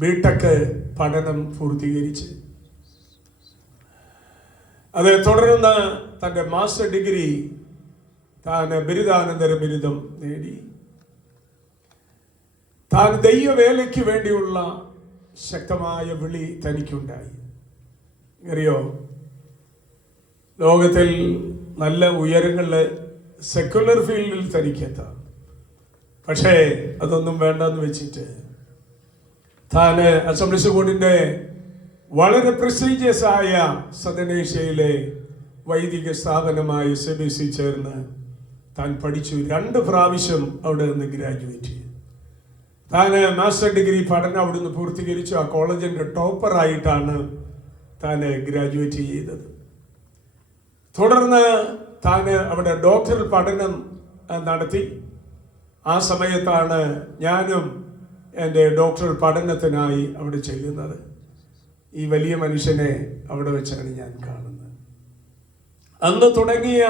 BTech പഠനം പൂർത്തീകരിച്ച് അത് തുടർന്ന് തൻ്റെ മാസ്റ്റർ ഡിഗ്രി താൻ ബിരുദാനന്തര ബിരുദം നേടി. താൻ ദൈവവേലയ്ക്ക് വേണ്ടിയുള്ള ശക്തമായ വിളി തനിക്കുണ്ടായി. അറിയോ, ലോകത്തിൽ നല്ല ഉയരങ്ങളിലെ സെക്യുലർ ഫീൽഡിൽ തനിക്കെത്താം. പക്ഷേ അതൊന്നും വേണ്ടെന്ന് വെച്ചിട്ട് താൻ അസംബ്ലീസ് ബോർഡിൻ്റെ വളരെ പ്രസ്റ്റീജിയസ് ആയ സദനേഷ്യയിലെ വൈദിക സ്ഥാപനമായ SBC ചേർന്ന് താൻ പഠിച്ചു. 2 പ്രാവശ്യം അവിടെ നിന്ന് ഗ്രാജുവേറ്റ് ചെയ്തു. താൻ മാസ്റ്റർ ഡിഗ്രി പഠനം അവിടെ നിന്ന് പൂർത്തീകരിച്ചു. ആ കോളേജിൻ്റെ ടോപ്പറായിട്ടാണ് താൻ ഗ്രാജുവേറ്റ് ചെയ്തത്. തുടർന്ന് താൻ അവിടെ ഡോക്ടറൽ പഠനം നടത്തി. ആ സമയത്താണ് ഞാനും എൻ്റെ ഡോക്ടറൽ പഠനത്തിനായി അവിടെ ചെല്ലുന്നത്. ഈ വലിയ മനുഷ്യനെ അവിടെ വെച്ചാണ് ഞാൻ കാണുന്നത്. അന്ന് തുടങ്ങിയ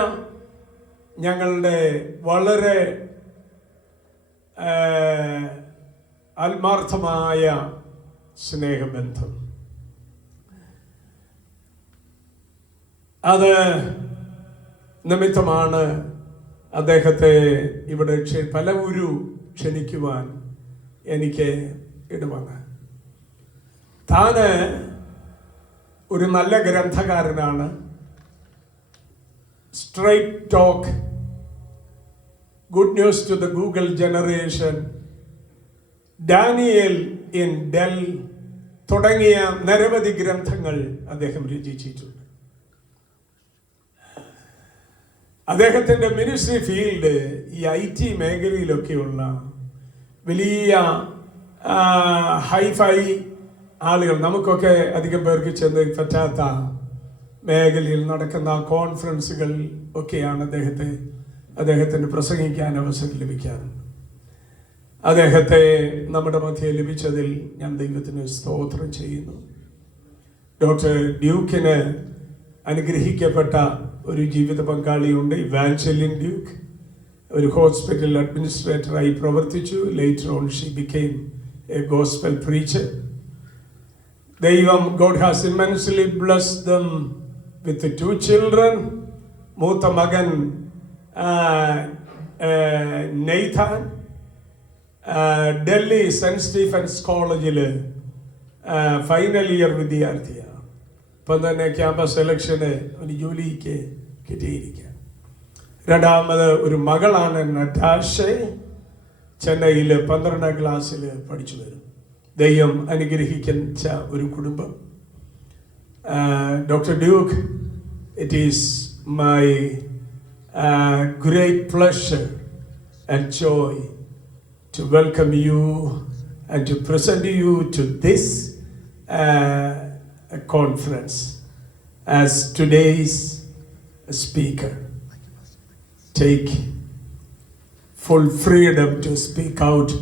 ഞങ്ങളുടെ വളരെ ആത്മാർത്ഥമായ സ്നേഹബന്ധം, അത് നിമിത്തമാണ് അദ്ദേഹത്തെ ഇവിടെ പലവൂരു ക്ഷണിക്കുവാൻ എനിക്ക് ഇടവന്ന്. താന് ഒരു നല്ല ഗ്രന്ഥകാരനാണ്. Straight talk, good news to the Google generation, Daniel in ഡെൽ തുടങ്ങിയ നിരവധി ഗ്രന്ഥങ്ങൾ അദ്ദേഹം രചിച്ചിട്ടുണ്ട്. അദ്ദേഹത്തിൻ്റെ മിനിസ്ട്രി ഫീൽഡ് ഈ IT മേഖലയിലൊക്കെയുള്ള വലിയ ഹൈഫൈ ആളുകൾ, നമുക്കൊക്കെ അധികം പേർക്ക് ചെന്ന് പറ്റാത്ത മേഖലയിൽ നടക്കുന്ന കോൺഫറൻസുകൾ ഒക്കെയാണ് അദ്ദേഹത്തിന് പ്രസംഗിക്കാൻ അവസരം ലഭിക്കാറുണ്ട്. അദ്ദേഹത്തെ നമ്മുടെ മധ്യേ ലഭിച്ചതിൽ ഞാൻ ദൈവത്തിന് സ്തോത്രം ചെയ്യുന്നു. ഡോക്ടർ ഡ്യൂക്കിന് അനുഗ്രഹിക്കപ്പെട്ട ഒരു ജീവിത പങ്കാളിയുണ്ട്, ഇവാഞ്ചലിൻ ഡ്യൂക്ക്. ഒരു ഹോസ്പിറ്റൽ അഡ്മിനിസ്ട്രേറ്ററായി പ്രവർത്തിച്ചു. Later on she became A gospel preacher. ദൈവം, God has immensely blessed them with 2 children. മൂത്ത മകൻ നെയ്ഥാൻ ഡൽഹി സെന്റ് സ്റ്റീഫൻസ് കോളേജിൽ ഫൈനൽ ഇയർ വിദ്യാർത്ഥിയാണ്. ഇപ്പം തന്നെ ക്യാമ്പസ് സെലക്ഷന് ഒരു ജോലിക്ക് കിട്ടിയിരിക്കുക. രണ്ടാമത് ഒരു മകളാണ് നടാഷ, ചെന്നൈയിൽ 12ാം ക്ലാസ്സിൽ പഠിച്ചു വരും. ദൈവം അനുഗ്രഹിച്ച ഒരു കുടുംബം. Doctor Duke, it is my great pleasure and joy to welcome you and to present you to this conference as today's speaker. Take full freedom to speak out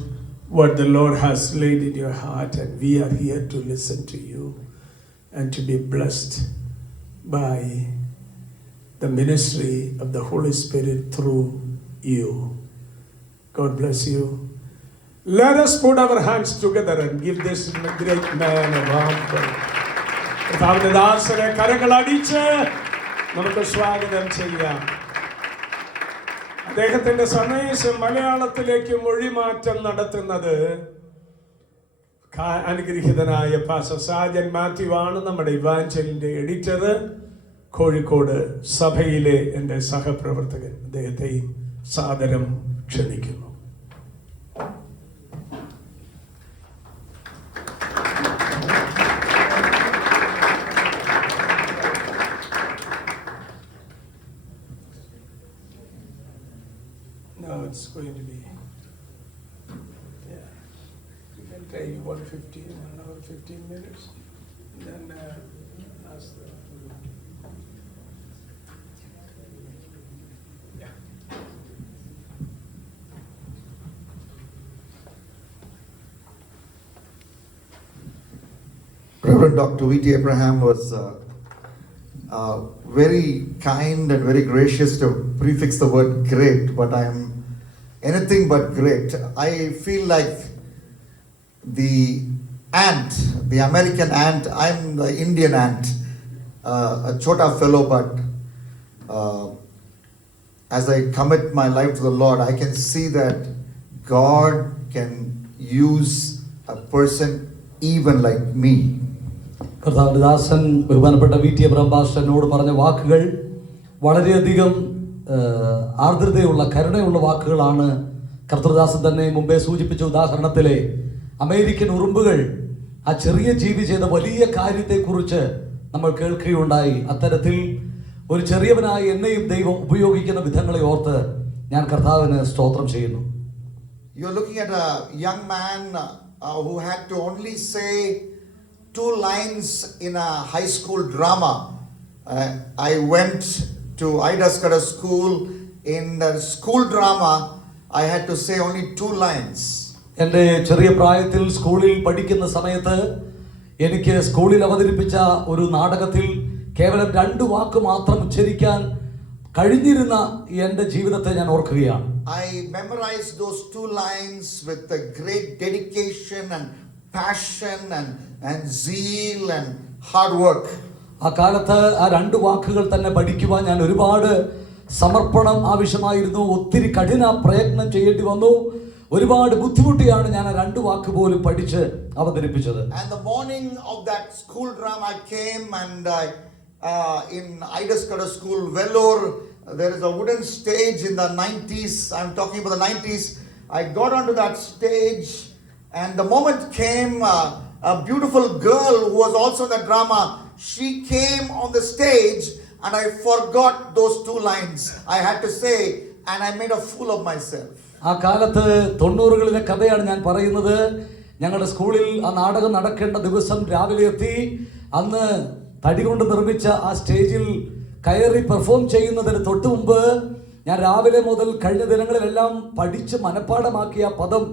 what the Lord has laid in your heart, and we are here to listen to you and to be blessed by the ministry of the Holy Spirit through you. God bless you. Let us put our hands together and give this great man a warm welcome. കർത്താവിന്റെ ദാസനെ കരങ്ങളടിച്ച് നമുക്ക് സ്വാഗതം ചെയ്യാം. അദ്ദേഹത്തിന്റെ സന്ദേശം മലയാളത്തിലേക്ക് മൊഴിമാറ്റം നടത്തുന്നത് അനുഗ്രഹീതനായ പാസ്റ്റർ സാജൻ മാത്യു ആണ്, നമ്മുടെ ഇവാഞ്ചലിന്റെ എഡിറ്റർ, കോഴിക്കോട് സഭയിലെ എൻ്റെ സഹപ്രവർത്തകൻ. അദ്ദേഹത്തെയും സാദരം ക്ഷണിക്കുന്നു. Now it's going to be, yeah, you can take 1 hour 15 minutes, and then ask the Reverend Dr. V.T. Abraham was very kind and very gracious to prefix the word great, but I am anything but great. I feel like the ant, the American ant. I'm the Indian ant, a chota fellow, but as I commit my life to the Lord, I can see that God can use a person even like me. കർത്താവിന്റെ ദാസൻ ബഹുമാനപ്പെട്ട V T Abraham പാസ്റ്ററിനോട് പറഞ്ഞ വാക്കുകൾ വളരെയധികം ആർദ്രതയുള്ള കരുണയുള്ള വാക്കുകളാണ്. കർത്തൃദാസൻ തന്നെ മുമ്പേ സൂചിപ്പിച്ച ഉദാഹരണത്തിലെ അമേരിക്കൻ ഉറുമ്പുകൾ ആ ചെറിയ ജീവി ചെയ്ത വലിയ കാര്യത്തെക്കുറിച്ച് നമ്മൾ കേൾക്കുകയുണ്ടായി. അത്തരത്തിൽ ഒരു ചെറിയവനായി എന്നെയും ദൈവം ഉപയോഗിക്കുന്ന വിധങ്ങളെ ഓർത്ത് ഞാൻ കർത്താവിന് സ്തോത്രം ചെയ്യുന്നു. You're looking at a young man who had to only say 2 lines in a high school drama. I went to Ida Scudder School. In the school drama, I had to say only 2 lines. എൻ്റെ ചെറിയ പ്രായത്തിൽ സ്കൂളിൽ പഠിക്കുന്ന സമയത്ത് എനിക്ക് സ്കൂളിൽ അവതരിപ്പിച്ച ഒരു നാടകത്തിൽ കേവലം 2 വാക്ക് മാത്രം ഉച്ചരിക്കാൻ കഴിഞ്ഞിരുന്ന എൻ്റെ ജീവിതത്തെ ഞാൻ ഓർക്കുകയാണ്. I memorized those 2 lines with a great dedication and passion and zeal and hard work. ആ കാലത്ത് ആ 2 വാക്കുകൾ തന്നെ പഠിക്കുവാൻ ഞാൻ ഒരുപാട് സമർപ്പണം ആവശ്യമായിരുന്നു. ഒത്തിരി കഠിന പ്രയത്നം ചെയ്യേണ്ടി വന്നു. ഒരുപാട് ബുദ്ധിമുട്ടിയാണ് ഞാൻ ആ 2 വാക്ക് പോലും പഠിച്ച് അവതരിപ്പിച്ചത്. And the morning of that school drama I came and in Ida Scudder School, Vellore, there is a wooden stage in the 90s. I'm talking about the 90s. I got onto that stage and the moment came, a beautiful girl who was also in the drama, she came on the stage and I forgot those 2 lines I had to say and I made a fool of myself. ആ കാലത്ത് 90കളിലെ കഥയാണ് ഞാൻ പറയുന്നത്. ഞങ്ങളുടെ സ്കൂളിൽ ആ നാടകം നടക്കേണ്ട ദിവസം രാവിലെ എത്തി. അന്ന് തടി കൊണ്ട് നിർമ്മിച്ച ആ സ്റ്റേജിൽ കയറി പെർഫോം ചെയ്യുന്നതിന് തൊട്ട് മുമ്പ് ഞാൻ രാവിലെ മുതൽ കഴിഞ്ഞ ദിനങ്ങളിലെല്ലാം പഠിച്ച് മനഃപ്പാഠമാക്കിയ പദം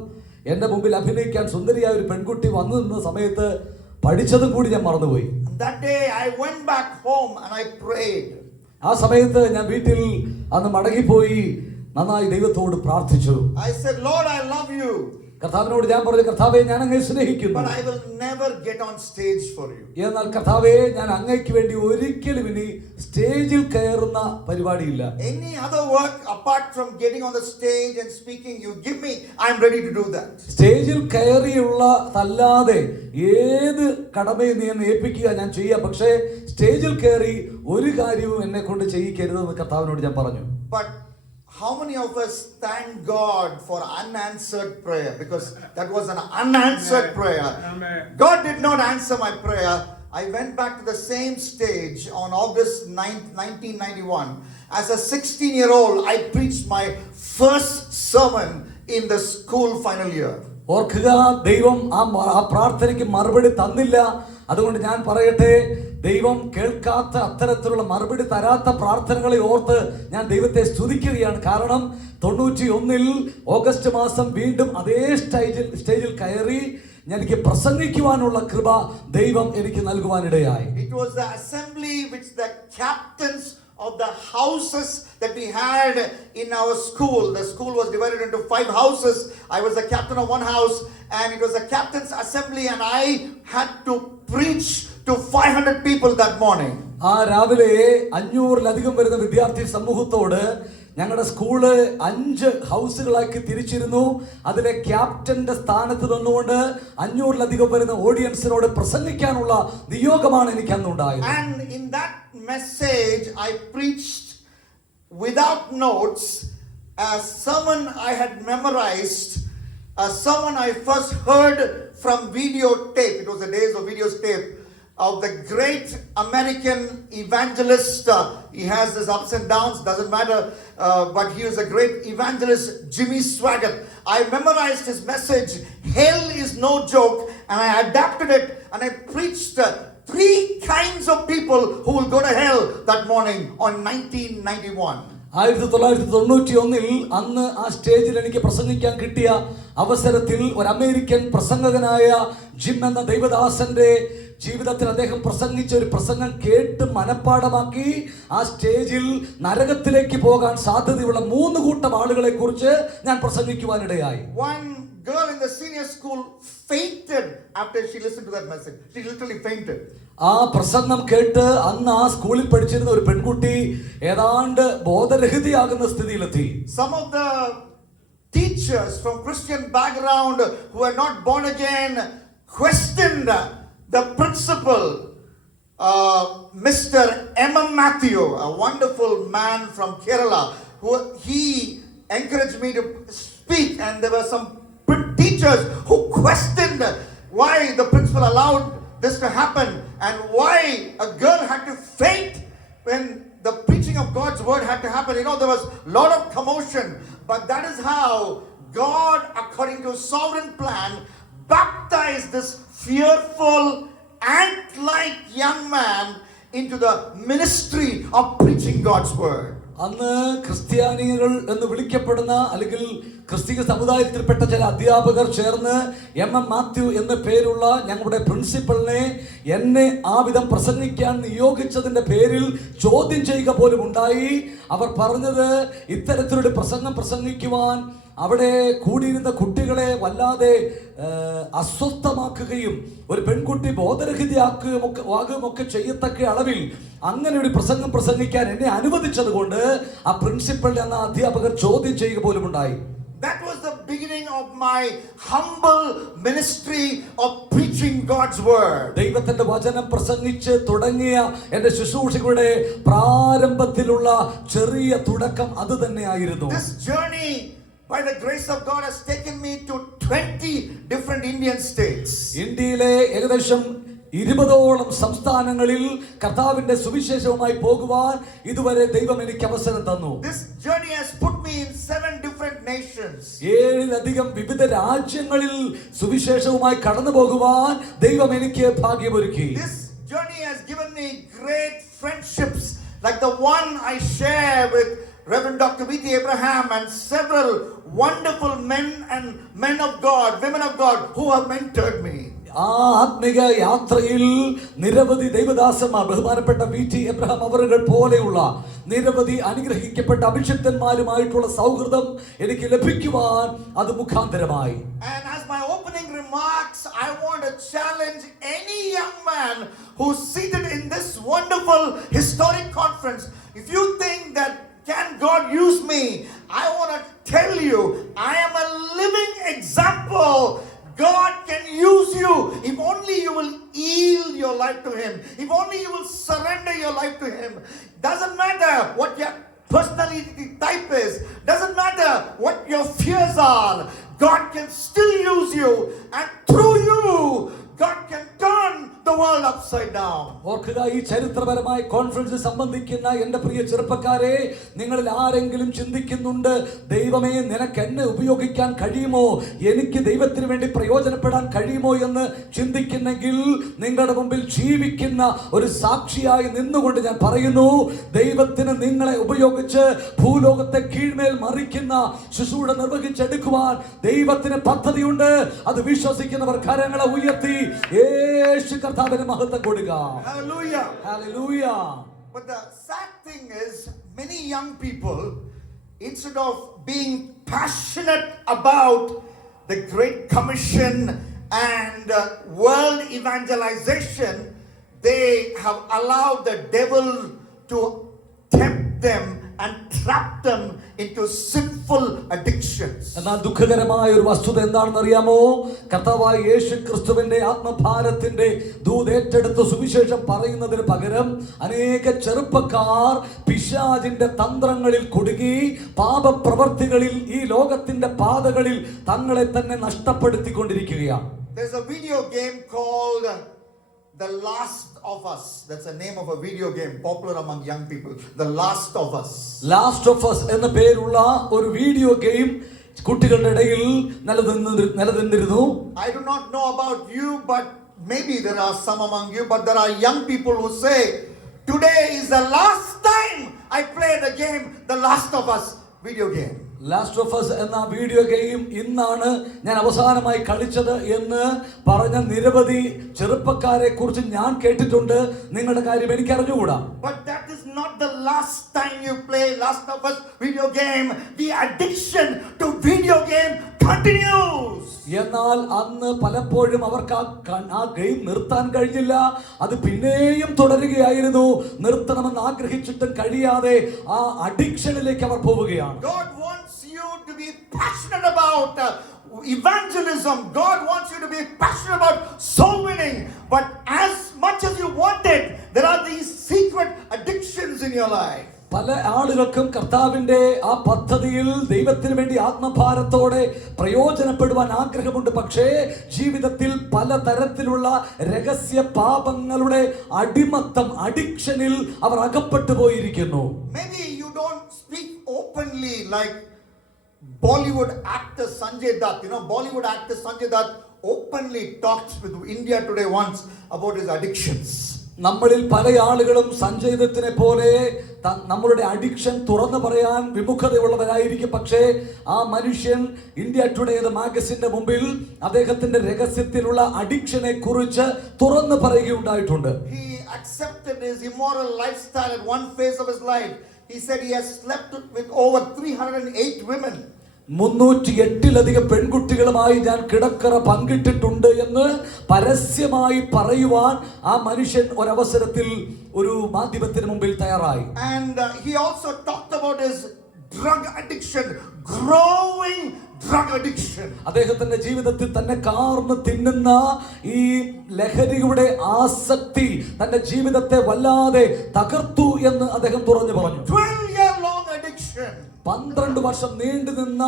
എൻ്റെ മുമ്പിൽ അഭിനയിക്കാൻ സുന്ദരിയായ ഒരു പെൺകുട്ടി വന്നു നിന്ന സമയത്ത് പഠിച്ചതും കൂടി ഞാൻ മറന്നുപോയി. That day I went back home and I prayed. ആ സമയത്ത് ഞാൻ വീട്ടിൽ അന്ന് മടങ്ങിപ്പോയി നന്നായി ദൈവത്തോട് പ്രാർത്ഥിച്ചു. I said, Lord, I love you. കർത്താവിനോട് ഞാൻ പറഞ്ഞു, കർത്താവേ ഞാൻ അങ്ങയെ സ്നേഹിക്കുന്നു. But I will never get on stage for you. എന്നാൽ കർത്താവേ ഞാൻ അങ്ങയ്ക്ക് വേണ്ടി ഒരിക്കലും ഇനി സ്റ്റേജിൽ കയറുന്ന പരിപാടിയില്ല. Any other work apart from getting on the stage and speaking, you give me, I'm ready to do that. സ്റ്റേജിൽ കയറിയുള്ളതല്ലാതെ ഏത് കടമയും നീ എന്നെ ഏൽപ്പിക്കുക ഞാൻ ചെയ്യാം. പക്ഷേ സ്റ്റേജിൽ കയറി ഒരു കാര്യവും എന്നെ കൊണ്ട് ചെയ്യിക്കരുതെന്ന് കർത്താവിനോട് ഞാൻ പറഞ്ഞു. But how many of us thank God for unanswered prayer? Because that was an unanswered prayer. Amen. God did not answer my prayer. I went back to the same stage on August 9th, 1991. As a 16-year-old, I preached my first sermon in the school final year. ഓർക്കുക, ദൈവം ആ പ്രാർത്ഥനയ്ക്ക് മറുപടി തന്നില്ല. അതുകൊണ്ട് ഞാൻ പറയട്ടെ, ദൈവം കേൾക്കാത്ത അത്തരത്തിലുള്ള മറുപടി തരാത്ത പ്രാർത്ഥനകളെ ഓർത്ത് ഞാൻ ദൈവത്തെ സ്തുതിക്കുകയാണ്. കാരണം 91-ൽ ഓഗസ്റ്റ് മാസം വീണ്ടും അതേ സ്റ്റേജിൽ കയറി എനിക്ക് പ്രസംഗിക്കുവാനുള്ള കൃപ ദൈവം എനിക്ക് നൽകുവാനിടയായി. It was the assembly which the captains of the houses that we had in our school. The school was divided into 5 houses. I was the captain of one house and it was the captain's assembly and I had to preach to 500 people that morning. ആ രാവിലെ 500-ലധികം വരുന്ന വിദ്യാർത്ഥി സമൂഹത്തോട് ഞങ്ങളുടെ school 5 ഹൗസുകളാക്കി തിരിച്ചിരുന്നു. അതിലെ ക്യാപ്റ്റന്റെ സ്ഥാനത്ത് നിന്നുകൊണ്ട് 500-ലധികം വരുന്ന ഓഡിയൻസിനോട് പ്രസംഗിക്കാനുള്ള നിയോഗമാണ് എനിക്ക് അന്നുണ്ടായത്. And in that message I preached without notes a sermon I had memorized, a sermon I first heard from videotape. It was the days of videotape of the great American evangelist. He has his ups and downs, doesn't matter, but he was a great evangelist, Jimmy Swaggart. I memorized his message, hell is no joke, and I adapted it and I preached 3 kinds of people who will go to hell that morning on 1991. 1991-ൽ അന്ന് ആ സ്റ്റേജിൽ എനിക്ക് പ്രസംഗിക്കാൻ കിട്ടിയ അവസരത്തിൽ ഒരു American പ്രസംഗകനായ gym എന്ന ദൈവദാസന്റെ ജീവിതത്തിൽ അദ്ദേഹം പ്രസംഗിച്ച ഒരു പ്രസംഗം കേട്ട് മനഃപ്പാഠമാക്കി ആ സ്റ്റേജിൽ നരകത്തിലേക്ക് പോകാൻ സാധ്യതയുള്ള 3 കൂട്ടം ആളുകളെ കുറിച്ച് ഞാൻ പ്രസംഗിക്കുവാനിടയായി. One girl in the senior school fainted after she listened to that message. She literally fainted. ആ പ്രസംഗം കേട്ട് അന്ന് ആ സ്കൂളിൽ പഠിച്ചിരുന്ന ഒരു പെൺകുട്ടി ഏതാണ്ട് ബോധരഹിതയാകുന്ന സ്ഥിതിയിലെത്തി. Some of the teachers from Christian background who are not born again questioned the principal, Mr. M.M. Matthew, a wonderful man from Kerala, who he encouraged me to speak, and there were some teachers who questioned why the principal allowed this to happen and why a girl had to faint when the preaching of God's word had to happen. You know, there was a lot of commotion, but that is how God, according to his sovereign plan, baptized this fearful, ant-like young man into the ministry of preaching God's word. അന്ന് ക്രിസ്ത്യാനികൾ എന്ന് വിളിക്കപ്പെടുന്ന അല്ലെങ്കിൽ ക്രിസ്തീയ സമുദായത്തിൽപ്പെട്ട ചില അധ്യാപകർ ചേർന്ന് M.M. മാത്യു എന്ന പേരുള്ള ഞങ്ങളുടെ പ്രിൻസിപ്പലിനെ എന്നെ ആ വിധം പ്രസംഗിക്കാൻ നിയോഗിച്ചതിന്റെ പേരിൽ ചോദ്യം ചെയ്യുക പോലും ഉണ്ടായി. അവർ പറഞ്ഞത് ഇത്തരത്തിലൊരു പ്രസംഗം പ്രസംഗിക്കുവാൻ അവിടെ കൂടിയിരുന്ന കുട്ടികളെ വല്ലാതെ അസ്വസ്ഥമാക്കുകയും ഒരു പെൺകുട്ടി ബോധരഹിതയാക്കുകയും ഒക്കെ ചെയ്യത്തക്ക അളവിൽ അങ്ങനെ ഒരു പ്രസംഗം പ്രസംഗിക്കാൻ എന്നെ അനുവദിച്ചത് കൊണ്ട് ആ പ്രിൻസിപ്പൽ എന്ന അധ്യാപകർ ചോദ്യം ചെയ്യുക പോലും ഉണ്ടായി. That was the beginning of my humble ministry of preaching God's word. ദൈവത്തിന്റെ വചനം പ്രസംഗിച്ച് തുടങ്ങിയ എൻ്റെ ശുശ്രൂഷകളുടെ പ്രാരംഭത്തിലുള്ള ചെറിയ തുടക്കം അത് തന്നെയായിരുന്നു. This journey, by the grace of God, has taken me to 20 different Indian states. ഇന്ത്യയിലെ ഏകദേശം 20ഓളം സംസ്ഥാനങ്ങളിൽ കർത്താവിന്റെ സുവിശേഷവുമായി പോകുവാൻ ഇതുവരെ ദൈവം എനിക്ക് അവസരം തന്നു. This journey has put me in 7 different nations. 7ലധികം വിവിധ രാജ്യങ്ങളിൽ സുവിശേഷവുമായി കടന്നു പോകുവാൻ ദൈവം എനിക്ക് ഭാഗ്യമൊരുക്കി. This journey has given me great friendships like the one I share with Reverend Dr. V.T. Abraham and several wonderful men of God, women of God who have mentored me. ആ ആത്മിക യാത്രയിൽ നിരവധി ദൈവദാസന്മാർ, ബഹുമാനപ്പെട്ട V.T. എബ്രഹാം അവറുകൾ പോലെയുള്ള നിരവധി അനുഗ്രഹിക്കപ്പെട്ട അഭിഷിക്തന്മാരുമായിട്ടുള്ള സൗഹൃദം എനിക്ക് ലഭിക്കുവാൻ അത് മുഖാന്തരമായി. And as my opening remarks, I want to challenge any young man who's seated in this wonderful historic conference. If you think that can God use me, I want to tell you, I am a living example. God can use you if only you will yield your life to him, if only you will surrender your life to him. Doesn't matter what your personality type is, doesn't matter what your fears are, God can still use you, and through you God can turn the world upside down. ഓർക്കുക, ഈ ചരിത്രപരമായ കോൺഫറൻസിൽ സംബന്ധിക്കുന്ന എൻ്റെ പ്രിയ ചെറുപ്പക്കാരെ, നിങ്ങളിൽ ആരെങ്കിലും ചിന്തിക്കുന്നുണ്ട്, ദൈവമേ നിനക്ക് എന്നെ ഉപയോഗിക്കാൻ കഴിയുമോ, എനിക്ക് ദൈവത്തിന് വേണ്ടി പ്രയോജനപ്പെടാൻ കഴിയുമോ എന്ന് ചിന്തിക്കുന്നെങ്കിൽ നിങ്ങളുടെ മുമ്പിൽ ജീവിക്കുന്ന ഒരു സാക്ഷിയായി നിന്നുകൊണ്ട് ഞാൻ പറയുന്നു, ദൈവത്തിന് നിങ്ങളെ ഉപയോഗിച്ച് ഭൂലോകത്തെ കീഴ്മേൽ മറിക്കുന്ന ശുശ്രൂഷ നിർവഹിച്ചെടുക്കുവാൻ ദൈവത്തിന് പദ്ധതിയുണ്ട്. അത് വിശ്വസിക്കുന്നവർ കരങ്ങളെ ഉയർത്തി യേശു കർത്താവിന് മഹത്വം കൊടുക്കുക. Hallelujah. Hallelujah. But the sad thing is, many young people, instead of being passionate about the Great Commission and world evangelization, they have allowed the devil to tempt them and trap them into sinful addictions. എന്നാൽ ദുഃഖകരമായ ഒരു വസ്തുത എന്താണെന്ന് അറിയാമോ? കർത്താവായ യേശു ക്രിസ്തുവിന്റെ ആത്മഭാരത്തിന്റെ ദൂതേറ്റെടുത്ത് സുവിശേഷം പറയുന്നതിന് പകരം അനേക ചെറുപ്പക്കാർ പിശാചിന്റെ തന്ത്രങ്ങളിൽ കുടുങ്ങി പാപപ്രവർത്തികളിൽ ഈ ലോകത്തിന്റെ പാതകളിൽ തങ്ങളെ തന്നെ നഷ്ടപ്പെടുത്തിക്കൊണ്ടിരിക്കുകയാണ്. There's a video game called The Last of Us. That's the name of a video game popular among young people. The Last of Us. Last of Us എന്ന പേരുള്ള ഒരു വീഡിയോ ഗെയിം കുട്ടികളുടെ ഇടയിൽ നിലനിന്നിരുന്നു. I do not know about you, but maybe there are some among you, but there are young people who say, today is the last time I play the game, The Last of Us video game. Last of us എന്ന video game ഇന്നാണ് ഞാൻ അവസാനമായി കളിച്ചത് എന്ന് പറഞ്ഞ നിരവധി ചെറുപ്പക്കാരെ കുറിച്ച് ഞാൻ കേട്ടിട്ടുണ്ട്. നിങ്ങളുടെ കാര്യം എനിക്ക് അറിഞ്ഞുകൂടാ. But that is not the last time you play Last of Us video game. The addiction to video game continues. എന്നാൽ അന്ന് പലപ്പോഴും അവർക്ക് ആ ഗെയിം നിർത്താൻ കഴിഞ്ഞില്ല. അത് പിന്നെയും തുടരുകയായിരുന്നു. നിർത്തണമെന്ന് ആഗ്രഹിച്ചിട്ടും കഴിയാതെ ആ അഡിക്ഷനിലേക്ക് അവർ പോവുകയാണ്. God wants you to be passionate about evangelism. God wants you to be passionate about soul winning. But as much as you want it, there are these secret addictions in your life. പല ആളുകൾക്കും കർത്താവിന്റെ ആ പദ്ധതിയിൽ ദൈവത്തിന് വേണ്ടി ആത്മഭാരത്തോടെ പ്രയോജനപ്പെടുവാൻ ആഗ്രഹമുണ്ട്. പക്ഷേ ജീവിതത്തിൽ പല തരത്തിലുള്ള രഹസ്യ പാപങ്ങളുടെ അടിമത്തം, അഡിക്ഷനിൽ അവർ അകപ്പെട്ടു പോയിരിക്കുന്നു. Maybe you don't speak openly like Bollywood actor Sanjay Dutt. You know, Bollywood actor Sanjay Dutt openly talked with India Today once about his addictions. നമ്മളിൽ പല ആളുകളും സഞ്ജയ് ദത്തിനെ പോലെ നമ്മളുടെ അഡിക്ഷൻ തുറന്നു പറയാൻ വിമുഖതയുള്ളവരായിരിക്കും. പക്ഷേ ആ മനുഷ്യൻ ഇന്ത്യ ടുഡേ എന്ന മാഗസിന്റെ മുമ്പിൽ അദ്ദേഹത്തിന്റെ രഹസ്യത്തിലുള്ള അഡിക്ഷനെ കുറിച്ച് തുറന്നു പറയുകയുണ്ടായിട്ടുണ്ട്. He accepted his immoral lifestyle at one phase of his life. He said he has slept with over 308 women. 308-ലധികം പെൺകുട്ടികളുമായി ഞാൻ കിടക്കറ പങ്കിട്ടിട്ടുണ്ട് എന്ന് പരസ്യമായി പറയുവാൻ ആ മനുഷ്യൻ ഒരവസരത്തിൽ ഒരു മാധ്യമത്തിന് മുമ്പിൽ തയ്യാറായി. And he also talked about his drug addiction, growing drug addiction. അദ്ദേഹത്തിന്റെ ജീവിതത്തിൽ തന്നെ കാർന്ന് തിന്നുന്ന ഈ ലഹരിയുടെ ആസക്തി തന്റെ ജീവിതത്തെ വല്ലാതെ തകർത്തു എന്ന് അദ്ദേഹം തുറന്നു പറഞ്ഞു. 12-year-long addiction. 12 വർഷം നീണ്ടു നിന്ന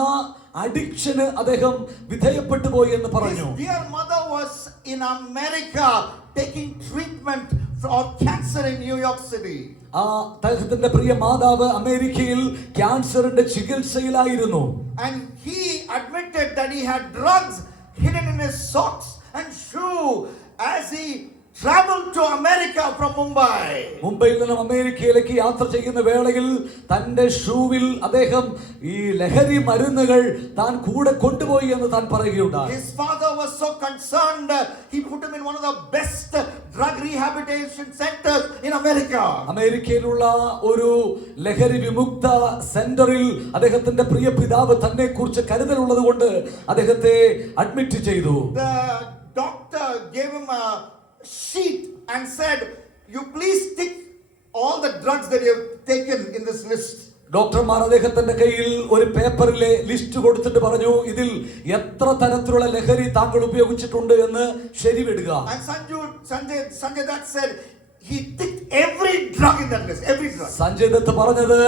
അഡിക്ഷന് അദ്ദേഹം വിധേയപ്പെട്ടു പോയി എന്ന് പറഞ്ഞു. His dear mother was in America taking treatment for cancer in New York City. ആ അദ്ദേഹത്തിന്റെ പ്രിയ മാതാവ് അമേരിക്കയിൽ ക്യാൻസറിന്റെ ചികിത്സയിലായിരുന്നു. And he admitted that he had drugs hidden in his socks and shoe as he traveled to America from Mumbai. മുംബൈയിൽ നിന്നും അമേരിക്കയിലേക്ക് യാത്ര ചെയ്യുന്ന വേളയിൽ തന്റെ ഷൂവിൽ അദ്ദേഹം ഈ ലഹരി മരുന്നുകൾ താൻ കൂടെ കൊണ്ടുപോയി എന്ന് താൻ പറയുകയുണ്ടായി. His father was so concerned, he put him in one of the best drug rehabilitation centers in America. അമേരിക്കയിലുള്ള ഒരു ലഹരി വിമുക്ത സെന്ററിൽ അദ്ദേഹത്തിന്റെ പ്രിയ പിതാവ് തന്നെ കുറിച്ച് കരുതലുള്ളത് കൊണ്ട് അദ്ദേഹത്തെ അഡ്മിറ്റ് ചെയ്തു. The doctor gave him a sheet and said, you please tick all the drugs that you have taken in this list. ഡോക്ടർമാർ അദ്ദേഹത്തിന്റെ കയ്യിൽ ഒരു പേപ്പറിലെ ലിസ്റ്റ് കൊടുത്തിട്ട് പറഞ്ഞു, ഇതിൽ എത്ര തരത്തിലുള്ള ലഹരി താങ്കൾ ഉപയോഗിച്ചിട്ടുണ്ട് എന്ന് ശരിവിടുക. And Sanjay Dutt said he ticked every drug in that list, every drug. Sanjay Dutt പറഞ്ഞത്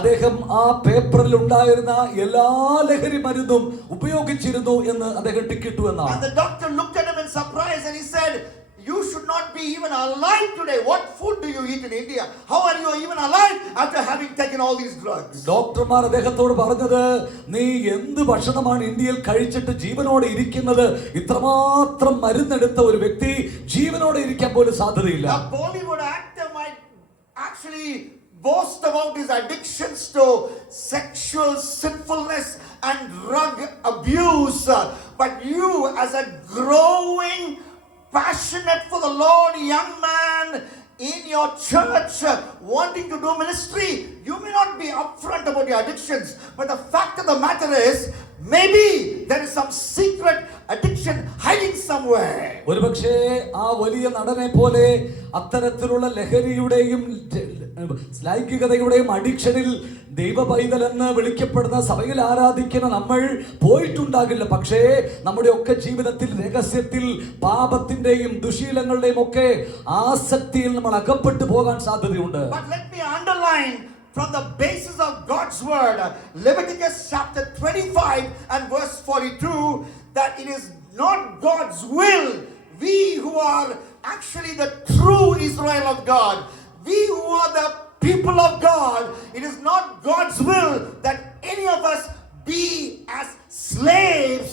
അദ്ദേഹം ആ പേപ്പറിൽ ഉണ്ടായിരുന്ന എല്ലാ ലഹരി മരുന്നും ഉപയോഗിച്ചിരുന്നു എന്ന് അദ്ദേഹം ടിക്കിട്ടു എന്നാണ്. And the doctor looked at him in surprise and he said, you should not be even alive today. What food do you eat in India? How are you even alive after having taken all these drugs? ഡോക്ടർമാർ അദ്ദേഹത്തോട് പറഞ്ഞത്, നീ എന്ത് ഭക്ഷണമാണ് ഇന്ത്യയിൽ കഴിച്ചിട്ട് ജീവനോടെ ഇരിക്കുന്നത്? ഇത്രമാത്രം മരുന്നെടുത്ത ഒരു വ്യക്തി ജീവനോടെ ഇരിക്കാൻ പോലും സാധ്യതയില്ല. A Bollywood actor might actually boast about his addictions to sexual sinfulness and drug abuse, but you as a growing passionate for the Lord young man in your church wanting to do ministry, you may not be upfront about your addictions, but the fact of the matter is maybe there is some secret addiction hiding somewhere. ഒരുപക്ഷേ ആ വലിയ നടനെ പോലെ അത്തരത്തിലുള്ള ലഹരിയുടെയും ലൈംഗികതയുടെയും അഡിക്ഷനിൽ ദൈവ പൈതൽ എന്ന് വിളിക്കപ്പെടുന്ന സഭയിൽ ആരാധിക്കുന്ന നമ്മൾ പോയിട്ടുണ്ടാകില്ല. പക്ഷേ നമ്മുടെ ഒക്കെ ജീവിതത്തിൽ രഹസ്യത്തിൽ പാപത്തിന്റെയും ദുശീലങ്ങളുടെയും ഒക്കെ ആസക്തിയിൽ നമ്മൾ അകപ്പെട്ടു പോകാൻ സാധ്യതയുണ്ട്. But let me underline from the basis of God's word, Leviticus chapter 25 and verse 42, that it is not God's will, we who are actually the true Israel of God, we who are the people of God, it is not God's will that any of us be as slaves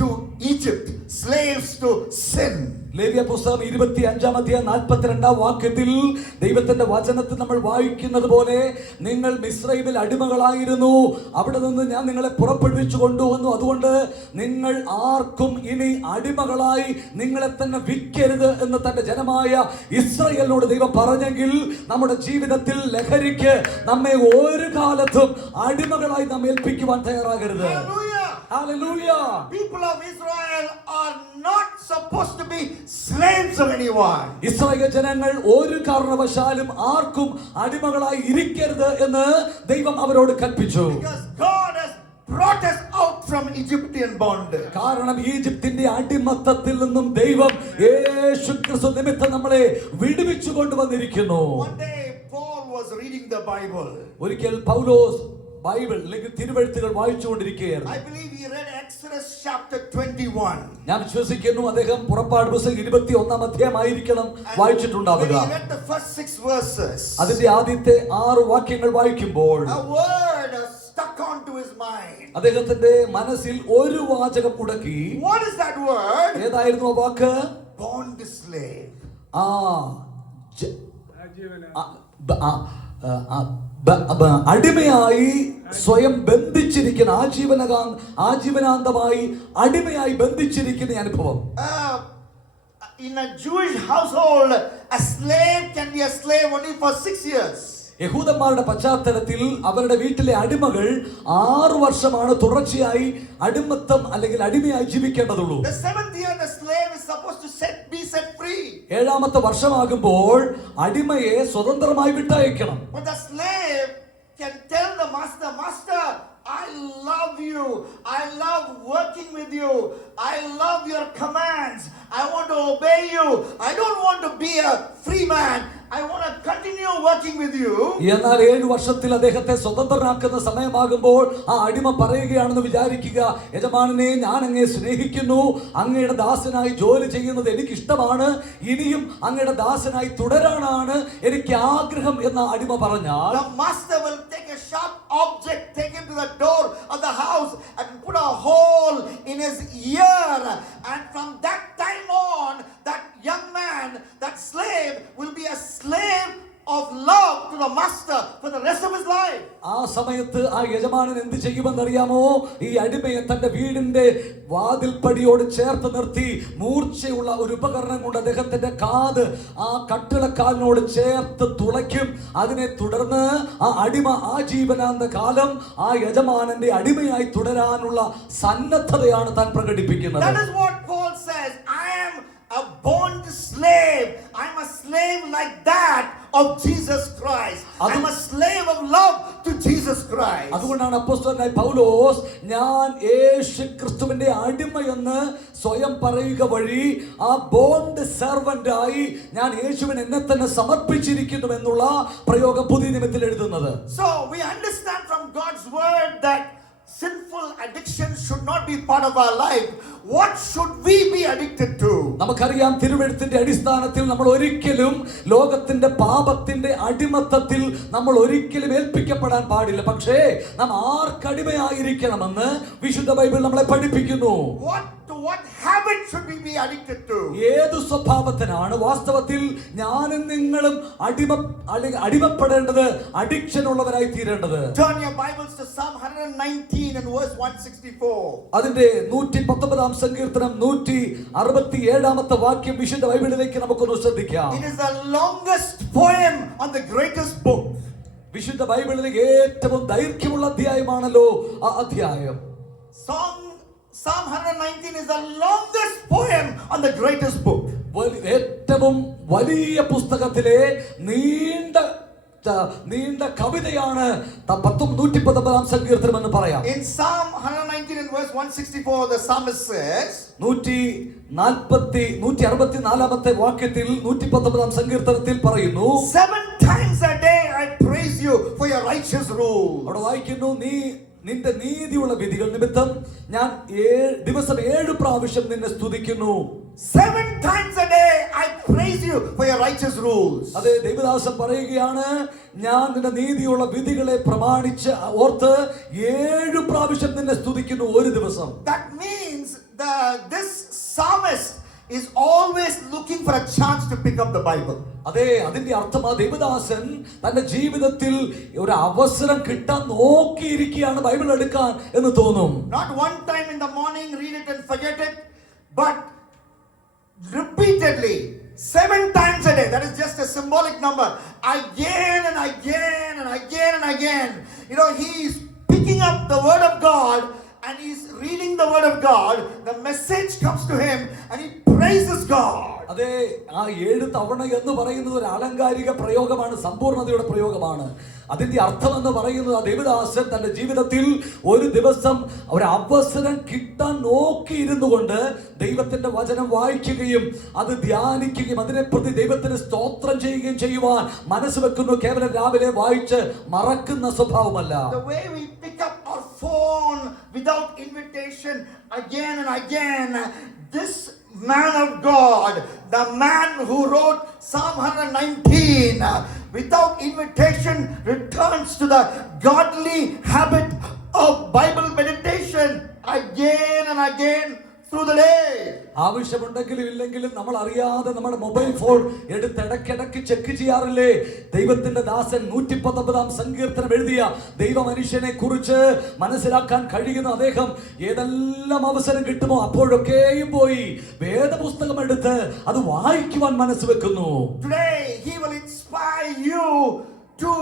to Egypt, slaves to sin. ലേവ്യ പുസ്തകം 25-42 ദൈവത്തിന്റെ വചനത്തിൽ നമ്മൾ വായിക്കുന്നത് പോലെ, നിങ്ങൾ മിസ്രൈമിൽ അടിമകളായിരുന്നു, അവിടെ നിന്ന് ഞാൻ നിങ്ങളെ പുറപ്പെടുവിച്ചു കൊണ്ടുവന്നു, അതുകൊണ്ട് നിങ്ങൾ ആർക്കും ഇനി അടിമകളായി നിങ്ങളെ തന്നെ വിൽക്കരുത് എന്ന് തന്റെ ജനമായ ഇസ്രായേലിനോട് ദൈവം പറഞ്ഞെങ്കിൽ നമ്മുടെ ജീവിതത്തിൽ ലഹരിക്ക് നമ്മെ ഒരു കാലത്തും അടിമകളായി നാം ഏൽപ്പിക്കുവാൻ തയ്യാറാകരുത്. Hallelujah. People of Israel are not supposed to be slaves of anyone. Israel ജനങ്ങൾ ഒരു കാരണവശാലും ആർക്കും അടിമകളായി ഇരിക്കരുത് എന്ന് ദൈവം അവരോട് കൽപ്പിച്ചു. Because God has brought us out from Egyptian bondage. കാരണം ഈജിപ്തിന്റെ അടിമത്തത്തിൽ നിന്നും ദൈവം യേശുക്രിസ്തു നിമിത്തം നമ്മളെ വിടുവിച്ചു കൊണ്ടുവന്നിരിക്കുന്നു. One day Paul was reading the Bible. ഒരിക്കൽ പൗലോസ് ബൈബിൾ അല്ലെങ്കിൽ തിരുവെഴുത്തുകൾ വായിച്ചുകൊണ്ടിരിക്കുകയായിരുന്നു. I believe he read Exodus chapter 21. ഞാൻ വിശ്വസിക്കുന്നു അദ്ദേഹം പുറപ്പാട് പുസ്തകം 21-ാം അധ്യായമായിരിക്കണം വായിച്ചിട്ടുണ്ടാവുക. When he read the first 6 verses, അതിന്റെ ആദ്യത്തെ 6 വാക്യങ്ങൾ വായിക്കുമ്പോൾ a word stuck onto his mind. അദ്ദേഹത്തിന്റെ മനസ്സിൽ ഒരു വാചകം ഉടക്കി. What is that word? ഏതായിരുന്നു ആ വാക്ക്? Bond slave. അടിമയായി സ്വയം ബന്ധിച്ചിരിക്കുന്ന ആജീവനാന്തമായി അടിമയായി ബന്ധിച്ചിരിക്കുന്ന അനുഭവം. In a Jewish household, a slave can be a slave only for 6 years. യഹൂദന്മാരുടെ പശ്ചാത്തലത്തിൽ അവരുടെ വീട്ടിലെ അടിമകൾ 6 വർഷമാണ് തുടർച്ചയായി അടിമത്തം അല്ലെങ്കിൽ അടിമയായി ജീവിക്കേണ്ടതുള്ളൂ. The 7th year the slave is supposed to be set free. 7ാമത്തെ വർഷമാകുമ്പോൾ അടിമയെ സ്വതന്ത്രമായി വിട്ടയക്കണം. But the slave can tell the master, "Master, I love you. I love working with you. I love your commands. I want to obey you. I don't want to be a free man. I want to continue working with you." എന്നാൽ 7 വർഷത്തിൽ അദ്ദേഹത്തെ സ്വതന്ത്രനാക്കുന്ന സമയമാകുമ്പോൾ ആ അടിമ പറയുകയാണെന്ന് വിചാരിക്കുക, യജമാനനെ, ഞാൻ അങ്ങയെ സ്നേഹിക്കുന്നു, അങ്ങയുടെ ദാസനായി ജോലി ചെയ്യുന്നത് എനിക്ക് ഇഷ്ടമാണ്, ഇനിയും അങ്ങയുടെ ദാസനായി തുടരാനാണ് എനിക്ക് ആഗ്രഹം എന്ന അടിമ പറഞ്ഞാൽ the master will take a sharp object, take him to the door of the house and put a hole in his ear, and from that time on that young man, that slave will be a slave of love to the master for the rest of his life. ആ സമയത്ത് ആ യജമാനൻ എന്ത് ചെയ്യുമെന്നറിയാമോ? ഈ അടിമയെ തന്റെ വീടിന്റെ വാതിൽപ്പടിയോട് ചേർത്ത് നിർത്തി മൂർച്ചയുള്ള ഒരു ഉപകരണം കൊണ്ട് അദ്ദേഹത്തിന്റെ കാത് ആ കട്ടിളക്കാലിനോട് ചേർത്ത് തുളയ്ക്കും. അതിനെ തുടർന്ന് ആ അടിമ ആജീവനാന്ത കാലം ആ യജമാനന്റെ അടിമയായി തുടരാനുള്ള സന്നദ്ധതയാണ് താൻ പ്രകടിപ്പിക്കുന്നത്. That is what Paul says. I am a bond slave. I'm a slave like that of Jesus Christ. I'm a slave of love to Jesus Christ. അതുകൊണ്ടാണ് അപ്പോസ്തലനായ പൗലോസ് ഞാൻ യേശുക്രിസ്തുവിന്റെ അടിമയെന്ന് സ്വയം പറയുക വഴി ആ ബോണ്ട് സെർവന്റായി ഞാൻ യേശുവിന് എന്നെ തന്നെ സമർപ്പിച്ചിരിക്കുന്നു എന്നുള്ള പ്രയോഗം പുതിയ നിയമത്തിൽ എഴുതുന്നത്. So we understand from God's word that sinful addiction should not be part of our life. What should we be addicted to? നമുക്കറിയാം തിരുവെഴുത്തിന്റെ അടിസ്ഥാനത്തിൽ നമ്മൾ ഒരിക്കലും ലോകത്തിന്റെ പാപത്തിന്റെ അടിമത്തത്തിൽ നമ്മൾ ഒരിക്കലും ഏൽപ്പിക്കപ്പെടാൻ പാടില്ല. പക്ഷേ നാം ആർക്കടിമയായിരിക്കണമെന്ന് വിശുദ്ധ ബൈബിൾ നമ്മളെ പഠിപ്പിക്കുന്നു. What habit should we be addicted to? ഏതു സ്വഭാവത്തിനാണ് വാസ്തവത്തിൽ ഞാനും നിങ്ങളും അടിമപ്പെടേണ്ടത്, addiction ഉള്ളവരായി തീരേണ്ടത്? Turn your Bibles to Psalm 119 and verse 164. അതിന്റെ 119-ാം സങ്കീർത്തനം 167-ാമത്തെ വാക്യം വിശുദ്ധ ബൈബിളിലേക്ക് നമുക്കൊന്ന് ശ്രദ്ധിക്കാം. It is the longest poem on the greatest book. വിശുദ്ധ ബൈബിളിലെ ഏറ്റവും ദൈർഘ്യമുള്ള അധ്യായമാണല്ലോ ആ അധ്യായം. Psalm 119 is the longest poem on the greatest book. ഏറ്റവും വലിയ പുസ്തകത്തിലെ നീണ്ട കവിതയാണ് 119-ാം സങ്കീർത്തനം എന്ന് പറയാം. In Psalm 119 and verse 164 the psalmist says, 164-ാമത്തെ വാക്യത്തിൽ 119-ാം സങ്കീർത്തനത്തിൽ പറയുന്നു, 7 times a day I praise you for your righteous rule. അവിടെ വായിക്കുന്നു, നിന്റെ നീതിയുള്ള വിധികൾ നിമിത്തം ഞാൻ ദിവസം 7 പ്രാവശ്യം നിന്നെ സ്തുതിക്കുന്നു. 7 times a day I praise you for your righteous rules. അതെ, ദൈവദാസൻ പറയുകയാണ്, ഞാൻ നിന്റെ നീതിയുള്ള വിധികളെ പ്രമാണിച്ച് ഓർത്ത് 7 പ്രാവശ്യം നിന്നെ സ്തുതിക്കുന്നു ഒരു ദിവസം. That means this psalmist is always looking for a chance to pick up the Bible. അതെ, അതിന്റെ അർത്ഥം ആ ദൈവദാസൻ തന്റെ ജീവിതത്തിൽ ഒരു അവസരം കിട്ടാൻ നോക്കിയിരിക്കുകയാണ് ബൈബിൾ എടുക്കാൻ എന്ന് തോന്നും. Not one time in the morning read it and forget it, but repeatedly 7 times a day. That is just a symbolic number. Again and again and again and again. You know, he is picking up the word of God and he's reading the word of God, the message comes to him and he praises God. അതെ, ആ 7 തവണ എന്ന് പറയുന്നത് ഒരു ആലങ്കാരിക പ്രയോഗമാണ്, സമ്പൂർണ്ണതയുടെ പ്രയോഗമാണ്. അതിന്റെ അർത്ഥം എന്ന് പറയുന്നത് ആ ദേവദാസൻ തന്റെ ജീവിതത്തിൽ ഒരു ദിവസം ഒരു അവസരം കിട്ടാൻ നോക്കിയിരുന്നു കൊണ്ട് ദൈവത്തിന്റെ വചനം വായിക്കുകയും അത് ധ്യാനിക്കുകയും അതിനെ പ്രതി ദൈവത്തിന് സ്തോത്രം ചെയ്യുകയും ചെയ്യുവാൻ മനസ്സ് വെക്കുന്നു. കേവലം രാവിലെ വായിച്ച് മറക്കുന്ന സ്വഭാവമല്ല. The way we pick up our phone without invitation again and again, this man of God, the man who wrote Psalm 119, without invitation returns to the godly habit of Bible meditation again and again through the day. ആവശ്യമുണ്ടെങ്കിലും ഇല്ലെങ്കിലും നമ്മൾ അറിയാതെ നമ്മുടെ mobile phone എടുത്ത് ഇടയ്ക്കിടയ്ക്ക് check ചെയ്യാറില്ലേ? ദൈവത്തിന്റെ ദാസൻ 119 സങ്കീർത്തനം എഴുതിയ ദൈവ മനുഷ്യനെ കുറിച്ച് മനസ്സിലാക്കാൻ കഴിയുന്ന അദ്ദേഹം ഏതെല്ലാം അവസരം കിട്ടുമോ അപ്പോഴൊക്കെയും പോയി വേദപുസ്തകം എടുത്ത് അത് വായിക്കുവാൻ മനസ്സ് വെക്കുന്നു. Today he will inspire you to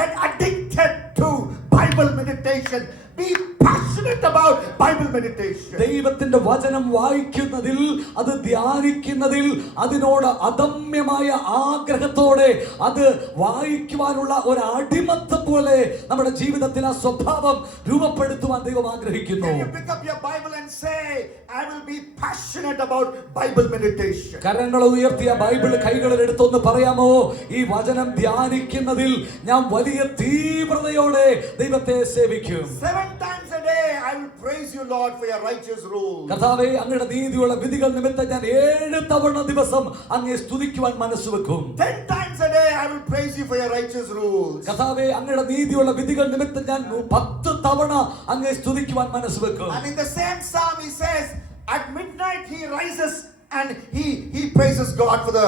get addicted to Bible meditation. Be passionate about Bible meditation. ദൈവത്തിന്റെ വചനം വായിക്കുന്നതിൽ, അത് ധ്യാനിക്കുന്നതിൽ, അതിനോട് അദമ്യമായ ആഗ്രഹത്തോടെ അത് വായിക്കുവാനുള്ള ഒരു അടിമത്തം പോലെ നമ്മുടെ ജീവിതത്തിൽ ആ സ്വഭാവം രൂപപ്പെടുത്തുവാൻ ദൈവം ആഗ്രഹിക്കുന്നു. Can you pick up your Bible and say, I will be passionate about Bible meditation? കരങ്ങൾ ഉയർത്തിയ ബൈബിൾ കൈകളിൽ എടുത്തൊന്ന് പറയാമോ? ഈ വചനം ധ്യാനിക്കുന്നതിൽ ഞാൻ വലിയ തീവ്രതയോടെ ദൈവത്തെ സേവിക്കും. 7 times a day I will praise you, Lord, for your righteous rules. കർത്താവേ, അങ്ങയുടെ നീതിയുള്ള വിധികൾ നിമിത്തം ഞാൻ 7 തവണ ദിവസം അങ്ങയെ സ്തുതിക്കുവാൻ മനസ്സ് വെക്കും. 10 times a day I will praise you for your righteous rules. കർത്താവേ, അങ്ങയുടെ നീതിയുള്ള വിധികൾ നിമിത്തം ഞാൻ 10 തവണ അങ്ങയെ സ്തുതിക്കുവാൻ മനസ്സ് വെക്കും. And in the same psalm he says, at midnight he rises and he praises God for the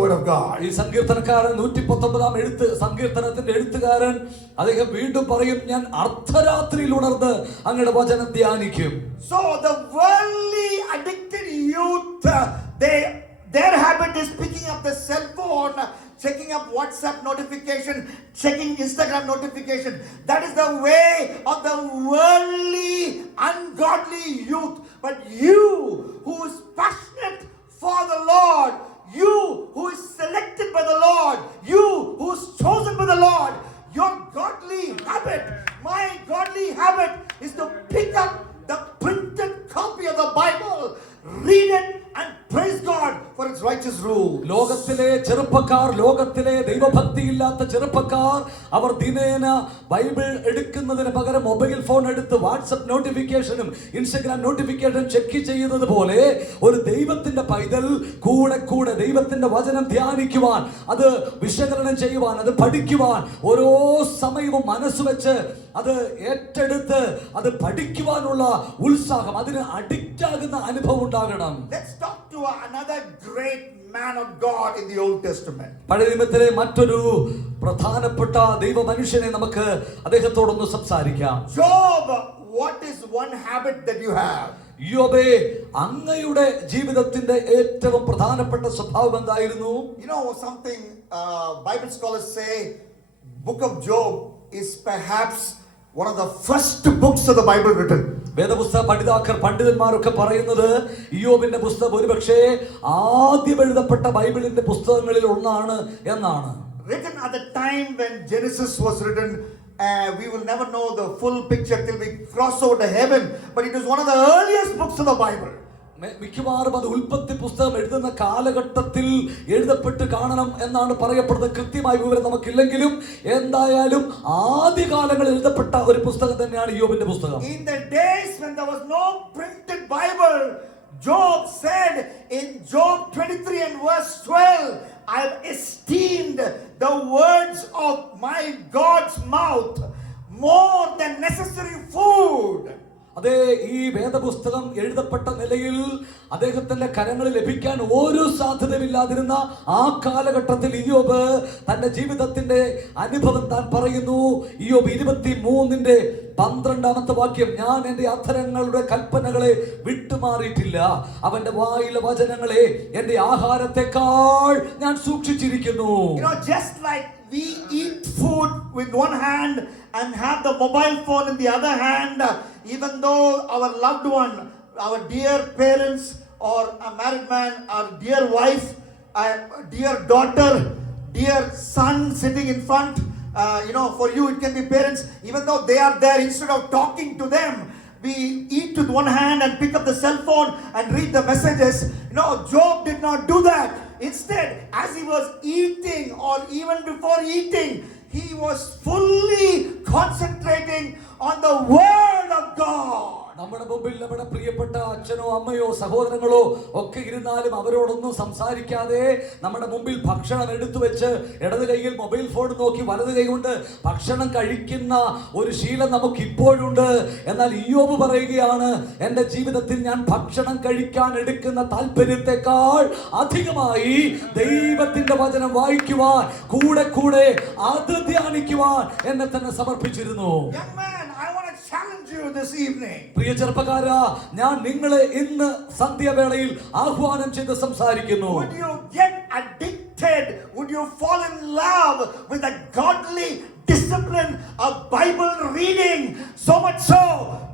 word of God. ഈ സങ്കീർത്തനക്കാരൻ 119 സങ്കീർത്തനത്തിന്റെ എഴുത്തുകാരൻ അദ്ദേഹം വീണ്ടും പറയും, ഞാൻ അർദ്ധരാത്രിയിൽ ഉണർന്ന് അങ്ങയുടെ വചനം ധ്യാനിക്കും. So the worldly addicted youth, their habit is picking up the cell phone, checking up WhatsApp notification, checking Instagram notification. That is the way of the worldly, ungodly youth. But you who is passionate for the Lord, you who is selected by the Lord, you who is chosen by the Lord, your godly habit, my godly habit is to pick up the printed copy of the Bible, read it and praise God for its righteous rule. ലോകത്തിലെ ചെറുപ്പക്കാർ, ലോകത്തിലെ ദൈവഭക്തിയില്ലാത്ത ചെറുപ്പക്കാർ, അവർ ദിനേന Bible എടുക്കുന്നതിന് പകരം mobile phone എടുത്ത് WhatsApp നോട്ടിഫിക്കേഷനും Instagram notification check ചെയ്യുന്നത് പോലെ ഒരു ദൈവത്തിന്റെ പൈതൽ കൂടെ ദൈവത്തിന്റെ വചനം ധ്യാനിക്കുവാൻ, അത് വിശകലനം ചെയ്യുവാൻ, അത് പഠിക്കുവാൻ ഓരോ സമയവും മനസ്സ് വെച്ച് അത് ഏറ്റെടുത്ത് അത് പഠിക്കുവാനുള്ള ഉത്സാഹം, അതിന് അഡിക്റ്റ് ആകുന്ന അനുഭവം ഉണ്ടാകണം. Let's talk to another great man of God in the Old Testament. പഴയ നിയമത്തിലെ മറ്റൊരു പ്രധാനപ്പെട്ട ദൈവ മനുഷ്യനെ നമുക്ക് അദ്ദേഹത്തോടൊന്ന് സംസാരിക്കാം. Job, what is one habit that you have? യോബേ, അങ്ങയുടെ ജീവിതത്തിന്റെ ഏറ്റവും പ്രധാനപ്പെട്ട സ്വഭാവം എന്തായിരുന്നു? You know something, Bible scholars say book of Job is perhaps one of the first books of the Bible written. വേദപുസ്തക പണ്ഡിതന്മാരൊക്കെ പറയുന്നത് ഇയ്യോബിന്റെ പുസ്തകം ഒരുപക്ഷേ ആദ്യം എഴുതപ്പെട്ട ബൈബിളിന്റെ പുസ്തകങ്ങളിൽ ഒന്നാണ് എന്നാണ്. Written at the time when Genesis was written. We will never know the full picture till we cross over to heaven, but it is one of the earliest books of the Bible. മിക്കവാറും അത് ഉൽപ്പത്തി പുസ്തകം എഴുതുന്ന കാലഘട്ടത്തിൽ എഴുതപ്പെട്ട് കാണണം എന്നാണ് പറയപ്പെടുന്നത്. കൃത്യമായ വിവരം നമുക്കില്ലെങ്കിലും എന്തായാലും ആദ്യകാലങ്ങളിൽ എഴുതപ്പെട്ട ഒരു പുസ്തകം തന്നെയാണ് യോബിന്റെ പുസ്തകം. In the days when there was no printed Bible, Job said in Job 23 and verse 12, I have esteemed the words of my God's mouth more than necessary food. അതെ, ഈ വേദപുസ്തകം എഴുതപ്പെട്ട നിലയിൽ അദ്ദേഹത്തിന്റെ കരങ്ങളിൽ ലഭിക്കാൻ ഒരു സാധ്യതയില്ലാതിരുന്ന ആ കാലഘട്ടത്തിൽ ഇയ്യോബ് തന്റെ ജീവിതത്തിന്റെ അനുഭവം താൻ പറയുന്നു. ഇയ്യോബ് 23:12 വാക്യം, ഞാൻ എന്റെ അധരങ്ങളുടെ കൽപ്പനകളെ വിട്ടുമാറിയിട്ടില്ല, അവന്റെ വായിലെ വചനങ്ങളെ എന്റെ ആഹാരത്തെക്കാൾ ഞാൻ സൂക്ഷിച്ചിരിക്കുന്നു. You know, just like we eat food with one hand and have the mobile phone in the other hand, even though our loved one, our dear parents, or a married man, our dear wife, dear daughter, dear son sitting in front, for you it can be parents, even though they are there, instead of talking to them, we eat with one hand and pick up the cell phone and read the messages. Job did not do that. Instead, as he was eating, or even before eating, he was fully concentrating on the word of God. നമ്മുടെ മുമ്പിൽ നമ്മുടെ പ്രിയപ്പെട്ട അച്ഛനോ അമ്മയോ സഹോദരങ്ങളോ ഒക്കെ ഇരുന്നാലും അവരോടൊന്നും സംസാരിക്കാതെ നമ്മുടെ മുമ്പിൽ ഭക്ഷണം എടുത്തു വെച്ച് ഇടത് കൈയിൽ മൊബൈൽ ഫോൺ നോക്കി വലത് കൈ കൊണ്ട് ഭക്ഷണം കഴിക്കുന്ന ഒരു ശീലം നമുക്ക് ഇപ്പോഴുണ്ട്. എന്നാൽ ഇയ്യോബ് പറയുകയാണ്, എൻ്റെ ജീവിതത്തിൽ ഞാൻ ഭക്ഷണം കഴിക്കാൻ എടുക്കുന്ന താല്പര്യത്തെക്കാൾ അധികമായി ദൈവത്തിന്റെ വചനം വായിക്കുവാൻ, കൂടെ കൂടെ അത് ധ്യാനിക്കുവാൻ എന്നെ തന്നെ സമർപ്പിച്ചിരുന്നു. Young man, I want to challenge you this evening. പ്രിയ ചെറുപ്പക്കാരാ, ഞാൻ നിങ്ങളെ ഇന്ന് സന്ധ്യാവേളയിൽ ആഹ്വാനം ചെയ്ത് സംസാരിക്കുന്നു. Would you get addicted? Would you fall in love with a godly discipline of Bible reading? So much so,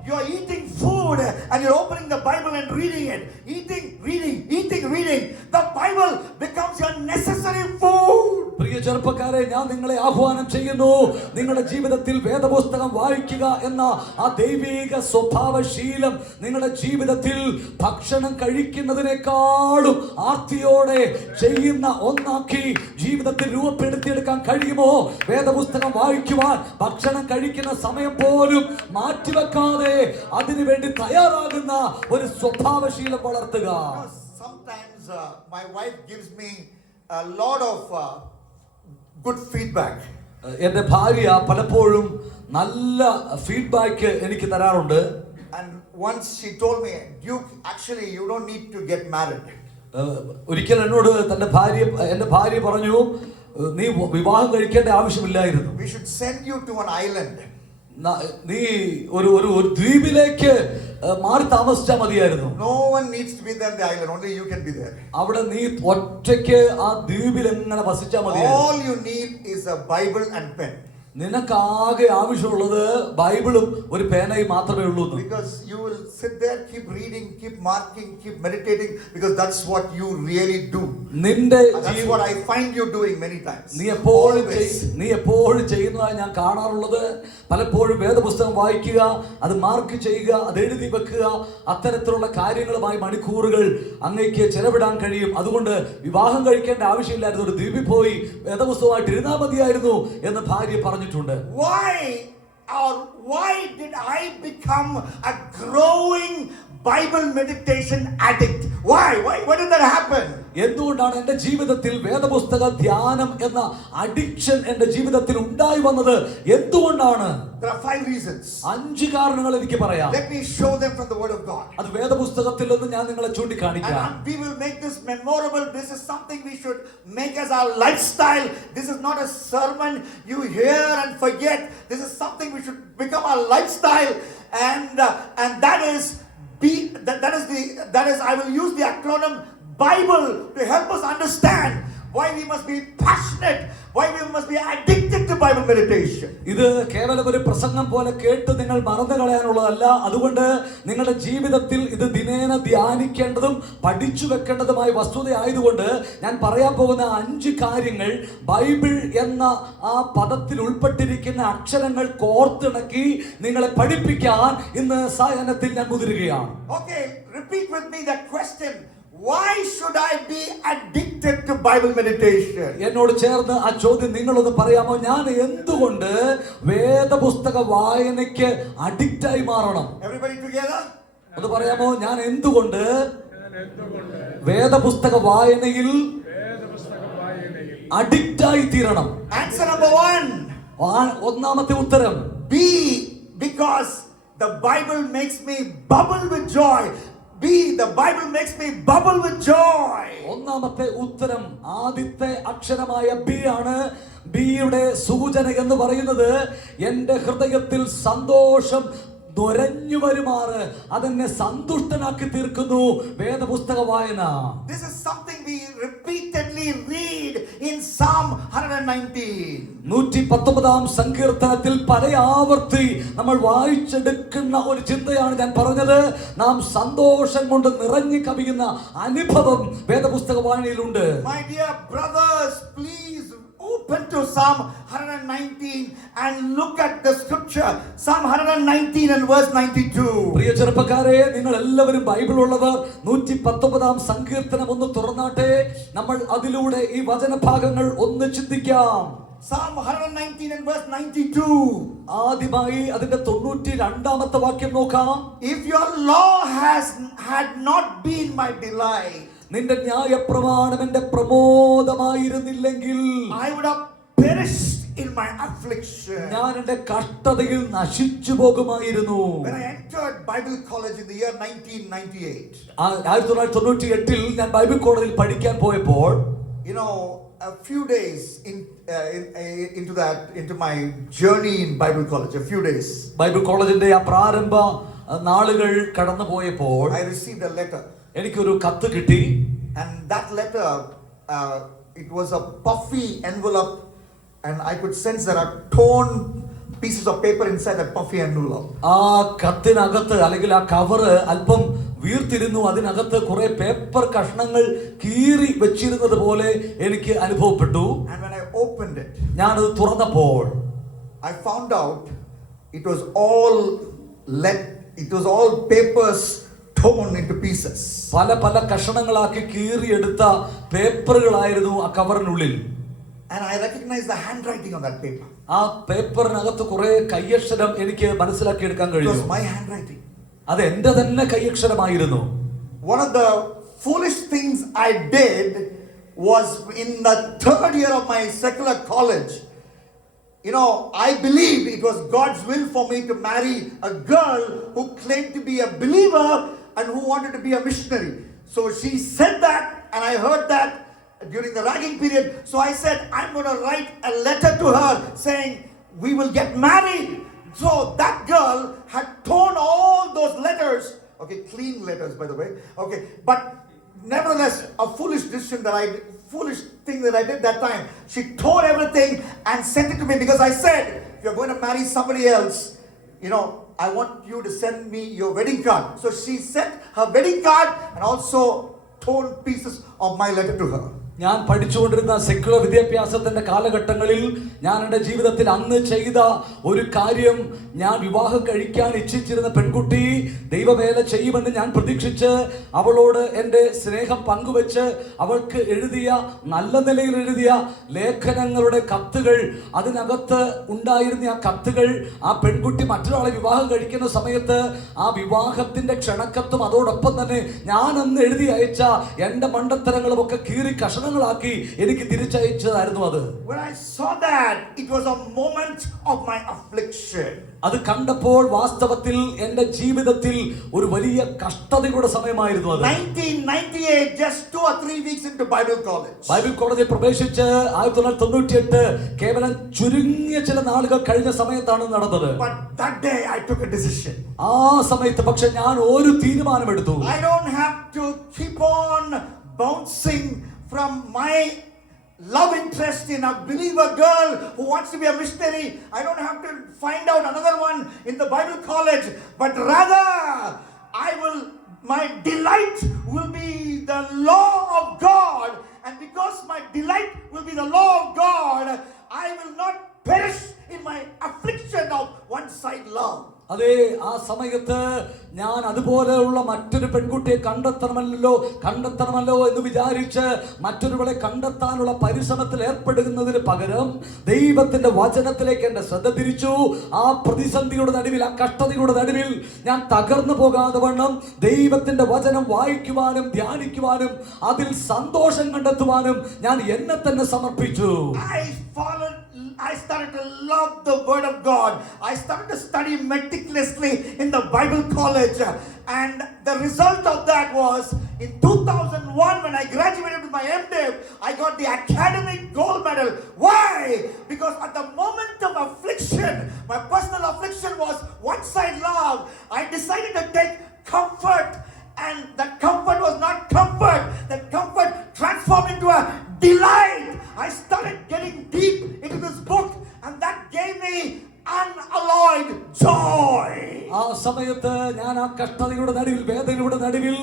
you are eating food and you're opening the Bible and reading it. Eating, reading. The Bible becomes your necessary food. പ്രിയ ചെറുപ്പക്കാരെ, ഞാൻ നിങ്ങളെ ആഹ്വാനം ചെയ്യുന്നു, നിങ്ങളുടെ ജീവിതത്തിൽ വേദപുസ്തകം വായിക്കുക എന്ന ആ ദൈവിക സ്വഭാവശീലം നിങ്ങളുടെ ജീവിതത്തിൽ ഭക്ഷണം കഴിക്കുന്നതിനേക്കാളും ആർത്തിയോടെ ചെയ്യുന്ന ഒന്നാക്കി ജീവിതത്തിൽ രൂപപ്പെടുത്തിയെടുക്കാൻ കഴിയുമോ? വേദപുസ്തകം വായിക്കുവാൻ ഭക്ഷണം കഴിക്കുന്ന സമയം പോലും മാറ്റിവെക്കാതെ അതിനുവേണ്ടി തയ്യാറാകുന്ന ഒരു സ്വഭാവശീലം വളർത്തുക. Sometimes my wife gives me a lot of good feedback. എൻ്റെ ഭാര്യ പലപ്പോഴും നല്ല ഫീഡ്ബാക്ക് എനിക്ക് തരാറുണ്ട്. And once she told me, Duke, actually you don't need to get married. ഒരിക്കൽ എന്നോട് എൻ്റെ ഭാര്യ പറഞ്ഞു, നീ വിവാഹം കഴിക്കേണ്ട ആവശ്യമില്ലായിരുന്നു. We should send you to an island. നീ ഒരു ദ്വീപിലേക്ക് മാറി താമസിച്ചാൽ മതിയായിരുന്നു. No one needs to be there in the island, only you can be there. അവിടെ നീ ഒറ്റയ്ക്ക് ആ ദ്വീപിൽ എങ്ങനെ വസിച്ചാൽ മതിയായിരുന്നു. All you need is a Bible and pen. നിനക്കാകെ ആവശ്യമുള്ളത് ബൈബിളും ഒരു പേനയും മാത്രമേ ഉള്ളൂ. Because you will sit there, keep reading, keep marking, keep meditating, because that's what you really do. That's what I find you doing many times. നീ എപ്പോഴും ചെയ്യുന്നതായി ഞാൻ കാണാറുള്ളത്, പലപ്പോഴും വേദപുസ്തകം വായിക്കുക, അത് മാർക്ക് ചെയ്യുക, അത് എഴുതി വെക്കുക, അത്തരത്തിലുള്ള കാര്യങ്ങളുമായി മണിക്കൂറുകൾ അങ്ങേക്ക് ചെലവിടാൻ കഴിയും. അതുകൊണ്ട് വിവാഹം കഴിക്കേണ്ട ആവശ്യമില്ലായിരുന്നു, ഒരു ദ്വീപിൽ പോയി വേദപുസ്തകമായിട്ട് ഇരുന്നാൽ മതിയായിരുന്നു എന്ന് ഭാര്യ പറഞ്ഞിട്ടുണ്ട്. Why did I become a growing Bible meditation addict? Why did that happen? എന്തുകൊണ്ടാണ് എൻ്റെ ജീവിതത്തിൽ വേദപുസ്തക ധ്യാനം എന്ന അഡിക്ഷൻ എൻ്റെ ജീവിതത്തിൽ ഉണ്ടായി വന്നത്? എന്തുകൊണ്ടാണ്? There are 5 reasons. 5 കാരണങ്ങൾ എനിക്ക് പറയാം. Let me show them from the word of God. അത് വേദപുസ്തകത്തിൽ നിന്ന് ഞാൻ നിങ്ങളെ ചൂണ്ടിക്കാണിക്കാം. And we will make this memorable. This is something we should make as our lifestyle. This is not a sermon you hear and forget. This is something we should become our lifestyle, and that is I will use the acronym Bible to help us understand why we must be passionate, why we must be addicted to Bible meditation. ഇത് കേവലം ഒരു പ്രസംഗം പോലെ കേട്ട് നിങ്ങൾ മറന്നു കളയാനുള്ളതല്ല. അതുകൊണ്ട് നിങ്ങളുടെ ജീവിതത്തിൽ ഇത് ദിനേന ധ്യാനിക്കേണ്ടതും പഠിച്ചു വെക്കേണ്ടതുമായ വസ്തുതയായതുകൊണ്ട് ഞാൻ പറയാൻ പോകുന്ന 5 കാര്യങ്ങൾ ബൈബിൾ എന്ന ആ പദത്തിൽ ഉൾപ്പെട്ടിരിക്കുന്ന അക്ഷരങ്ങൾ കോർത്തിണക്കി നിങ്ങളെ പഠിപ്പിക്കാൻ ഇന്ന് സായാഹ്നത്തിൽ ഞാൻ മുതിരുകയാണ്. Okay, repeat with me that question. Why should I be addicted to Bible meditation? എന്നോട് ചേർന്ന് ആ ചോദ്യം നിങ്ങളൊന്ന് പറയാമോ? ഞാൻ എന്തുകൊണ്ട് വേദപുസ്തക വായനയ്ക്ക് അഡിക്റ്റ് ആയി മാറണം? Everybody together? അത് പറയാമോ? ഞാൻ എന്തുകൊണ്ട് വേദപുസ്തക വായനയിൽ അഡിക്റ്റ് ആയി തീരണം? Answer number 1. ഒന്നാമത്തെ ഉത്തരം, because the Bible makes me bubble with joy. The Bible makes me bubble with joy. ഒന്നാമത്തെ ഉത്തരം, ആദ്യത്തെ അക്ഷരമായ ബി ആണ്. ബിയുടെ സൂചന എന്ന് പറയുന്നത് എൻ്റെ ഹൃദയത്തിൽ സന്തോഷം നുരഞ്ഞു വരുമാറ് അതെന്നെ സന്തുഷ്ടനാക്കി തീർക്കുന്നു വേദപുസ്തക വായന. This is something we repeatedly read in Psalm 119. 119. 119 സങ്കീർത്തനത്തിൽ പല ആവർത്തി നമ്മൾ വായിച്ചെടുക്കുന്ന ഒരു ചിന്തയാണ് ഞാൻ പറഞ്ഞത്. നാം സന്തോഷം കൊണ്ട് നിറഞ്ഞു കവിയുന്ന അനുഭവം വേദപുസ്തക വായനയിലുണ്ട്. My dear brothers, please open to Psalm 119 and look at the scripture. Psalm 119 and verse 92. പ്രിയ ചെറുപ്പക്കാരെ, നിങ്ങൾ എല്ലാവരും ബൈബിൾ ഉള്ളവർ 119 സങ്കീർത്തനം ഒന്ന് തുറന്നാട്ടെ. നമ്മൾ അതിലൂടെ ഈ വചനഭാഗങ്ങൾ ഒന്ന് ചിന്തിക്കാം. Psalm 119 and verse 92. ആദ്യമായി അതിന്റെ 92ാമത്തെ വാക്യം നോക്കാം. If your law had not been my delight, നിന്റെ ന്യായപ്രമാണം എന്റെ പ്രമോദമായിരുന്നില്ലെങ്കിൽ I would have perished in my affliction. ഞാൻ എന്റെ കഷ്ടതയിൽ നശിച്ചു പോകുമായിരുന്നു. When I entered Bible college in the year 1998, 1998 ഞാൻ ബൈബിൾ കോളേജിൽ പഠിക്കാൻ പോയപ്പോൾ, you know, a few days into my journey in Bible college, a few days, Bible കോളേജിന്റെ ആ പ്രാരംഭ നാളുകൾ കടന്നു പോയപ്പോൾ I received a letter. എനിക്കൊരു കത്ത് കിട്ടി. And that letter, it was a puffy envelope, and I could sense there are torn pieces of paper inside that puffy envelope. ആ കത്തിനകത്ത് അല്ലെങ്കിൽ ആ കവറ് അല്പം വീർത്തിരുന്നു. അതിനകത്ത് കുറെ പേപ്പർ കഷ്ണങ്ങൾ കീറി വെച്ചിരുന്നത് പോലെ എനിക്ക് അനുഭവപ്പെട്ടു. And when I opened it, ഞാനത് തുറന്നപ്പോൾ I found out it was all papers torn into pieces. പല പല കഷണങ്ങളാക്കി കീറിയെടുത്ത പേപ്പറുകളായിരുന്നു ആ കവറിനുള്ളിൽ. And I recognized the handwriting on that paper. ആ പേപ്പറിനകത്ത് കുറെ കയ്യക്ഷരം എനിക്ക് മനസ്സിലാക്കിയെടുക്കാൻ It കഴിഞ്ഞു. was my handwriting. അത് എന്റെ തന്നെ കയ്യക്ഷരമായിരുന്നു. One of the foolish things I did was in the 3rd year of my secular college. You know, I believed it was God's will for me to marry a girl who claimed to be a believer and who wanted to be a missionary. So she said that, and I heard that during the ragging period. So I said, I'm going to write a letter to her saying, we will get married. So that girl had torn all those letters. Okay, clean letters, by the way. Okay, but nevertheless, a foolish thing that I did that time. She tore everything and sent it to me because I said, if you're going to marry somebody else, you know, I want you to send me your wedding card. So she sent her wedding card and also torn pieces of my letter to her. ഞാൻ പഠിച്ചുകൊണ്ടിരുന്ന secular വിദ്യാഭ്യാസത്തിന്റെ കാലഘട്ടങ്ങളിൽ ഞാൻ എൻ്റെ ജീവിതത്തിൽ അന്ന് ചെയ്ത ഒരു കാര്യം, ഞാൻ വിവാഹം കഴിക്കാൻ ഇച്ഛിച്ചിരുന്ന പെൺകുട്ടി ദൈവവേല ചെയ്യുമെന്ന് ഞാൻ പ്രതീക്ഷിച്ച് അവളോട് എൻ്റെ സ്നേഹം പങ്കുവെച്ച് അവൾക്ക് എഴുതിയ, നല്ല നിലയിൽ എഴുതിയ ലേഖനങ്ങളുടെ കത്തുകൾ, അതിനകത്ത് ഉണ്ടായിരുന്ന ആ കത്തുകൾ ആ പെൺകുട്ടി മറ്റൊരാളെ വിവാഹം കഴിക്കുന്ന സമയത്ത് ആ വിവാഹത്തിന്റെ ക്ഷണക്കത്തും അതോടൊപ്പം തന്നെ ഞാൻ അന്ന് എഴുതി അയച്ച എൻ്റെ മണ്ടത്തരങ്ങളും ഒക്കെ കീറി കഷണങ്ങളാക്കി എനിക്ക് തിരിച്ചയച്ചതായിരുന്നു അത്. When I saw that, it was a moment of my affliction. അത് കണ്ടപ്പോൾ വാസ്തവത്തിൽ എൻ്റെ ജീവിതത്തിൽ ഒരു വലിയ കഷ്ടതയുടെ സമയമായിരുന്നു അത്. 1998, just 2 or 3 weeks into Bible college. Bible കോളേജിൽ പ്രവേശിച്ച് 1998 കേവലം ചുരുങ്ങിയ ചില നാളുകൾ കഴിഞ്ഞ സമയത്താണ് നടന്നത്. But that day I took a decision. ആ സമയത്ത് പക്ഷെ ഞാൻ ഒരു തീരുമാനമെടുത്തു. I don't have to keep on bouncing from my love interest in a believer girl who wants to be a missionary. I don't have to find out another one in the Bible college, but rather my delight will be the law of God, and because my delight will be the law of God, I will not perish in my affliction of one-side love. അതെ, ആ സമയത്ത് ഞാൻ അതുപോലെയുള്ള മറ്റൊരു പെൺകുട്ടിയെ കണ്ടെത്തണമല്ലോ എന്ന് വിചാരിച്ച് മറ്റൊരുവളെ കണ്ടെത്താനുള്ള പരിശ്രമത്തിൽ ഏർപ്പെടുന്നതിന് പകരം ദൈവത്തിന്റെ വചനത്തിലേക്ക് എന്റെ ശ്രദ്ധ തിരിച്ചു. ആ പ്രതിസന്ധിയുടെ നടുവിൽ, ആ കഷ്ടതയുടെ നടുവിൽ ഞാൻ തകർന്നു പോകാതെ വണ്ണം ദൈവത്തിന്റെ വചനം വായിക്കുവാനും ധ്യാനിക്കുവാനും അതിൽ സന്തോഷം കണ്ടെത്തുവാനും ഞാൻ എന്നെ തന്നെ സമർപ്പിച്ചു. I started to love the word of God. I started to study meticulously in the Bible college, and the result of that was in 2001 when I graduated with my MDiv, I got the academic gold medal. Why? Because at the moment of affliction, my personal affliction was one-side love. I decided to take comfort, and that comfort was not comfort. That comfort transformed into a delight. I started getting deep into this book, and that gave me unalloyed joy. ആ സമയത്ത് ഞാൻ ആ കഷ്ടതയുടെ നടുവിൽ, വേദനയുടെ നടുവിൽ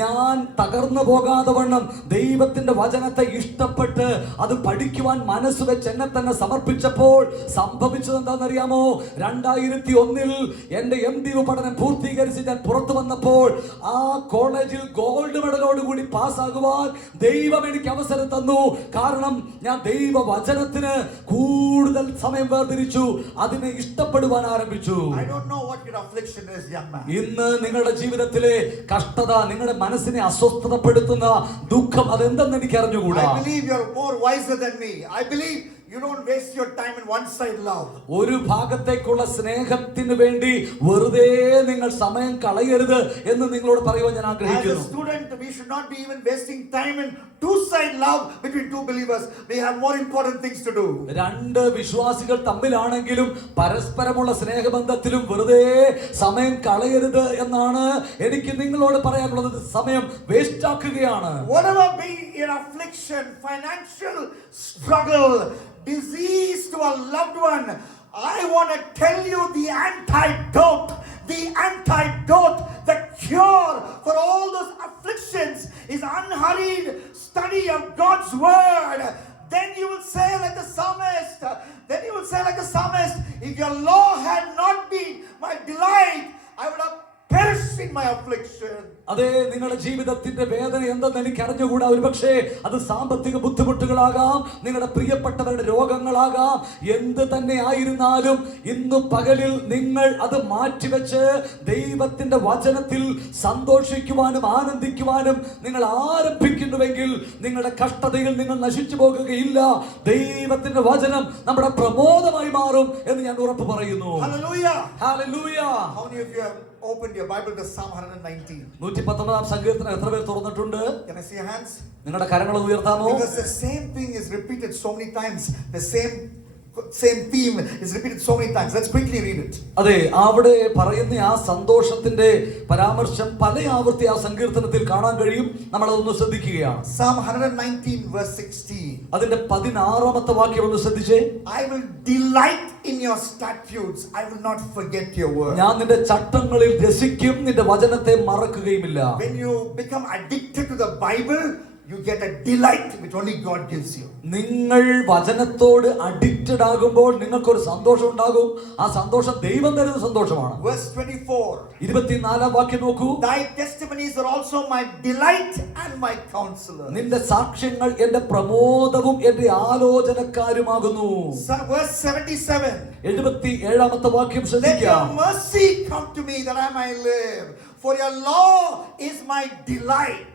ഞാൻ തകർന്നു പോകാതെ വണ്ണം ദൈവത്തിന്റെ വചനത്തെ ഇഷ്ടപ്പെട്ട് അത് പഠിക്കുവാൻ മനസ്സ് വെച്ച് എന്നെ തന്നെ സമർപ്പിച്ചപ്പോൾ സംഭവിച്ചത് എന്താണെന്നറിയാമോ? 2001 എന്റെ MDU പഠനം പൂർത്തീകരിച്ച് ഞാൻ പുറത്തു വന്നപ്പോൾ ആ കോളേജിൽ ഗോൾഡ് മെഡലോട് കൂടി പാസ്സാകുവാൻ ദൈവം എനിക്ക് അവസരം തന്നു. കാരണം ഞാൻ ദൈവ വചനത്തിന് കൂടുതൽ സമയം വേർതിരിച്ചു, അതിനെ ഇഷ്ടപ്പെടുവാൻ ആരംഭിച്ചു. I don't know what your affliction is, young man. ഇന്ന് നിങ്ങളുടെ ജീവിതത്തിലെ കഷ്ടത, നിങ്ങളുടെ മനസ്സിനെ അസ്വസ്ഥതപ്പെടുത്തുന്ന ദുഃഖം അതെന്തെന്ന് എനിക്ക് അറിഞ്ഞുകൂടാ. I believe you're more wiser than me. I believe you don't waste your time in one side love. ഒരു ഭാഗത്തേക്കുള്ള സ്നേഹത്തിന് വേണ്ടി വെറുതെ നിങ്ങൾ സമയം കളയരുത് എന്ന് നിങ്ങളോട് പറയുവാൻ ഞാൻ As a ആഗ്രഹിക്കുന്നു. student, we should not be even wasting time in two-side love between two believers. We have more important things to do. രണ്ട് വിശ്വാസികൾ തമ്മിലാണെങ്കിലും പരസ്പരമുള്ള സ്നേഹബന്ധത്തിലും വെറുതെ സമയം കളയരുത് എന്നാണ് എനിക്ക് നിങ്ങളോട് പറയാനുള്ളത്. സമയം വേസ്റ്റ് ആക്കുകയാണ്. Whatever be your affliction, financial struggle, disease to a loved one, I want to tell you the antidote, the cure for all those afflictions is unhurried study of God's word. Then you will say like the psalmist, if your law had not been my delight, I would have perished in my affliction. അതെ, നിങ്ങളുടെ ജീവിതത്തിന്റെ വേദന എന്തെന്ന് എനിക്ക് അറിഞ്ഞുകൂടാ. ഒരു പക്ഷേ അത് സാമ്പത്തിക ബുദ്ധിമുട്ടുകളാകാം, നിങ്ങളുടെ പ്രിയപ്പെട്ടവരുടെ രോഗങ്ങളാകാം, എന്ത് തന്നെ ആയിരുന്നാലും ഇന്ന് പകലിൽ നിങ്ങൾ അത് മാറ്റിവെച്ച് ദൈവത്തിന്റെ വചനത്തിൽ സന്തോഷിക്കുവാനും ആനന്ദിക്കുവാനും നിങ്ങൾ ആരംഭിക്കുന്നുവെങ്കിൽ നിങ്ങളുടെ കഷ്ടതയിൽ നിങ്ങൾ നശിച്ചു പോകുകയില്ല. ദൈവത്തിന്റെ വചനം നമ്മുടെ പ്രമോദമായി മാറും എന്ന് ഞാൻ ഉറപ്പ് പറയുന്നു. Hallelujah. Hallelujah. How many of you have opened your Bible to Psalm 119? 119 സങ്കീർത്തനം എത്ര പേർ തുറന്നിട്ടുണ്ട്? Can I see your hands? നിങ്ങളുടെ കരങ്ങൾ ഉയർത്താമോ? Because the same thing is repeated so many times. The same theme is repeated so many times. Let's quickly read it. അതെ, അവിടെ പറയുന്ന ആ സന്തോഷത്തിന്റെ പരാമർശം പല ആവർത്തി ആ സങ്കീർത്തനത്തിൽ കാണാൻ കഴിയും. നമ്മൾ അതൊന്ന് ശ്രദ്ധിക്കുകയാണ്. Psalm 119 verse 16. അതിന്റെ 16ാമത്തെ വാക്യം ഒന്ന് ശ്രദ്ധിച്ചേ. I will delight in your statutes. I will not forget your word. ഞാൻ നിന്റെ ചട്ടങ്ങളിൽ രസിക്കും, നിന്റെ വചനത്തെ മറക്കുകയുമില്ല. When you become addicted to the Bible, you get a delight which only God gives you. നിങ്ങൾ വചനത്തോട് അഡിക്റ്റഡ് ആകുമ്പോൾ നിങ്ങൾക്കൊരു സന്തോഷം ഉണ്ടാകും. ആ സന്തോഷം ദൈവം തരുന്ന സന്തോഷമാണ്. Verse 24. 24ാം വാക്യം നോക്കൂ. Thy testimonies are also my delight and my counselor. നിന്റെ സാക്ഷ്യങ്ങൾ എന്റെ പ്രമോദവും എന്റെ ആലോചനക്കാരുമാകുന്നു. Verse 77. 77ാമത്തെ വാക്യം Let ശ്രദ്ധിക്കുക. your mercy come to me that I might live, for your law is my delight.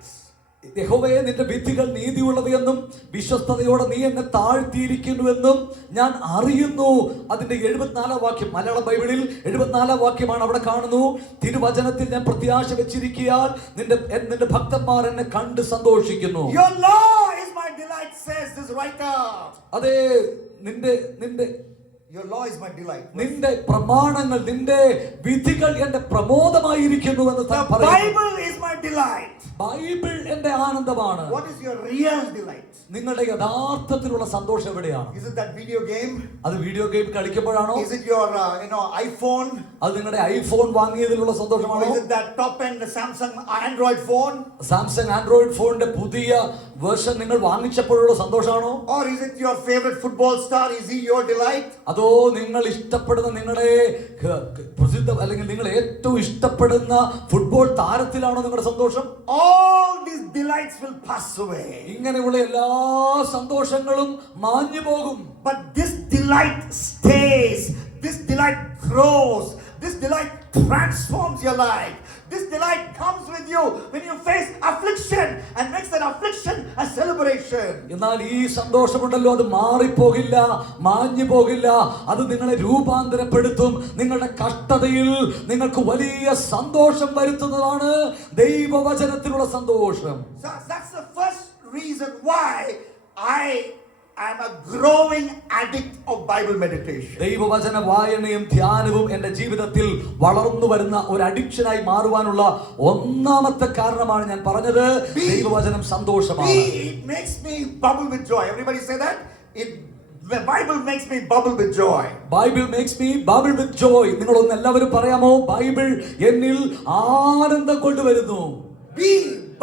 യഹോവയെ, നിന്റെ വിധികൾ നീതിയുള്ളവയെന്നും വിശ്വസ്തയോടെ നീ എന്നെ താഴ്ത്തിയിരിക്കുന്നുവെന്നും ഞാൻ അറിയുന്നു. അതിന്റെ 74ാം വാക്യം, മലയാളം ബൈബിളിൽ 74ാം വാക്യമാണ് അവിടെ കാണുന്നു. തിരുവചനത്തിൽ ഞാൻ പ്രത്യാശ വെച്ചിരിക്കയാൽ നിന്റെ ഭക്തന്മാർ എന്നെ കണ്ട് സന്തോഷിക്കുന്നു. Your law is my delight, says this writer. അതെ, നിന്റെ Your law is my delight. നിന്റെ പ്രമാണങ്ങൾ, നിന്റെ വിധികൾ എന്റെ പ്രമോദമായിരിക്കുന്നു എന്ന് താൻ The പറയുന്നു. Bible is my delight. Bible എന്റെ ആനന്ദമാണ്. What is your real delight? നിങ്ങളുടെ യഥാർത്ഥത്തിലുള്ള സന്തോഷം എവിടെയാണ്? Is it that video game? അത് വീഡിയോ ഗെയിം കളിക്കുമ്പോഴാണോ? Is it your iPhone? അത് നിങ്ങളുടെ ഐഫോൺ വാങ്ങിയതിലുള്ള Or സന്തോഷമാണോ? is it that top end Samsung Android phone? Samsung Android ഫോണിന്റെ പുതിയ വേർഷൻ നിങ്ങൾ വാങ്ങിച്ചപ്പോഴുള്ള സന്തോഷമാണോ? Or is it your favorite football star? Is he your delight? അതോ നിങ്ങൾ ഇഷ്ടപ്പെടുന്ന നിങ്ങളുടെ പ്രസിദ്ധ അല്ലെങ്കിൽ നിങ്ങൾ ഏറ്റവും ഇഷ്ടപ്പെടുന്ന ഫുട്ബോൾ താരത്തിലാണോ നിങ്ങളുടെ സന്തോഷം? All these delights will pass away. ഇങ്ങനെയുള്ള എല്ലാ സന്തോഷങ്ങളും മാഞ്ഞു പോകും. But this delight stays. This delight grows. This delight transforms your life. This delight comes with you when you face affliction and makes that affliction a celebration. എന്നാൽ ഈ സന്തോഷമുണ്ടല്ലോ, അത് മാറിപ്പോകില്ല, മാഞ്ഞു പോകില്ല. അത് നിങ്ങളെ രൂപാന്തരപ്പെടുത്തും. നിങ്ങളുടെ കഷ്ടതയിൽ നിങ്ങൾക്ക് വലിയ സന്തോഷം വരുത്തുന്നതാണ് ദൈവവചനത്തിലുള്ള സന്തോഷം. So that's the first reason why I am a growing addict of Bible meditation. ദൈവവചന വായനയും ധ്യാനവും എൻ്റെ ജീവിതത്തിൽ വളർന്നു വരുന്ന ഒരു അഡിക്ഷനായി മാറുവാനുള്ള ഒന്നാമത്തെ കാരണമാണ് ഞാൻ പറഞ്ഞത്. ദൈവവചനം സന്തോഷമാണ്. It makes me bubble with joy. Everybody say that. The Bible makes me bubble with joy. Bible makes me bubble with joy. നിങ്ങളൊന്ന് എല്ലാവരും പറയാമോ? ബൈബിൾ എന്നിൽ ആനന്ദം കൊണ്ടുവരുന്നു.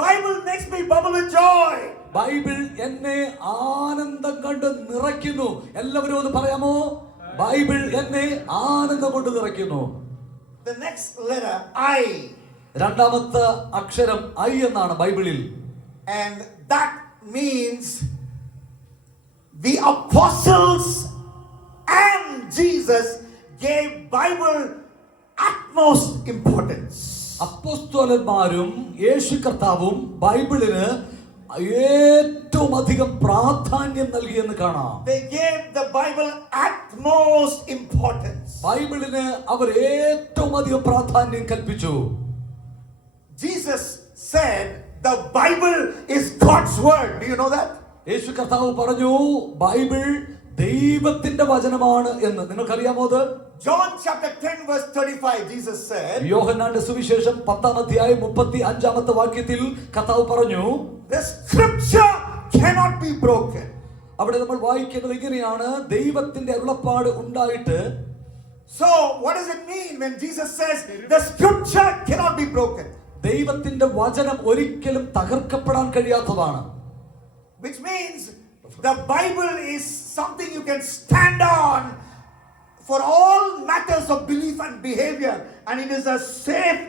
Bible makes me bubble with joy. Bible എന്നെ ആനന്ദം കൊണ്ട് നിറയ്ക്കുന്നു. എല്ലാവരും ഒന്ന് പറയാമോ? ബൈബിൾ എന്നെ ആനന്ദം കൊണ്ട് നിറയ്ക്കുന്നു. The next letter I. രണ്ടാമത്തെ അക്ഷരം ഐ എന്നാണ് ബൈബിളിൽ. And that means the apostles and Jesus gave Bible utmost importance. അപ്പോസ്തലന്മാരും യേശു കർത്താവും ബൈബിളിന് ഏറ്റവും അധികം പ്രാധാന്യം നൽകിയെന്ന് കാണാം. They gave the Bible utmost importance. ബൈബിളിന് അവർ ഏറ്റവും അധികം പ്രാധാന്യം കൽപ്പിച്ചു. Jesus said the Bible is God's word. Do you know that? യേശു കർത്താവ് പറഞ്ഞു ബൈബിൾ ദൈവത്തിന്റെ വചനമാണ് എന്ന്. നിങ്ങൾക്കറിയാമോ അത്? John chapter 10 verse 35 Jesus said, യോഹന്നാന്റെ സുവിശേഷം 10-ാം അധ്യായം 35-ാമത്തെ വാക്യത്തിൽ കർത്താവ് പറഞ്ഞു the scripture cannot be broken. അവിടെ നമ്മൾ വായിക്കുന്നത് ഇങ്ങനെയാണ്, ദൈവത്തിന്റെ അരുളപ്പാട് ഉണ്ടായിട്ട്. So what does it mean when Jesus says the scripture cannot be broken? ദൈവത്തിന്റെ വചനം ഒരിക്കലും തകർക്കപ്പെടാൻ കഴിയാത്തതാണ്. Which means the Bible is something you can stand on for all matters of belief and behavior, and it is a safe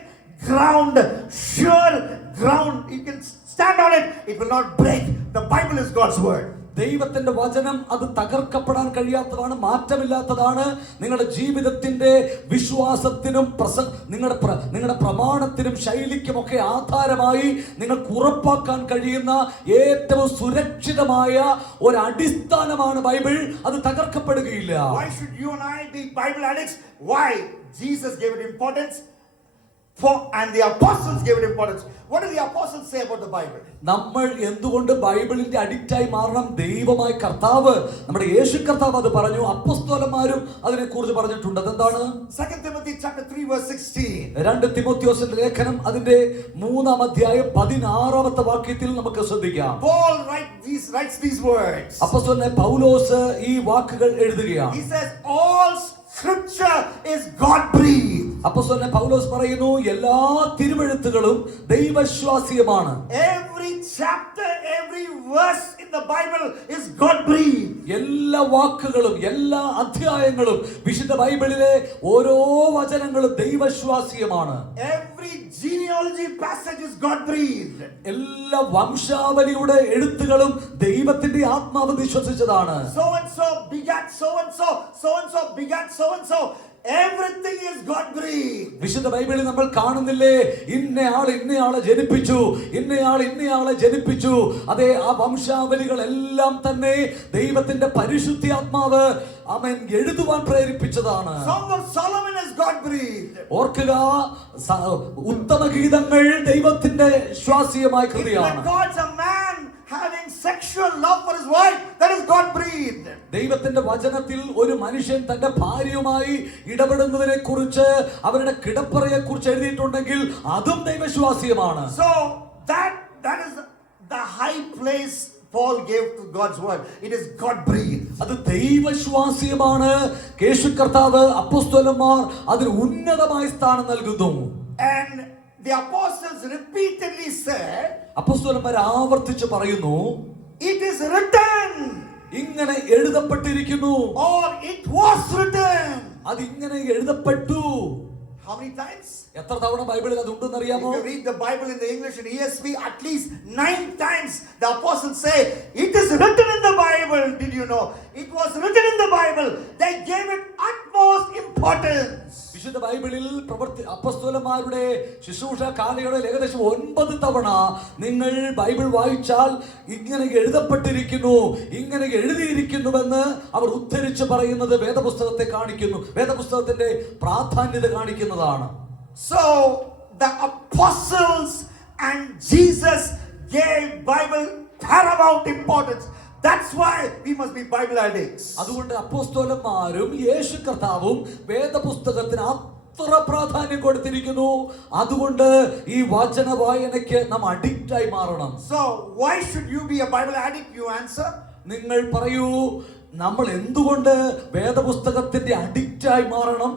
ground, sure ground. You can stand on it, it will not break. The Bible is God's word. ദൈവത്തിന്റെ വചനം അത് തകർക്കപ്പെടാൻ കഴിയാത്തതാണ്, മാറ്റമില്ലാത്തതാണ്. നിങ്ങളുടെ ജീവിതത്തിന്റെ വിശ്വാസത്തിനും നിങ്ങളുടെ പ്രമാണത്തിനും ശൈലിക്കുമൊക്കെ ആധാരമായി നിങ്ങൾക്ക് ഉറപ്പാക്കാൻ കഴിയുന്ന ഏറ്റവും സുരക്ഷിതമായ ഒരു അടിസ്ഥാനമാണ് ബൈബിൾ. അത് തകർക്കപ്പെടുകയില്ല. Why should you and I be Bible addicts? Why? Jesus gave it importance. And the apostles gave it importance. What do the apostles say about the Bible? നമ്മൾ എന്തുകൊണ്ട് ബൈബിളിന്റെ അഡിക്റ്റായി മാറണം? ദൈവമായ കർത്താവ്, നമ്മുടെ യേശു കർത്താവ് അത് പറഞ്ഞു. അപ്പോസ്തലന്മാരും അതിനെക്കുറിച്ച് പറഞ്ഞിട്ടുണ്ട്. അതെന്താണ്? 2 Timothy chapter 3 verse 16. 2 തിമോത്തിയോസിന്റെ ലേഖനം അതിന്റെ 3-ാം അധ്യായം 16-ാമത്തെ വാക്യത്തിൽ നമുക്ക് ശ്രദ്ധിക്കാം. Paul writes these words. അപ്പോസ്തലൻ പൗലോസ് ഈ വാക്കുകൾ എഴുതുകയാണ്. He says all scripture is God breathed. അപ്പോസ്തലൻ പൗലോസ് പറയുന്നു എല്ലാ തിരുവെഴുത്തുകളും ദൈവശ്വാസീയമാണ്. Every chapter, every verse in the Bible is God breathed. എല്ലാ വാക്കുകളും എല്ലാ അധ്യായങ്ങളും വിശുദ്ധ ബൈബിളിലെ ഓരോ വചനങ്ങളും ദൈവശ്വാസീയമാണ്. Every genealogy passage is God breathed. എല്ലാ വംശാവലിയുടെ എഴുത്തുകളും ദൈവത്തിന്റെ ആത്മാവ് നിശ്വസിച്ചതാണ്. So and so begat so and so, so and so begat so and so. Everything is God breathed. വിശുദ്ധ ബൈബിളിൽ നമ്മൾ കാണുന്നില്ലേ, ഇന്നയാളെ ജനിപ്പിച്ചു, ഇന്നയാളെ ജനിപ്പിച്ചു. അതെ, ആ വംശാവലികൾ എല്ലാം തന്നെ ദൈവത്തിന്റെ പരിശുദ്ധാത്മാവ് അവൻ എഴുതുവാൻ പ്രേരിപ്പിച്ചതാണ്. Song of Solomon is God breathed. ഓർക്കുക, ഉത്തമ ഗീതങ്ങൾ ദൈവത്തിന്റെ ശ്വാസീയമായ കൃതിയാണ്. God's a man having sexual love for his wife, that is God breathed. ദൈവത്തിന്റെ വചനത്തിൽ ഒരു മനുഷ്യൻ തന്റെ ഭാര്യയുമായി ഇടപെടുന്നതിനെ കുറിച്ച്, അവരുടെ കിടപ്പറയെ കുറിച്ച് എഴുതിയിട്ടുണ്ടെങ്കിൽ അതും ദൈവശ്വാസീയമാണ്. So that is the high place Paul gave to God's word. It is God breathed. അത് ദൈവശ്വാസീയമാണ്. യേശു കർത്താവ്, അപ്പോസ്തലന്മാർ അതിന് ഉന്നതമായ സ്ഥാനം നൽകുന്നു. And the apostles repeatedly said, അപ്പോസ്തലന്മാർ ആവർത്തിച്ച് പറയുന്നു, it is written, ഇങ്ങനെ എഴുതപ്പെട്ടിരിക്കുന്നു, or it was written. അത് ഇങ്ങനെ എഴുതപ്പെട്ടു. How many times? എത്ര തവണ ബൈബിളിൽ അത് ഉണ്ടെന്ന് അറിയാമോ? If you read the Bible in the English and ESV, at least 9 times the apostles say, it is written in the Bible. Did you know? It was written in the Bible. They gave it utmost importance. വിശുദ്ധ ബൈബിളിൽ അപ്പോസ്തലന്മാരുടെ ശുശ്രൂഷ കാലയളവിൽ ഏകദേശം 9 തവണ നിങ്ങൾ Bible വായിച്ചാൽ ഇങ്ങനെ എഴുതപ്പെട്ടിരിക്കുന്നു, ഇങ്ങനെ എഴുതിയിരിക്കുന്നുവെന്ന് അവർ ഉദ്ധരിച്ച് പറയുന്നത് വേദപുസ്തകത്തെ കാണിക്കുന്നു, വേദപുസ്തകത്തിന്റെ പ്രാധാന്യത കാണിക്കുന്നതാണ്. So the apostles and Jesus gave Bible paramount importance. That's why we must be Bible addicts. അതുകൊണ്ട് അപ്പോസ്തലന്മാരും യേശു കർത്താവും വേദപുസ്തകത്തിന് അത്ര പ്രാധാന്യം കൊടുത്തിരിക്കുന്നു. അതുകൊണ്ട് ഈ വചന വായനയ്ക്ക് നാം അഡിക്റ്റ് ആയി മാറണം. So why should you be a Bible addict? You answer. നിങ്ങൾ പറയൂ, നമ്മൾ എന്തുകൊണ്ട് വേദപുസ്തകത്തിന്റെ അഡിക്റ്റ് ആയി മാറണം?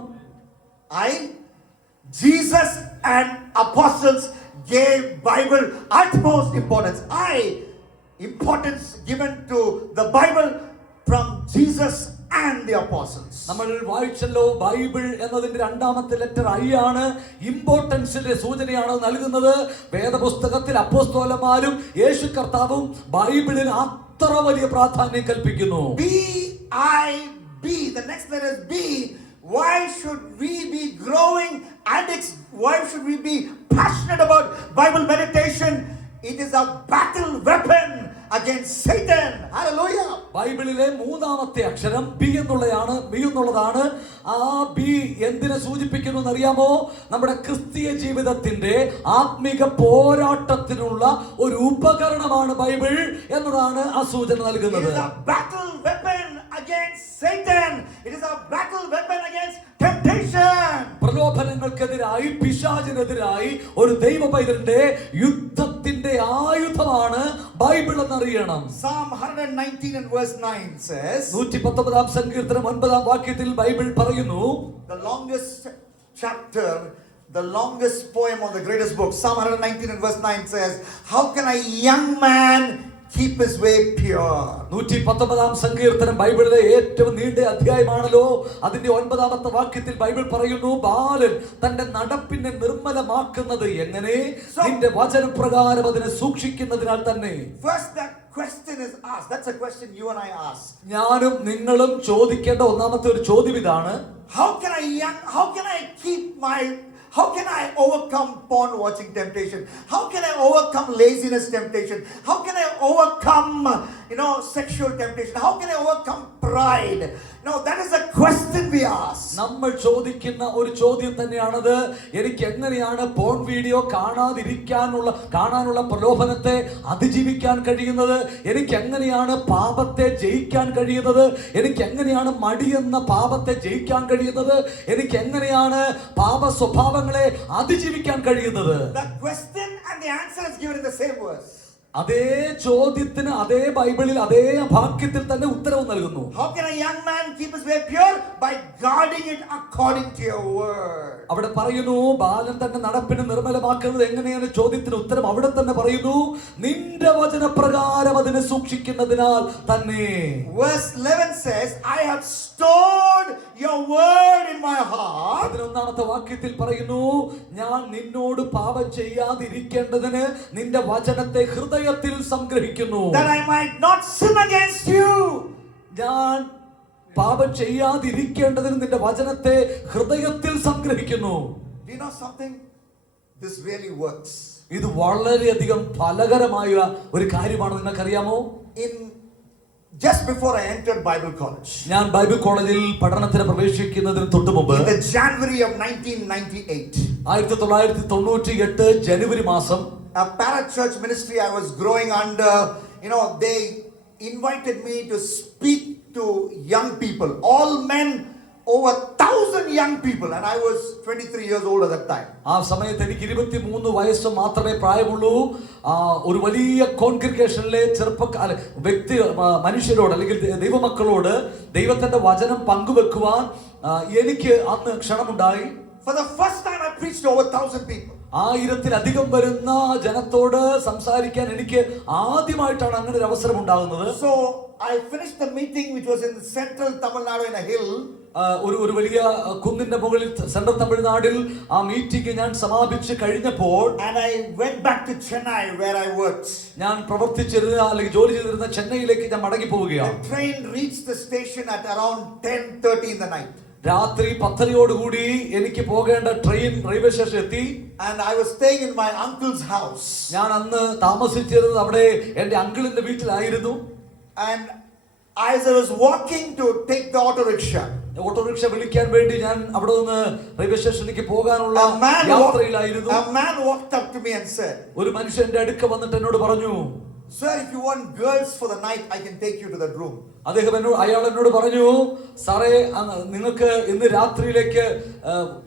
Jesus and apostles gave Bible utmost importance. Importance given to the Bible from Jesus and the apostles. നമ്മൾ വായിച്ചല്ലോ, ബൈബിൾ എന്നതിന്റെ രണ്ടാമത്തെ ലെറ്റർ ഐ ആണ്. ഇമ്പോർട്ടൻസിന്റെ സൂചനയാണ് നൽകുന്നത്. വേദപുസ്തകത്തിൽ അപ്പോസ്തലന്മാരും യേശു കർത്താവും ബൈബിളിന് അത്ര വലിയ പ്രാധാന്യം കൽപ്പിക്കുന്നു. B. The next letter is B. Why should we be growing addicts? Why should we be passionate about Bible meditation? It is a battle weapon against Satan. Hallelujah. ബൈബിളിലെ മൂന്നാമത്തെ അക്ഷരം ബി എന്നുള്ളതാണ്. ആ ബി എന്തിനെ സൂചിപ്പിക്കുന്നു എന്നറിയാമോ? നമ്മുടെ ക്രിസ്തീയ ജീവിതത്തിന്റെ ആത്മീക പോരാട്ടത്തിനുള്ള ഒരു ഉപകരണമാണ് ബൈബിൾ എന്നതാണ് ആ സൂചന നൽകുന്നത്. It is a battle weapon against Satan. It is a battle weapon against temptation. പ്രലോഭനങ്ങൾക്കെതിരായി, പിശാചിനെതിരായി ഒരു ദൈവ പൈതലിന്റെ യുദ്ധത്തിന്റെ ആയുധമാണ് ബൈബിൾ എന്നറിയണം. Psalm 119 and verse 9 says, 119-ാം സങ്കീർത്തനം 9-ാം വാക്യത്തിൽ ബൈബിൾ പറയുന്നു, the longest chapter, the longest poem of the greatest book, Psalm 119 and verse 9 says, how can a young man keep his way pure? 119-ാം സങ്കീർത്തനം ബൈബിളിലെ ഏറ്റവും നീണ്ട അധ്യായമാണല്ലോ. അതിന്റെ 9-ാമത്തെ വാക്യത്തിൽ ബൈബിൾ പറയുന്നു, ബാലൻ തന്റെ നടപ്പിനെ നിർമ്മലമാക്കുന്നത് എങ്ങനെ? നിന്റെ വചനപ്രകാരം അതിനെ സൂക്ഷിക്കുന്നതിനാൽ തന്നെ. First, that question is asked. That's a question you and I ask. ഞാനും നിങ്ങളും ചോദിക്കേണ്ട ഒന്നാമത്തെ ഒരു ചോദ്യം ഇതാണ്, how can I overcome porn watching temptation? How can I overcome laziness temptation? How can I overcome, sexual temptation? How can I overcome pride? That is a question we ask. നമ്മൾ ചോദിക്കുന്ന ഒരു ചോദ്യം തന്നെയാണത്. എനിക്ക് എങ്ങനെയാണ് പോൺ വീഡിയോ കാണാനുള്ള പ്രലോഭനത്തെ അതിജീവിക്കാൻ കഴിയുന്നത്? എനിക്ക് എങ്ങനെയാണ് പാപത്തെ ജയിക്കാൻ കഴിയുന്നത്? എനിക്ക് എങ്ങനെയാണ് മടിയെന്ന പാപത്തെ ജയിക്കാൻ കഴിയുന്നത്? എനിക്ക് എങ്ങനെയാണ് പാപ സ്വഭാവങ്ങളെ അതിജീവിക്കാൻ കഴിയുന്നത്? The question and the answer is given in the same verse. അതേ ചോദ്യത്തിന് അതേ ബൈബിളിൽ അതേ വാക്യത്തിൽ തന്നെ ഉത്തരവ് നൽകുന്നു. How can a young man keep his way pure? By guarding it according to your word. അവിടെ പറയുന്നു, ബാലൻ തന്റെ നടപ്പിനെ നിർമ്മലമാക്കുന്നത് എങ്ങനെയാണ്? ചോദ്യത്തിന് ഉത്തരം അവിടെ തന്നെ പറയുന്നു, നിന്റെ വചനപ്രകാരം അതിനെ സൂക്ഷിക്കുന്നതിനാൽ തന്നെ. Verse 11 says, I have stored your word in my heart. 11-ാമത്തെ വാക്യത്തിൽ പറയുന്നു, ഞാൻ നിന്നോട് പാപം ചെയ്യാതിരിക്കേണ്ടതിന് നിന്റെ വചനത്തെ ഹൃദയത്തിൽ സംഗ്രഹിക്കുന്നു. That I might not sin against you. ഞാൻ പാപം ചെയ്യാതിരിക്കേണ്ടതിന് നിന്റെ വചനത്തെ ഹൃദയത്തിൽ സംഗ്രഹിക്കുന്നു. Do you know something? This really works. ഇത് വളരെയധികം ഫലകരമായ ഒരു കാര്യമാണ്. നിങ്ങൾക്കറിയാമോ? Just before I entered Bible college, ഞാൻ ബൈബിൾ കോളേജിൽ പഠനത്തിന് പ്രവേശിക്കുന്നതിന് തൊട്ട് മുമ്പ്, in the January of 1998, 1998 ജനുവരി മാസം, a parachurch ministry I was growing under, they invited me to speak to young people, all men, over 1,000 young people, and I was 23 years old at that time. ആ സമയത്ത് എനിക്ക് 23 വയസ്സ് മാത്രമേ പ്രായമുള്ളൂ. ഒരു വലിയ കോൺഗ്രിഗേഷനിലെ മനുഷ്യരോട് അല്ലെങ്കിൽ ദൈവമക്കളോട് ദൈവത്തിന്റെ വചനം പങ്കുവെക്കുവാൻ എനിക്ക് അന്ന് ക്ഷണമുണ്ടായി. For the first time I preached to over 1,000 people. 1000-ലധികം വരുന്ന ജനത്തോട് സംസാരിക്കാൻ എനിക്ക് ആദ്യമായിട്ടാണ് അങ്ങനെ ഒരു അവസരം ഉണ്ടാകുന്നത്. So I finished the meeting which was in central Tamil Nadu in a hill. ഒരു വലിയ കുന്നിന്റെ മുകളിൽ സെൻട്രൽ തമിഴ്നാടിൽ ആ മീറ്റിംഗ് ഞാൻ സമാപിച്ചു കഴിഞ്ഞപ്പോൾ, and I went back to Chennai where I worked. ഞാൻ പ്രവർത്തിച്ചിരുന്ന അല്ലെങ്കിൽ ജോലി ചെയ്തിരുന്ന ചെന്നൈയിലേക്ക് ഞാൻ മടങ്ങി പോവുകയാണ്. The train reached the station at around 10:30 in the night. രാത്രി 10:30 എനിക്ക് പോകേണ്ട ട്രെയിൻ റെയിൽവേ സ്റ്റേഷൻ എത്തി. And I was staying in my uncle's house. ഞാൻ അന്ന് താമസിച്ചിരുന്നത് അവിടെ എന്റെ അങ്കിളിന്റെ വീട്ടിലായിരുന്നു. And as I was walking to take the auto rickshaw, auto rickshaw വിളിക്കാൻ വേണ്ടി ഞാൻ അവിടെ നിന്ന് റെയിൽവേ സ്റ്റേഷനിലേക്ക് പോകാനുള്ള യാത്രയിലായിരുന്നു. A man walked up to me and said, ഒരു മനുഷ്യന്റെ അടുക്ക വന്നിട്ട് എന്നോട് പറഞ്ഞു, Sir, if you want girls for the night, I can take you to that room. അയാൾ എന്നോട് പറഞ്ഞു, സാറേ നിങ്ങൾക്ക് ഇന്ന് രാത്രിയിലേക്ക്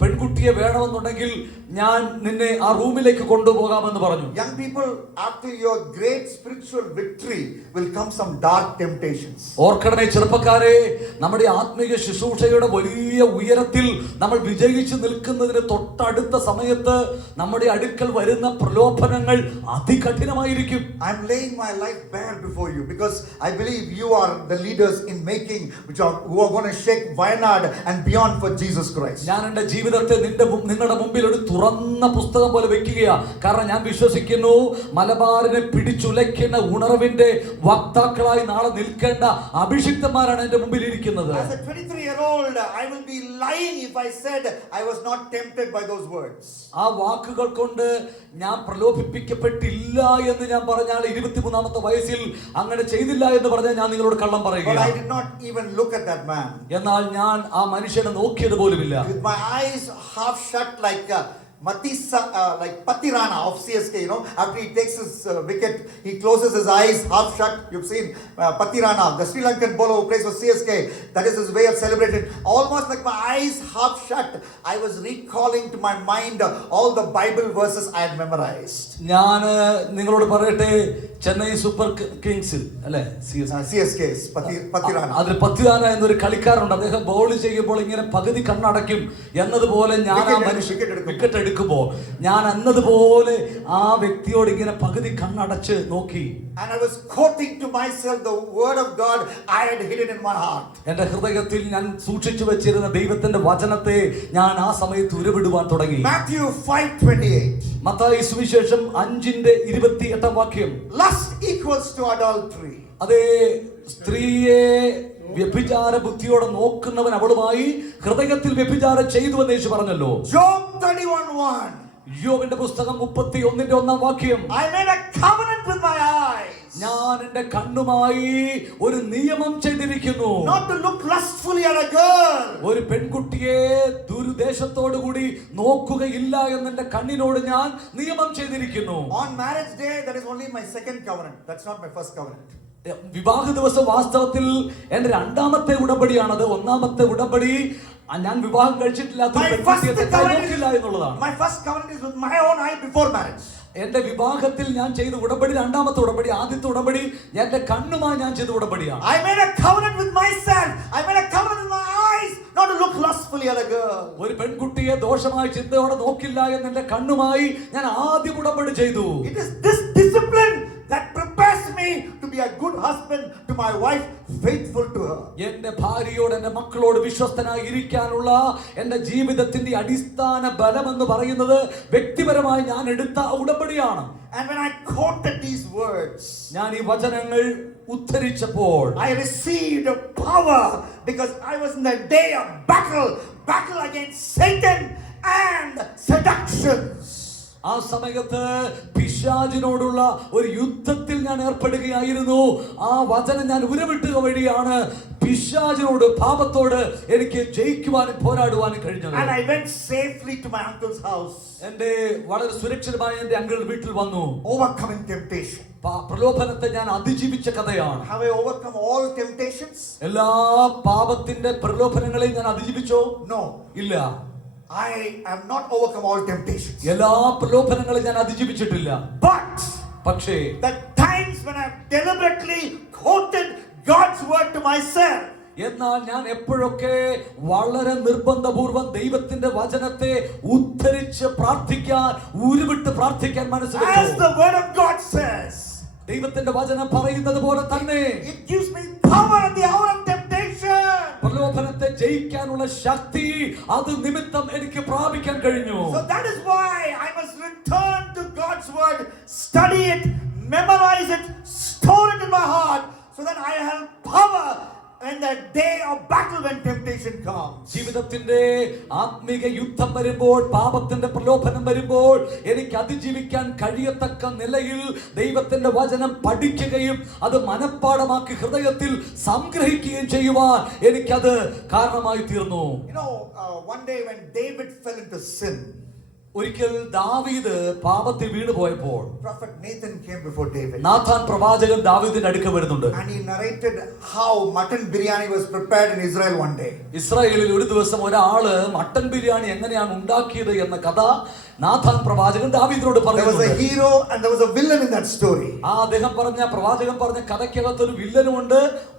പെൺകുട്ടിയെ വേണമെന്നുണ്ടെങ്കിൽ ഞാൻ നിന്നെ ആ റൂമിലേക്ക് കൊണ്ടുപോകാമെന്ന് പറഞ്ഞു. Young people, after your great spiritual victory will come some dark temptations. ഓർക്കണമേ ചെറുപ്പക്കാരെ, നമ്മുടെ ആത്മീയ ശുശ്രൂഷയുടെ വലിയ ഉയരത്തിൽ നമ്മൾ വിജയിച്ചു നിൽക്കുന്നതിന് തൊട്ടടുത്ത സമയത്ത് നമ്മുടെ അടുക്കൽ വരുന്ന പ്രലോഭനങ്ങൾ അതികഠിനമായിരിക്കും. I am laying my life bare before you because I believe you are the leaders in making who are going to shake Wayanad and beyond for Jesus Christ. ഞാൻ എൻ്റെ ജീവിതത്തെ നിങ്ങളുടെ മുമ്പിൽ ഒരു തുറന്ന പുസ്തകം പോലെ വെക്കുകയാ. കാരണം ഞാൻ വിശ്വസിക്കുന്നു മലബാറിനെ പിടിച്ചുലയ്ക്കുന്ന ഉണർവിന്റെ വക്താക്കളായി നാളെ നിൽക്കേണ്ട അഭിഷിക്തന്മാരാണ് എൻ്റെ മുമ്പിൽ ഇരിക്കുന്നത്. As a 23-year-old, I will be lying if I said I was not tempted by those words. ആ വാക്കുകൾ കൊണ്ട് ഞാൻ പ്രലോഭിപ്പിക്കപ്പെട്ടില്ല എന്ന് ഞാൻ പറഞ്ഞാൽ 23-ാമത്തെ വയസ്സിൽ അങ്ങനെ ചെയ്തില്ല എന്ന് പറഞ്ഞാൽ ഞാൻ നിങ്ങളോട് കള്ളം പറയുക. But I did not even look at that man. എന്നാൽ ഞാൻ ആ മനുഷ്യനെ നോക്കിയത് പോലുമില്ല. With my eyes half shut like like Patirana of CSK, you know, after he takes his wicket, he closes his eyes half shut. You've seen Patirana, the Sri Lankan bowler who plays for CSK. That is his way of celebrating. Almost like my eyes half shut, I was recalling to my mind all the Bible verses I had memorized. ഞാൻ നിങ്ങളോട് പറയട്ടെ, Chennai super കിങ്സിൽ അല്ലെ CSK Patirana. അതിൽ പത്തിരാന എന്നൊരു കളിക്കാരുണ്ട്. അദ്ദേഹം ball ചെയ്യുമ്പോൾ ഇങ്ങനെ പകുതി കണ്ണടയ്ക്കും എന്നതുപോലെ ഞാൻ ആ മനുഷ്യ വിക്കറ്റ് എടുക്കുമ്പോ ഞാൻ എന്നതുപോലെ ആ വ്യക്തിയോട് ഇങ്ങനെ പകുതി കണ്ണടച്ച് നോക്കി. And I was quoting to myself the word of God I had hidden in my heart. എന്റെ ഹൃദയത്തിൽ ഞാൻ സൂക്ഷിച്ചു വെച്ചിരുന്ന ദൈവത്തിന്റെ വചനത്തെ ഞാൻ ആ സമയത്ത് ഉരുവിടുവാൻ തുടങ്ങി. Matthew 5:28. മത്തായി സുവിശേഷം 5:28 വാക്യം. Lust equals to adultery. അതേ, സ്ത്രീയെ വ്യഭിചാര ബുദ്ധിയോടെ നോക്കുന്നവൻ അവളുമായി ഹൃദയത്തിൽ വ്യഭിചാരം ചെയ്തു എന്ന് യേശു പറഞ്ഞല്ലോ. Job 31:1. യോബിന്റെ പുസ്തകം 31:1 വാക്യം. I made a covenant with my eyes. ഞാൻ എന്റെ കണ്ണുമായി ഒരു നിയമം ചെയ്തിരിക്കുന്നു. Not to look lustfully at a girl. ഒരു പെൺകുട്ടിയെ ദുരുദ്ദേശത്തോടു കൂടി നോക്കുകയില്ല എന്ന് എന്റെ കണ്ണിനോട് ഞാൻ നിയമം ചെയ്തിരിക്കുന്നു. On marriage day, that is only my second covenant. That's not my first covenant. വിവാഹ ദിവസം വാസ്തവത്തിൽ എന്റെ രണ്ടാമത്തെ ഉടമ്പടിയാണത്. ഒന്നാമത്തെ ഉടമ്പടി ഞാൻ വിവാഹം കഴിച്ചിട്ടില്ലാത്ത എന്നുള്ളതാണ്. My first covenant is with my own eye before marriage. എന്റെ വിവാഹത്തിൽ ഞാൻ ചെയ്ത ഉടമ്പടി രണ്ടാമത്തെ ഉടമ്പടി. ആദ്യത്തെ ഉടമ്പടി എന്റെ കണ്ണുമായി ഞാൻ ചെയ്ത ഉടമ്പടിയാണ്. I made a covenant with myself. I made a covenant with my eyes not to look lustfully at a girl. ഒരു പെൺകുട്ടിയെ ദോഷമായ ചിന്തയോടെ നോക്കില്ല എന്ന് എന്റെ കണ്ണുമായി ഞാൻ ആദ്യം ഉടമ്പടി ചെയ്തു. It is this discipline that prepares me to be a good husband to my wife, faithful to her. എന്റെ ഭാര്യയോട് എന്റെ മക്കളോട് വിശ്വസ്തനായി ഇരിക്കാനുള്ള എന്റെ ജീവിതത്തിന്റെ അടിസ്ഥാന ബലം എന്ന് പറയുന്നത് വ്യക്തിപരമായി ഞാൻ എടുത്ത ഉടമ്പടിയാണ്. And when I quoted these words, ഞാൻ ഈ വചനങ്ങൾ ഉദ്ധരിച്ചപ്പോൾ I received power because I was in the day of battle against Satan and seductions. ആ സമയത്ത് പിശാചിനോടുള്ള ഒരു യുദ്ധത്തിൽ ഞാൻ ഏർപ്പെടുകയായിരുന്നു. ആ വചനം ഞാൻ ഉരുവിട്ടുക വഴിയാണ് പിശാചിനോട്, പാപത്തോട് എനിക്ക് ജയിക്കുവാനും പോരാടുവാനും കഴിഞ്ഞത്. And I went safely to my uncle's house. എന്റെ വളരെ സുരക്ഷിതമായി എന്റെ അങ്കിൾ വീട്ടിൽ വന്നു. Overcoming temptation. പ്രലോഭനത്തെ ഞാൻ അതിജീവിച്ച കഥയാണ്. Have I overcome all temptations? എല്ലാ പാപത്തിന്റെ പ്രലോഭനങ്ങളെയും ഞാൻ അതിജീവിച്ചോ? No. ഇല്ല. I have not overcome all temptations. എല്ലാ പ്രലോഭനങ്ങളും ഞാൻ അതിജീവിച്ചിട്ടില്ല. പക്ഷേ the times when I have deliberately quoted God's word to myself, എന്നാൽ ഞാൻ എപ്പോഴൊക്കെ വളരെ നിർബന്ധപൂർവ്വം ദൈവത്തിന്റെ വചനത്തെ ഉദ്ധരിച്ച് പ്രാർത്ഥിക്കാൻ, ഉരുവിട്ട് പ്രാർത്ഥിക്കാൻ മനസ്സിലാക്കി. As the word of God says, ദൈവത്തിന്റെ വചനം പറയുന്നത് പോലെ തന്നെ it gives me power at the hour of temptation. പ്രലോഭനത്തെ ജയിക്കാനുള്ള ശക്തി അത് നിമിത്തം എനിക്ക് പ്രാപിക്കാൻ കഴിഞ്ഞു. So that is why I must return to God's word, study it, memorize it, store it in my heart, so that I have power in the day of battle when temptation comes. ജീവിതത്തിന്റെ ആത്മീക യുദ്ധം വരുമ്പോൾ, പാപത്തിന്റെ പ്രലോഭനം വരുമ്പോൾ എനിക്ക് അതിജീവിക്കാൻ കഴിയത്തക്ക നിലയിൽ ദൈവത്തിന്റെ വചനം പഠിക്കുകയും അത് മനഃപ്പാഠമാക്കി ഹൃദയത്തിൽ സംഗ്രഹിക്കുകയും ചെയ്യുവാൻ എനിക്കത് കാരണമായി തീർന്നു. You know, one day when David fell into sin, ഒരിക്കൽ ദാവീദ് പാപത്തിൽ വീണു പോയപ്പോൾ Prophet Nathan came before David. Nathan പ്രവാചകൻ ദാവീദിന്റെ അടുക്ക വരുന്നുണ്ട്. And he narrated how mutton biryani was prepared in Israel one day. ഇസ്രായേലിൽ ഒരു ദിവസം ഒരാള് മട്ടൻ ബിരിയാണി എങ്ങനെയാണ് ഉണ്ടാക്കിയത് എന്ന കഥ നാഥാൻ പ്രവാചകൻ ദാവീദിനോട് There was a പറയുന്നുണ്ട്. hero and there was a villain in that story. പ്രവാചകൻ പറഞ്ഞ കഥയ്ക്കകത്ത് ഒരു വില്ലനുമുണ്ട്,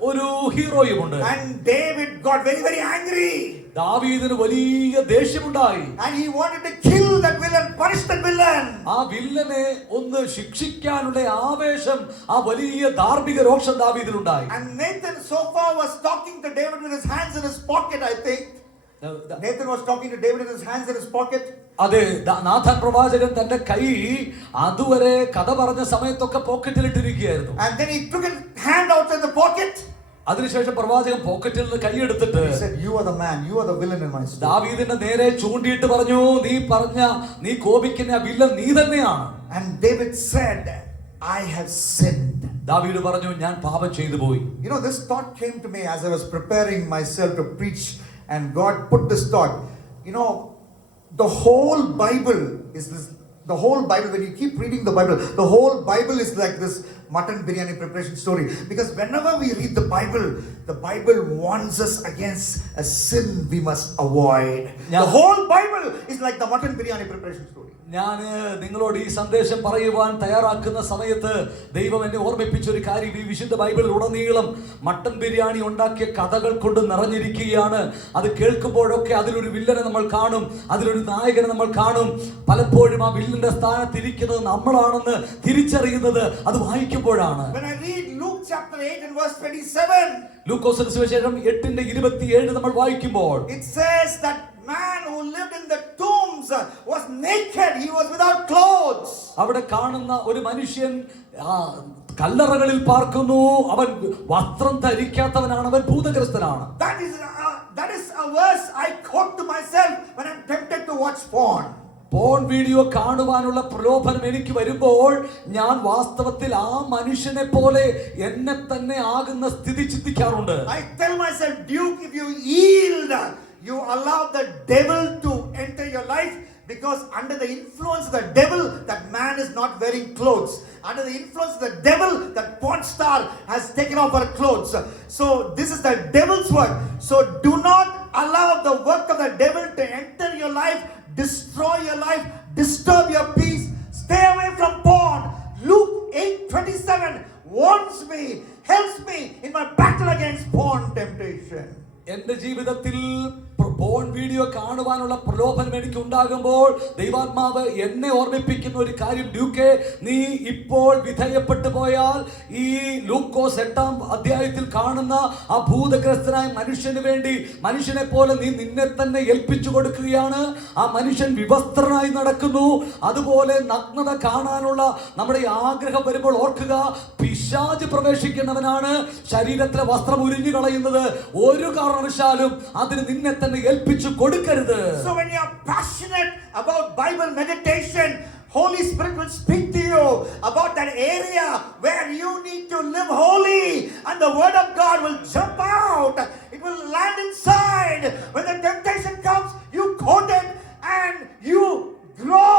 ഒരു ഹീറോയുമുണ്ട്. And David got very, very angry. ദാവീദിന് വലിയ ദേഷ്യമുണ്ടായി. And he wanted to kill that villain, punish that villain. ആ വില്ലനെ ഒന്ന് ശിക്ഷിക്കാനുള്ള ആവേശം, ആ വലിയ ധാർമ്മിക രോഷം ദാവീദിനുണ്ടായി. And Nathan so far was talking to David with his hands in his pocket, I think. Nathan was talking to David with his hands in his pocket. അതെ, Nathan പ്രവാചകൻ തന്റെ കൈ അതുവരെ കഥ പറഞ്ഞ സമയത്തൊക്കെ പോക്കറ്റിലിട്ടിരിക്കുകയായിരുന്നു. And then he took his hand outside the pocket. അതിനുശേഷം പ്രവാചകൻ പോക്കറ്റിൽ നിന്ന് കൈ എടുത്തിട്ട് He said, "You are the man, you are the villain in my story." ദാവീദിന്റെ നേരെ ചൂണ്ടിയിട്ട് പറഞ്ഞു, നീ കോപിക്കുന്ന ആ വില്ലൻ നീ തന്നെയാണ്. And David said, "I have sinned." ദാവീദ് പറഞ്ഞു, ഞാൻ പാപം ചെയ്തു പോയി. You know, this thought came to me as I was preparing myself to preach, and God put this thought. You know, the whole Bible is this. The whole Bible, when you keep reading the Bible, the whole Bible is like this mutton biryani preparation story. Because whenever we read the Bible warns us against a sin we must avoid. The whole Bible is like the mutton biryani preparation story. ഞാൻ നിങ്ങളോട് ഈ സന്ദേശം പറയുവാൻ തയ്യാറാക്കുന്ന സമയത്ത് ദൈവം എന്നെ ഓർമ്മിപ്പിച്ച ഒരു കാര്യം, ഈ വിശുദ്ധ ബൈബിളിൽ ഉടനീളം മട്ടൻ ബിരിയാണി ഉണ്ടാക്കിയ കഥകൾ കൊണ്ട് നിറഞ്ഞിരിക്കുകയാണ്. അത് കേൾക്കുമ്പോഴൊക്കെ അതിലൊരു വില്ലനെ നമ്മൾ കാണും, അതിലൊരു നായകനെ നമ്മൾ കാണും. പലപ്പോഴും ആ വില്ലന്റെ സ്ഥാനത്ത് ഇരിക്കുന്നത് നമ്മളാണെന്ന് തിരിച്ചറിയുന്നത് അത് വായിക്കുമ്പോഴാണ്. When I read Luke chapter 8 and verse 27, ലൂക്കോസിന്റെ സുവിശേഷം 8:27 നമ്മൾ വായിക്കുമ്പോൾ it says that man who lived in the tombs was naked, he was without clothes. അവിടെ കാണുന്ന ഒരു മനുഷ്യൻ കല്ലറകളിൽ പാർക്കുന്നു, അവൻ വസ്ത്രം ധരിക്കാത്തവനാണ്, അവൻ ഭൂതഗ്രസ്തനാണ്. That is a verse I quote to myself when I'm tempted to watch porn. Porn video കാണുവാനുള്ള പ്രലോഭനം എനിക്ക് വരുമ്പോൾ ഞാൻ വാസ്തവത്തിൽ ആ മനുഷ്യനെ പോലെ എന്നെ തന്നെ ആകുന്ന സ്ഥിതി ചിന്തിക്കാറുണ്ട്. I tell myself, Duke, if you yield, you allow the devil to enter your life, because under the influence of the devil, that man is not wearing clothes. Under the influence of the devil, that porn star has taken off her clothes. So this is the devil's work. So do not allow the work of the devil to enter your life, destroy your life, disturb your peace. Stay away from porn. Luke 8:27 warns me, helps me in my battle against porn temptation. എന്റെ ജീവിതത്തിൽ porn video കാണുവാനുള്ള പ്രലോഭനം എനിക്ക് ഉണ്ടാകുമ്പോൾ ദൈവാത്മാവ് എന്നെ ഓർമ്മിപ്പിക്കുന്ന ഒരു കാര്യം, ഡ്യൂക്കെ, നീ ഇപ്പോൾ വിധേയപ്പെട്ടു പോയാൽ ഈ ലൂക്കോസ് 8-ാം അധ്യായത്തിൽ കാണുന്ന ആ ഭൂതഗ്രസ്തനായ മനുഷ്യന് വേണ്ടി മനുഷ്യനെ പോലെ നീ നിന്നെ തന്നെ ഏൽപ്പിച്ചു കൊടുക്കുകയാണ്. ആ മനുഷ്യൻ വിവസ്ത്രനായി നടക്കുന്നു. അതുപോലെ നഗ്നത കാണാനുള്ള നമ്മുടെ ആഗ്രഹം വരുമ്പോൾ ഓർക്കുക, പിശാച് പ്രവേശിക്കുന്നവനാണ് ശരീരത്തിലെ വസ്ത്രം ഉരിഞ്ഞു കളയുന്നത്. ഒരു കാരണവശാലും അതിന് നിന്നെ തന്നെ ഏൽപ്പിച്ചു കൊടുക്കരുത്. So when you are passionate about Bible meditation, Holy Spirit will speak to you about that area where you need to live holy, and the word of God will jump out. It will land inside. When the temptation comes, you quote it and you grow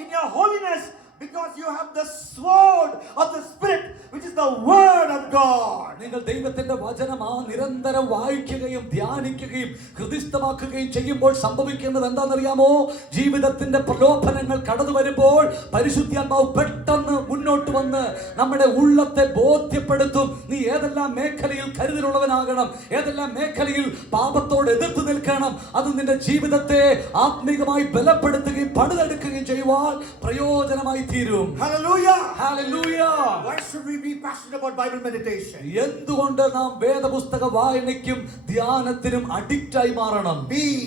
in your holiness, because you have the sword of the Spirit, which is the word of God. നിങ്ങൾ ദൈവത്തിന്റെ വചനം നിരന്തരം വായിക്കുകയും ധ്യാനിക്കുകയും ഹൃദിസ്ഥമാക്കുകയും ചെയ്യുമ്പോൾ സംഭവിക്കുന്നത് എന്താണെന്നറിയാമോ? ജീവിതത്തിന്റെ പ്രലോഭനങ്ങൾ കടന്നു വരുമ്പോൾ പരിശുദ്ധാത്മാവ് പെട്ടെന്ന് മുന്നോട്ട് വന്ന് നമ്മുടെ ഉള്ളത്തെ ബോധ്യപ്പെടുത്തും. നീ ഏതെല്ലാം മേഖലയിൽ കരുതലുള്ളവനാകണം, ഏതെല്ലാം മേഖലയിൽ പാപത്തോട് എതിർത്ത് നിൽക്കണം. അത് നിന്റെ ജീവിതത്തെ ആത്മീകമായി ബലപ്പെടുത്തുകയും പടുതെടുക്കുകയും ചെയ്യുവാൻ പ്രയോജനമായി തീരും. Hallelujah. Hallelujah. Why should we be passionate about Bible meditation? എന്തുകൊണ്ട് നാം വേദപുസ്തക വായനയ്ക്കും ധ്യാനത്തിനും അഡിക്റ്റായി മാറണം?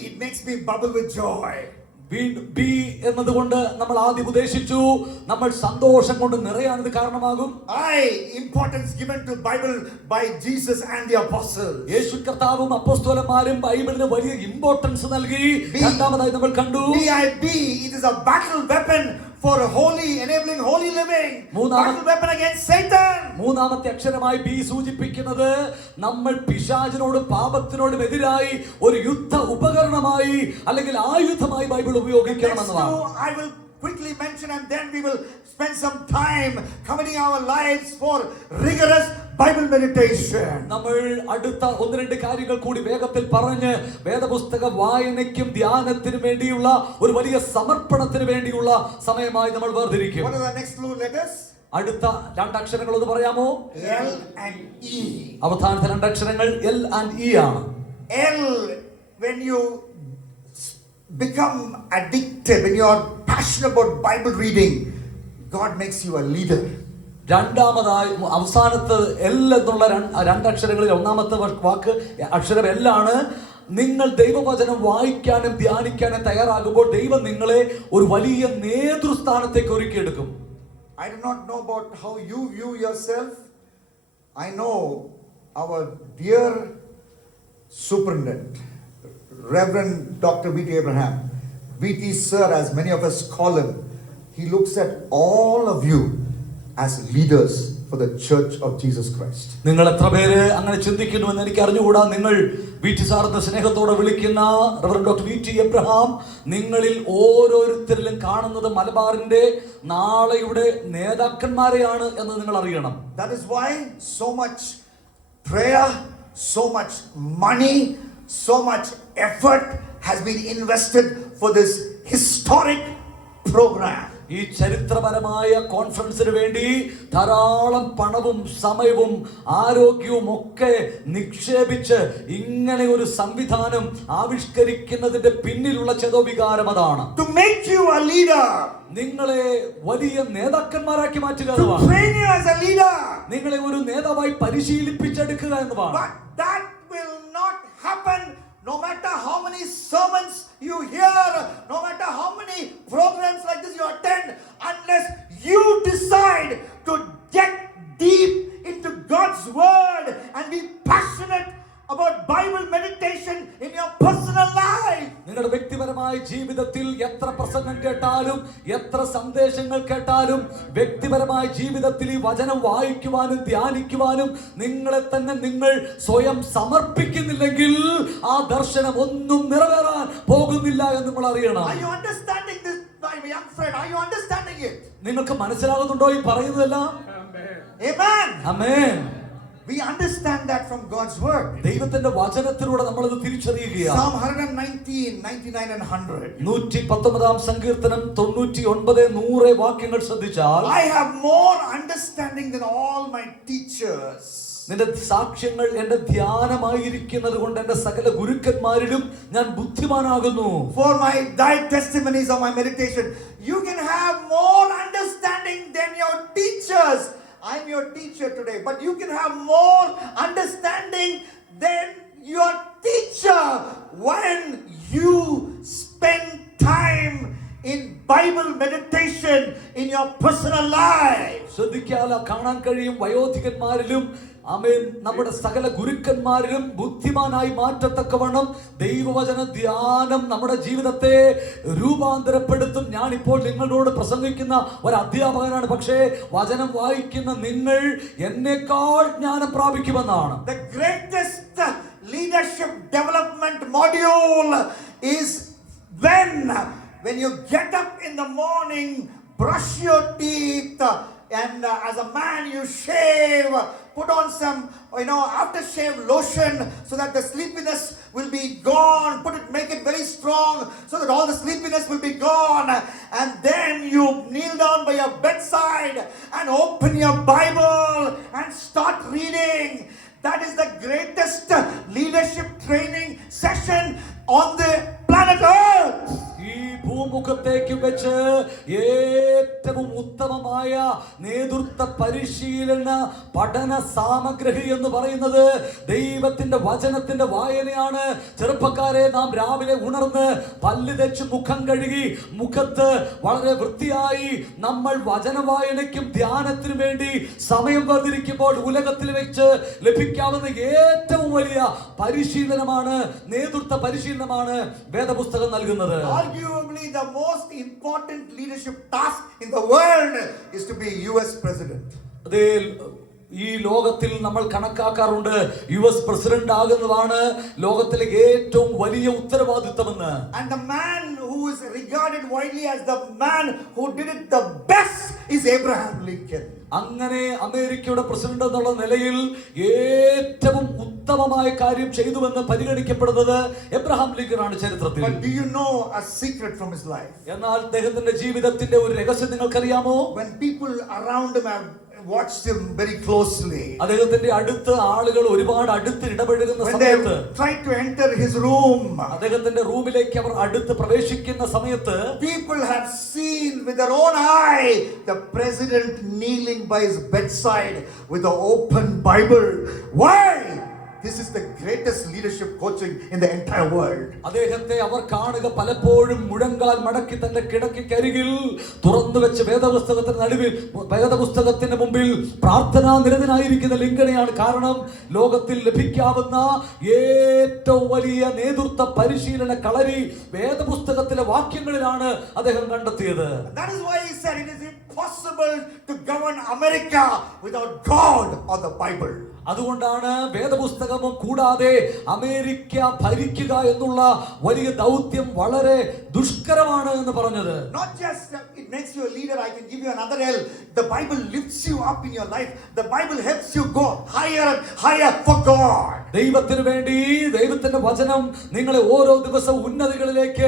It makes me bubble with joy. B എന്നതുകൊണ്ട് നമ്മൾ ആദ്യം ഉദ്ദേശിച്ചു, നമ്മൾ സന്തോഷം കൊണ്ട് നിറയാൻ ഇത് കാരണമാകും. Importance given to Bible by Jesus and the apostles. യേശു കർത്താവും അപ്പോസ്തലന്മാരും ബൈബിളിന് വലിയ ഇമ്പോർട്ടൻസ് നൽകി. രണ്ടാമതായി നമ്മൾ കണ്ടു, it is a battle weapon for holy, enabling holy living. മൂന്നാമത്തെ- Battle weapon against Satan. മൂന്നാമത്തെ അക്ഷരമായി ബി സൂചിപ്പിക്കുന്നത് നമ്മൾ പിശാചിനോടും പാപത്തിനോടും എതിരായി ഒരു യുദ്ധ ഉപകരണമായി അല്ലെങ്കിൽ ആയുധമായി ബൈബിൾ Next ഉപയോഗിക്കണമെന്നതാണ്. two, I will quickly mention, and then we will spend some time committing our lives for rigorous Bible meditation. നമ്മൾ അടുത്ത ഒന്ന് രണ്ട് കാര്യങ്ങൾ കൂടി വേഗത്തിൽ പറഞ്ഞ് വേദപുസ്തക വായനയ്ക്കും ധ്യാനത്തിനും വേണ്ടിയുള്ള ഒരു വലിയ സമർപ്പണത്തിന് വേണ്ടിയുള്ള സമയമായി നമ്മൾ വേർതിരിക്കും. What are the next two letters? അടുത്ത രണ്ടക്ഷരങ്ങൾ ഒന്ന് പറയാമോ? L and E. അവസാനത്തെ രണ്ടക്ഷരങ്ങൾ എൽ ആൻഡ് ഇ ആണ്. L, when you become addicted, when you are passionate about Bible reading, God makes you a leader. രണ്ടാമതായി അവസാനത്തെ എൽ എന്നുള്ള രണ്ടക്ഷരങ്ങളിൽ ഒന്നാമത്തെ വാക്ക് അക്ഷരം എല്ലാണ്. നിങ്ങൾ ദൈവവചനം വായിക്കാനും ധ്യാനിക്കാനും തയ്യാറാകുമ്പോൾ ദൈവം നിങ്ങളെ ഒരു വലിയ നേതൃസ്ഥാനത്തേക്ക് ഒരുക്കിയെടുക്കും. I do not know about how you view yourself. I know our dear superintendent, Reverend Dr. B.T. Abraham, B.T. Sir, as many of us call him, he looks at all of you as leaders for the Church of Jesus Christ. നിങ്ങൾ എത്ര പേര് അങ്ങനെ ചിന്തിക്കുന്നുവെന്ന് എനിക്ക് അറിഞ്ഞുകൂടാ. നിങ്ങൾ ബി.ടി. Sir എന്ന സ്നേഹത്തോടെ വിളിക്കുന്ന റവറൻഡ് ഡോക്ടർ B.T. എബ്രഹാം നിങ്ങളിൽ ഓരോരുത്തരിലും കാണുന്നത് മലബാറിന്റെ നാളെയുടെ നേതാക്കന്മാരെയാണ് എന്ന് നിങ്ങൾ അറിയണം. That is why so much prayer, so much money, so much effort has been invested for this historic program. ഈ ചരിത്രപരമായ കോൺഫറൻസിന് വേണ്ടി ധാരാളം പണവും സമയവും ആരോഗ്യവും ഒക്കെ നിക്ഷേപിച്ച് ഇങ്ങനെ ഒരു സംവിധാനം ആവിഷ്കരിക്കുന്നതിന്റെ പിന്നിലുള്ള ചേതോവികാരം അതാണ്. To make you a leader. നിങ്ങളെ വലിയ നേതാക്കന്മാരാക്കി മാറ്റുക To എന്നതാണ്. train you as a leader. നിങ്ങളെ ഒരു നേതാവായി പരിശീലിപ്പിച്ചെടുക്കുക എന്നതാണ്. But that will not happen no matter how many sermons you hear, no matter how many programs like this you attend, unless you decide to get deep into God's word and be passionate about Bible meditation in your personal life. നിങ്ങളുടെ വ്യക്തിപരമായ ജീവിതത്തിൽ എത്ര പ്രസംഗം കേട്ടാലും എത്ര സന്ദേശങ്ങൾ കേട്ടാലും വ്യക്തിപരമായ ജീവിതത്തിൽ ഈ വചനം വായിക്കുവാനും ധ്യാനിക്കുവാനും നിങ്ങളെ തന്നെ നിങ്ങൾ സ്വയം സമർപ്പിക്കുന്നില്ലെങ്കിൽ ആ ദർശനം ഒന്നും നിറവേറാൻ പോകുന്നില്ല എന്ന് നമ്മൾ അറിയണം. Are you understanding this, my young friend? Are you understanding it? നിങ്ങൾക്ക് മനസ്സിലാകുന്നുണ്ടോ ഈ പറയുന്നതെല്ലാം? Amen. Amen. We understand that from God's word. ദൈവത്തിന്റെ വചനത്തിലൂടെ നമ്മൾ ഇത് തിരിച്ചറിയുകയാണ്. Psalm 119, 99 and 100. 119 സങ്കീർത്തനം 99 100 വാക്യങ്ങൾ ശ്രദ്ധിച്ചാൽ I have more understanding than all my teachers. നിന്റെ സാക്ഷ്യങ്ങൾ എന്റെ ധ്യാനമായിരിക്കുന്നത് കൊണ്ട് എന്റെ സകല ഗുരുക്കന്മാരിലും ഞാൻ ബുദ്ധിമാനാകുന്നു. For thy testimonies of my meditation, you can have more understanding than your teachers. I'm your teacher today, but you can have more understanding than your teacher when you spend time in Bible meditation in your personal life. ശ്രദ്ധിക്കാല കാണാൻ കഴിയും വയോധികന്മാരിലും ആമേൻ നമ്മുടെ സകല ഗുരുക്കന്മാരിലും ബുദ്ധിമാനായി മാറ്റത്തക്കവണ്ണം ദൈവവചന ധ്യാനം നമ്മുടെ ജീവിതത്തെ രൂപാന്തരപ്പെടുത്തും. ഞാനിപ്പോൾ നിങ്ങളോട് പ്രസംഗിക്കുന്ന ഒരു അധ്യാപകനാണ്, പക്ഷേ വചനം വായിക്കുന്ന നിങ്ങൾ എന്നേക്കാൾ ജ്ഞാനം പ്രാപിക്കുമെന്നാണ്. The greatest leadership development module is when you get up in the morning, brush your teeth, and as a man you shave, put on some aftershave lotion so that the sleepiness will be gone, make it very strong so that all the sleepiness will be gone, and then you kneel down by your bedside and open your Bible and start reading. That is the greatest leadership training session on the planet Earth. ഈ ഭൂമുഖത്തേക്ക് വെച്ച് ഏറ്റവും ഉത്തമമായ നേതൃത്വ പരിശീലന പഠന സാമഗ്രി എന്ന് പറയുന്നത് ദൈവത്തിന്റെ വചനത്തിന്റെ വായനയാണ്. ചെറുപ്പക്കാരെ, നാം രാവിലെ ഉണർന്ന് പല്ല് തേച്ച് മുഖം കഴുകി മുഖത്ത് വളരെ വൃത്തിയായി നമ്മൾ വചന വായനയ്ക്കും ധ്യാനത്തിനും വേണ്ടി സമയം വേർതിരിക്കുമ്പോൾ ഉലകത്തിൽ വെച്ച് ലഭിക്കാവുന്ന ഏറ്റവും വലിയ പരിശീലനമാണ്, നേതൃത്വ പരിശീലനമാണ് വേദപുസ്തകം നൽകുന്നത്. Argue Arguably, the most important leadership task in the world is to be US president. അതേ, ഈ ലോകത്തിൽ നമ്മൾ കണക്കാക്കാറുണ്ട് US പ്രസിഡന്റ് ആകുന്നതാണ് ലോകത്തിലെ ഏറ്റവും വലിയ ഉത്തരവാദിത്തമെന്ന്. And the man who is regarded widely as the man who did it the best is Abraham Lincoln. അങ്ങനെ അമേരിക്കയുടെ president എന്നുള്ള നിലയിൽ ഏറ്റവും ഉത്തമമായ കാര്യം ചെയ്തുവെന്ന് പരിഗണിക്കപ്പെടുന്നത് എബ്രഹാം ലിങ്കൺ ആണ് ചരിത്രത്തിൽ. But do you know a secret from his life? എന്നാൽ അദ്ദേഹത്തിന്റെ ജീവിതത്തിന്റെ ഒരു രഹസ്യം നിങ്ങൾക്കറിയാമോ? When people around him have watched him very closely, അദ്ദേഹത്തിന്റെ അടുത്ത് ആളുകൾ ഒരുപാട് അടുത്ത് ഇടപഴകുന്ന when they സമയത്ത്, tried to enter his room, അദ്ദേഹത്തിന്റെ റൂമിലേക്ക് അവർ അടുത്ത് പ്രവേശിക്കുന്ന സമയത്ത്, people have seen with their own eye the president kneeling by his bedside with an open Bible. Why? This is the greatest leadership coaching in the entire world. അദ്ദേഹത്തെ അവർ കാണുക പലപ്പോഴും മുഴങ്കാൽ മടക്കി തന്റെ കിടക്കയ്ക്കരികിൽ തുറന്നു വെച്ച് വേദപുസ്തകത്തിന് മുമ്പിൽ പ്രാർത്ഥനാ നിരതനായിരിക്കുന്ന ലിങ്കണെയാണ്. കാരണം ലോകത്തിൽ ലഭിക്കാവുന്ന ഏറ്റവും വലിയ നേതൃത്വ പരിശീലന കളരി വേദപുസ്തകത്തിലെ വാക്യങ്ങളിലാണ് അദ്ദേഹം കണ്ടെത്തിയത്. That is why he said it is impossible to govern America without God or the Bible. അതുകൊണ്ടാണ് വേദപുസ്തകവും കൂടാതെ അമേരിക്ക ഭരിക്കുക എന്നുള്ള വലിയ ദൗത്യം വളരെ ദുഷ്കരമാണ് എന്ന് പറഞ്ഞത്. Not just it makes you a leader, I can give you another L. The Bible lifts you up in your life. The Bible helps you go higher and higher for God. ദൈവത്തിന് വേണ്ടി ദൈവത്തിന്റെ വചനം നിങ്ങളെ ഓരോ ദിവസവും ഉന്നതികളിലേക്ക്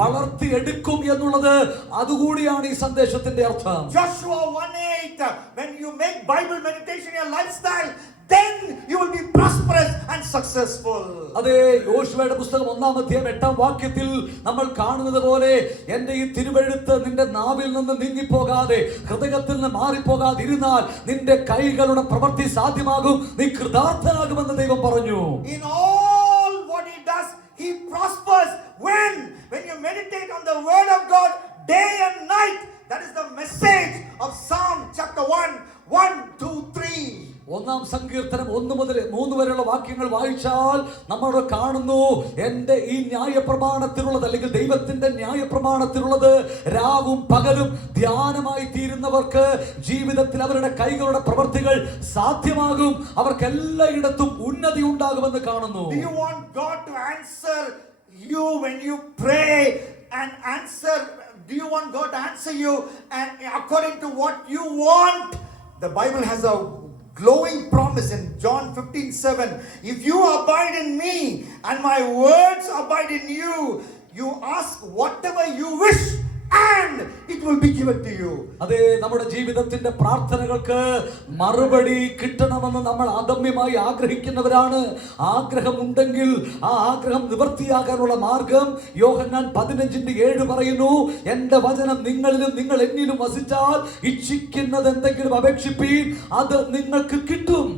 വളർത്തിയെടുക്കും എന്നുള്ളത് അതുകൂടിയാണ് ഈ സന്ദേശത്തിന്റെ അർത്ഥം. Joshua 1:8, when you make Bible meditation your lifestyle, then you will be prosperous and successful. അതേ, യോശുവയുടെ പുസ്തകം 1:8 നമ്മൾ കാണുന്നത് പോലെ എന്റെ ഈ തിരുവെഴുത്ത് നിന്റെ നാവിൽ നിന്ന് നീങ്ങിപ്പോകാതെ ഹൃദയത്തിൽ നിന്ന് മാറിപ്പോകാതെ ഇരുന്നാൽ നിന്റെ കൈകളുടെ പ്രവൃത്തി സാധ്യമാകും, നീ കൃതാർത്ഥനാകുമെന്ന് ദൈവം പറഞ്ഞു. In all what he does, he prospers. When you meditate on the word of God day and night, that is the message of Psalm chapter 1, 2, 3. 1 സങ്കീർത്തനം 1 മുതൽ 3 വരെയുള്ള വാക്യങ്ങൾ വായിച്ചാൽ നമ്മൾ കാണുന്നു, എന്റെ ഈ ന്യായപ്രമാണത്തിലുള്ളത് അല്ലെങ്കിൽ ദൈവത്തിന്റെ ന്യായപ്രമാണത്തിലുള്ളത് രാവും പകലും ധ്യാനമായി തീരുന്നവർക്ക് ജീവിതത്തിൽ അവരുടെ കൈകളുടെ പ്രവൃത്തികൾ സാധ്യമാകും, അവർക്ക് എല്ലായിടത്തും ഉന്നതി ഉണ്ടാകുമെന്ന് കാണുന്നു. Do you want God to answer you when you pray and answer? Do you want God to answer you and according to what you want? The Bible has a glowing promise in John 15:7. If you abide in me and my words abide in you, you ask whatever you wish and it will be given to you. അതേ, നമ്മുടെ ജീവിതത്തിന്റെ പ്രാർത്ഥനകൾക്ക് മറുപടി കിട്ടണമെന്ന് നമ്മൾ അദമ്യമായി ആഗ്രഹിക്കുന്നവരാണ്. ആഗ്രഹമുണ്ടെങ്കിൽ ആ ആഗ്രഹം നിവൃത്തിയാകാനുള്ള മാർഗം യോഹന്നാൻ 15:7 പറയുന്നു, എന്റെ വചനം നിങ്ങളിലും നിങ്ങൾ എന്നിലും വസിച്ചാൽ ഇച്ഛിക്കുന്നത് എന്തെങ്കിലും അപേക്ഷിപ്പീൻ, അത് നിങ്ങൾക്ക് കിട്ടും.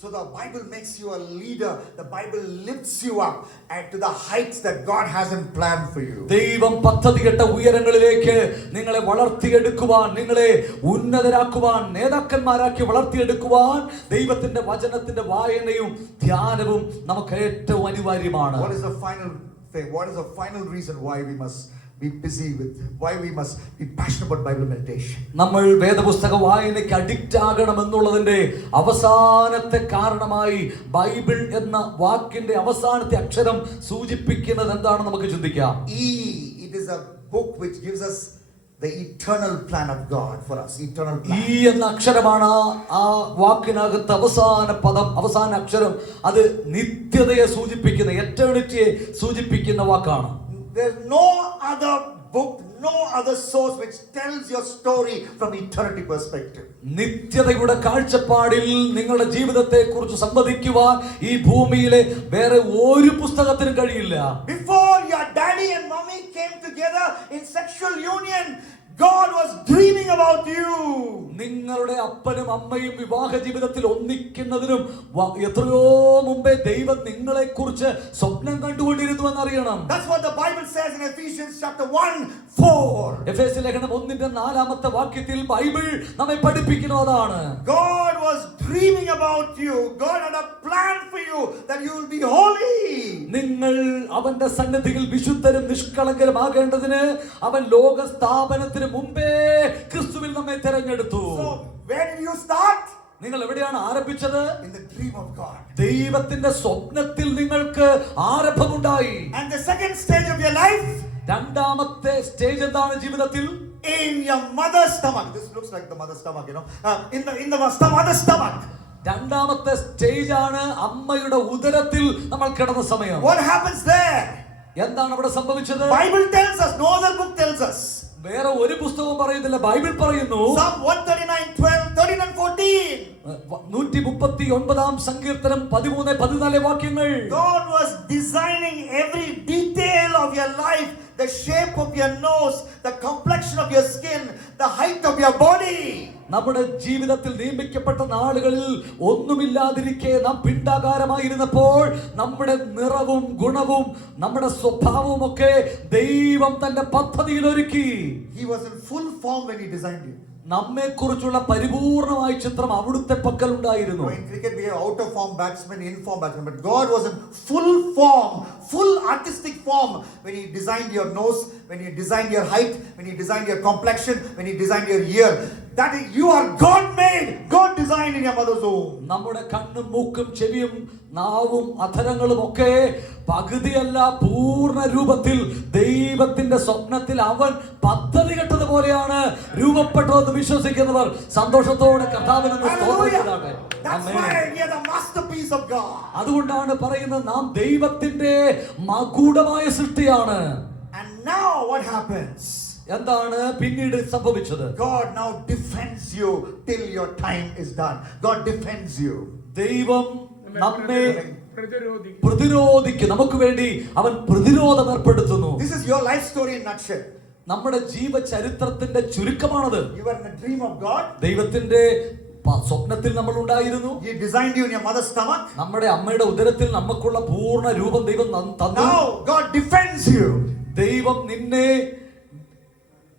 So the Bible makes you a leader. The Bible lifts you up and to the heights that God has in plan for you. ദൈവം പദ്ധതിയിട്ട ഉയരങ്ങളിലേക്ക് നിങ്ങളെ വളർത്തിയെടുക്കുവാൻ, നിങ്ങളെ ഉന്നതരാക്കുവാൻ, നേതാക്കന്മാരാക്കി വളർത്തിയെടുക്കുവാൻ ദൈവത്തിന്റെ വചനത്തിന്റെ വായനയും ധ്യാനവും നമുക്ക് ഏറ്റവും അനിവാര്യമാണ്. What is the final thing? What is the final reason why we must be busy with, why we must be passionate about Bible meditation? നമ്മൾ വേദപുസ്തക വായനയ്ക്ക് അഡിക്റ്റ് ആകണമെന്നുള്ളതിന്റെ അവസാനത്തെ കാരണമായി ബൈബിൾ എന്ന വാക്കിന്റെ അവസാനത്തെ അക്ഷരം സൂചിപ്പിക്കുന്നത് എന്താണെന്ന് നമുക്ക് ചിന്തിക്കാം. It is a book which gives us the eternal plan of God for us. Eternal plan. ഈ എന്ന അക്ഷരമാണ് ആ വാക്കിനകത്ത് അവസാന പദം, അവസാന അക്ഷരം. അത് നിത്യതയെ സൂചിപ്പിക്കുന്ന, എറ്റേണിറ്റിയെ സൂചിപ്പിക്കുന്ന വാക്കാണ്. There's no other book, no other source which tells your story from eternity perspective. നിത്യതയുടെ കാഴ്ചപ്പാടിൽ നിങ്ങളുടെ ജീവിതത്തെ കുറിച്ച് സംവദിക്കുവാൻ ഈ ഭൂമിയിലെ വേറെ ഒരു പുസ്തകത്തിനും കഴിയില്ല. Before your daddy and mommy came together in sexual union, God was dreaming about you. നിങ്ങളുടെ അപ്പനും അമ്മയും വിവാഹ ജീവിതത്തിൽ ഒന്നിക്കുന്നതിനും എത്രയോ മുമ്പേ ദൈവം നിങ്ങളെ കുറിച്ച് സ്വപ്നം കണ്ടുകൊണ്ടിരുന്നു എന്നറിയണം. That's what the Bible says in Ephesians chapter 1, 4. എഫേസ്യ ലേഖനം 1:4 വാക്യത്തിൽ ബൈബിൾ നമ്മെ പഠിപ്പിക്കുന്നതാണ്. God was dreaming about you. God had a plan for you that you will be holy. നിങ്ങൾ അവന്റെ സന്നിധിയിൽ വിശുദ്ധരും നിഷ്കളങ്കരുമാകേണ്ടതിന് അവൻ ലോക സ്ഥാപനത്തിന് മുമ്പേ ക്രിസ്തുവിൽ നമ്മെ തിരഞ്ഞെടുത്തു. So where did you start? നിങ്ങൾ എവിടെയാണ് ആരംഭിച്ചത്? In the dream of God. ദൈവത്തിന്റെ സ്വപ്നത്തിൽ നിങ്ങൾക്ക് ആരംഭമുണ്ടായി. And the second stage of your life? രണ്ടാമത്തെ സ്റ്റേജ് എന്താണ് ജീവിതത്തിൽ? In your mother's stomach. This looks like the mother's stomach, you know. In the mother's stomach. രണ്ടാമത്തെ സ്റ്റേജ് ആണ് അമ്മയുടെ ഉദരത്തിൽ നമ്മൾ കിടന്ന സമയം. What happens there? എന്താണ് അവിടെ സംഭവിച്ചത്? Bible tells us, no other book tells us. വേറെ ഒരു പുസ്തകവും പറയുന്നില്ല, ബൈബിൾ പറയുന്നു. Psalm 139:12, 13 and 14. 139 സങ്കീർത്തനം 13-14 വാക്യങ്ങൾ. God was designing every detail of your life, the shape of your nose, the complexion of your skin, the height of your body. നമ്മുടെ ജീവിതത്തിൽ നിയമിക്കപ്പെട്ട നാളുകളിൽ ഒന്നുമില്ലാതിരിക്കെ നാം പിണ്ഡാകാരമായിരുന്നപ്പോൾ നമ്മുടെ നിറവും ഗുണവും നമ്മുടെ സ്വഭാവവും ഒക്കെ ദൈവം തന്റെ പദ്ധതിയിൽ ഒരുക്കി. He was in full form when he designed you. നമ്മെ കുറിച്ചുള്ള പരിപൂർണമായ ചിത്രം അവിടുത്തെ പക്കൽ ഉണ്ടായിരുന്നു. In cricket we have out of form batsmen, in form batsmen, but God was in full form, full artistic form when he designed your nose, when he designed your height, when he designed your complexion, when he designed your ear. That is, you are God made, God designed in your mother's womb. നമ്മുടെ കണ്ണും മൂക്കും ചെവിയും നാവും അധരങ്ങളും ഒക്കെ പകുതിയല്ല പൂർണ്ണ രൂപത്തിൽ ദൈവത്തിന്റെ സ്വപ്നത്തിൽ അവൻ പദ്ധതി കെട്ടതുപോലെയാണ് രൂപപ്പെട്ടതെന്ന് വിശ്വസിക്കുന്നവർ സന്തോഷത്തോടെ കർത്താവിനെ സ്തോത്രം ചെയ്യട്ടെ. That's why we are the masterpiece of God. അതുകൊണ്ടാണ് പറയുന്നത് നാം ദൈവത്തിന്റെ മകുടമായ സൃഷ്ടിയാണ്. And now what happens? എന്താണ് പിന്നീട് സംഭവിച്ചത്? God now defends you till your time is done. God defends you. ദൈവം നമ്മെ പ്രതിരോധിക്കും, നമുക്ക് വേണ്ടി അവൻ പ്രതിരോധം ഏർപ്പെടുത്തുന്നു. This is your life story in nutshell. നമ്മുടെ ജീവചരിത്രത്തിന്റെ ചുരുക്കമാണത്. You were in the dream of God. ദൈവത്തിന്റെ സ്വപ്നത്തിൽ നമ്മൾ ഉണ്ടായിരുന്നു. He designed you in your mother's stomach. നമ്മുടെ അമ്മയുടെ ഉദരത്തിൽ നമുക്കുള്ള പൂർണ്ണ രൂപം ദൈവം തന്നു. Now God defends you. ദൈവം നിന്നെ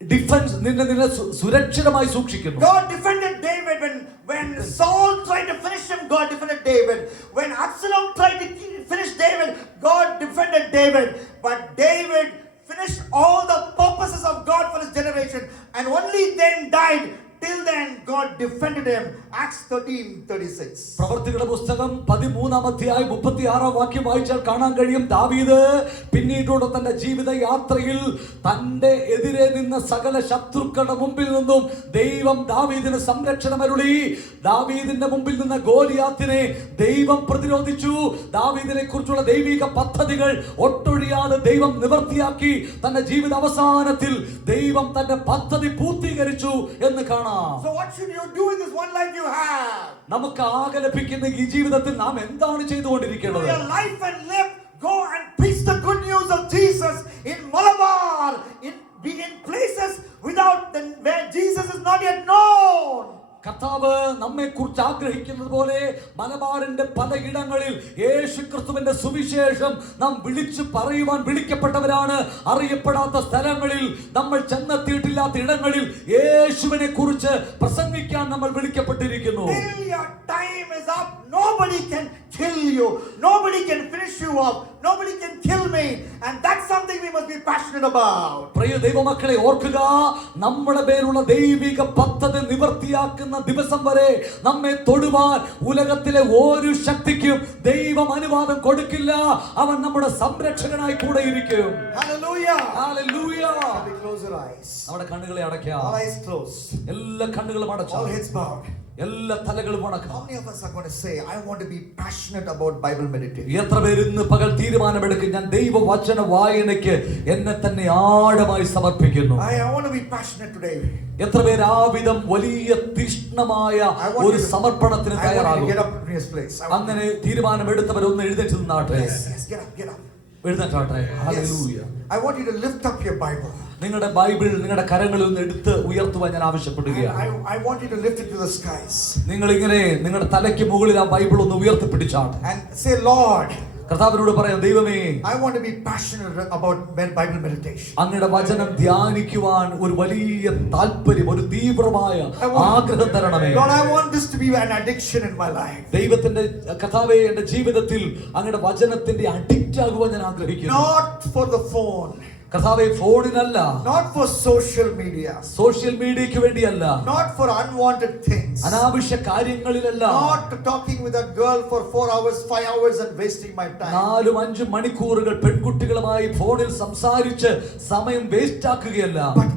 നിന്നെ സുരക്ഷിതമായി സൂക്ഷിക്കുന്നു. God defended David when Saul tried to finish him. God defended David. When Absalom tried to finish David, God defended David. But David finished all the purposes of God for his generation and only then died. Till then God defended him. Acts 13:36. പ്രവർത്തികളുടെ പുസ്തകം 13-36 വാക്യം വായിച്ചാൽ കാണാൻ കഴിയും, ദാവീദ് പിന്നീടുള്ള തന്റെ ജീവിത യാത്രയിൽ തന്റെ എതിരെ നിന്ന സകല ശത്രുക്കളുടെ മുമ്പിൽ നിന്നും ദൈവം ദാവീദിന് സംരക്ഷണം അരുളി. ദാവീദിന്റെ മുമ്പിൽ നിന്ന ഗോലിയാത്തിനെ ദൈവം പ്രതിരോധിച്ചു. ദാവീദിനെ കുറിച്ചുള്ള ദൈവിക പദ്ധതികൾ ഒട്ടൊഴിയാതെ ദൈവം നിവർത്തിയാക്കി. തന്റെ ജീവിത അവസാനത്തിൽ ദൈവം തന്റെ പദ്ധതി പൂർത്തീകരിച്ചു എന്ന് കാണാം. So what should you do in this one life you have? നമുക്ക് ആകെ ലഭിക്കുന്ന ഈ ജീവിതത്തിൽ നാം എന്താണ് ചെയ്തുകൊണ്ടിരിക്കേണ്ടത്? Your life and live, go and preach the good news of Jesus in Malabar, in places where Jesus is not yet known. കർത്താവ് നമ്മെ കുറിച്ച് ആഗ്രഹിക്കുന്നത് പോലെ മലബാറിന്റെ പലയിടങ്ങളിൽ യേശു ക്രിസ്തുവിന്റെ സുവിശേഷം നാം വിളിച്ചു പറയുവാൻ വിളിക്കപ്പെട്ടവരാണ്. അറിയപ്പെടാത്ത സ്ഥലങ്ങളിൽ, നമ്മൾ ചെന്നെത്തിയിട്ടില്ലാത്ത ഇടങ്ങളിൽ യേശുവിനെ കുറിച്ച് പ്രസംഗിക്കാൻ നമ്മൾ വിളിക്കപ്പെട്ടിരിക്കുന്നു. Till your time is up, nobody can kill you, nobody can finish you up, nobody can kill me, and that's something we must be passionate about. പ്രിയ ദൈവമക്കളെ ഓർക്കുക, നമ്മുടെ പേരുള്ള ദൈവിക പദ്ധതി നിവർത്തിയാക്കുന്ന ദിവസം വരെ നമ്മെ തൊടുവാൻ ഉലകത്തിലെ ഒരു ശക്തിക്കും ദൈവം അനുവാദം കൊടുക്കില്ല. അവൻ നമ്മുടെ സംരക്ഷകനായി കൂടെ ഇരിക്കും. Hallelujah. Hallelujah. Close your eyes. നമ്മുടെ കണ്ണുകളെ അടയ്ക്കാം. All eyes closed. എല്ലാ കണ്ണുകളും അടച്ചാൽ, All heads bowed. എല്ലാ തലകളും അടക്കാം. How many of us are going to say, I want to be passionate about Bible meditation? എത്ര പേര് ഇന്ന് പകൽ തീരുമാനമെടുക്കും, ഞാൻ ദൈവവചന വായനയ്ക്ക് എന്നെ തന്നെ ആഴമായി സമർപ്പിക്കുന്നു? I want to be passionate today. എത്ര പേര് ആ വിധം വലിയ തീഷ്ണമായ ഒരു സമർപ്പണത്തിന് തയ്യാറാകും? Get up in this place. അങ്ങനെ തീരുമാനമെടുത്തവർ ഒന്ന് എഴുന്നേറ്റ് നിന്നാട്ടെ. Yes, get up. എഴുന്നേറ്റാട്ടെ. Hallelujah. I want you to lift up your Bible. നിങ്ങളുടെ ബൈബിൾ നിങ്ങളുടെ കരങ്ങളിൽ നിന്ന് എടുത്ത് ഉയർത്തുവാൻ ഞാൻ ആവശ്യപ്പെടുകയാണ്. I want you to lift it to the skies. നിങ്ങൾ ഇങ്ങനെ നിങ്ങളുടെ തലയ്ക്ക് മുകളിൽ ആ ബൈബിൾ ഒന്ന് ഉയർത്തിപ്പിടിച്ചാട്ടെ. And say, Lord, കർത്താവിനോട് പറയാം, ദൈവമേ, I want to be passionate about Bible meditation. അങ്ങയുടെ വചനം ധ്യാനിക്കുവാൻ ഒരു വലിയ താല്പര്യം, ഒരു തീവ്രമായ ആഗ്രഹം തരണമേ. Lord, I want this to be an addiction in my life. ദൈവത്തിന്റെ കർത്താവേ, എന്റെ ജീവിതത്തിൽ അങ്ങയുടെ വചനത്തിന്റെ അഡിക്റ്റ് ആകുവാൻ ഞാൻ ആഗ്രഹിക്കുന്നു. Not for the phone. കർത്താവേ, ഫോണിനല്ല, Not for social media. Social മീഡിയയ്ക്ക് വേണ്ടിയല്ല, Not for unwanted things. അനാവശ്യ കാര്യങ്ങളിലല്ല, Not talking with a girl for 4 hours, 5 hours and wasting my time. 4-5 മണിക്കൂറുകൾ പെൺകുട്ടികളുമായി ഫോണിൽ സംസാരിച്ച് സമയം waste ആക്കുകയല്ല, But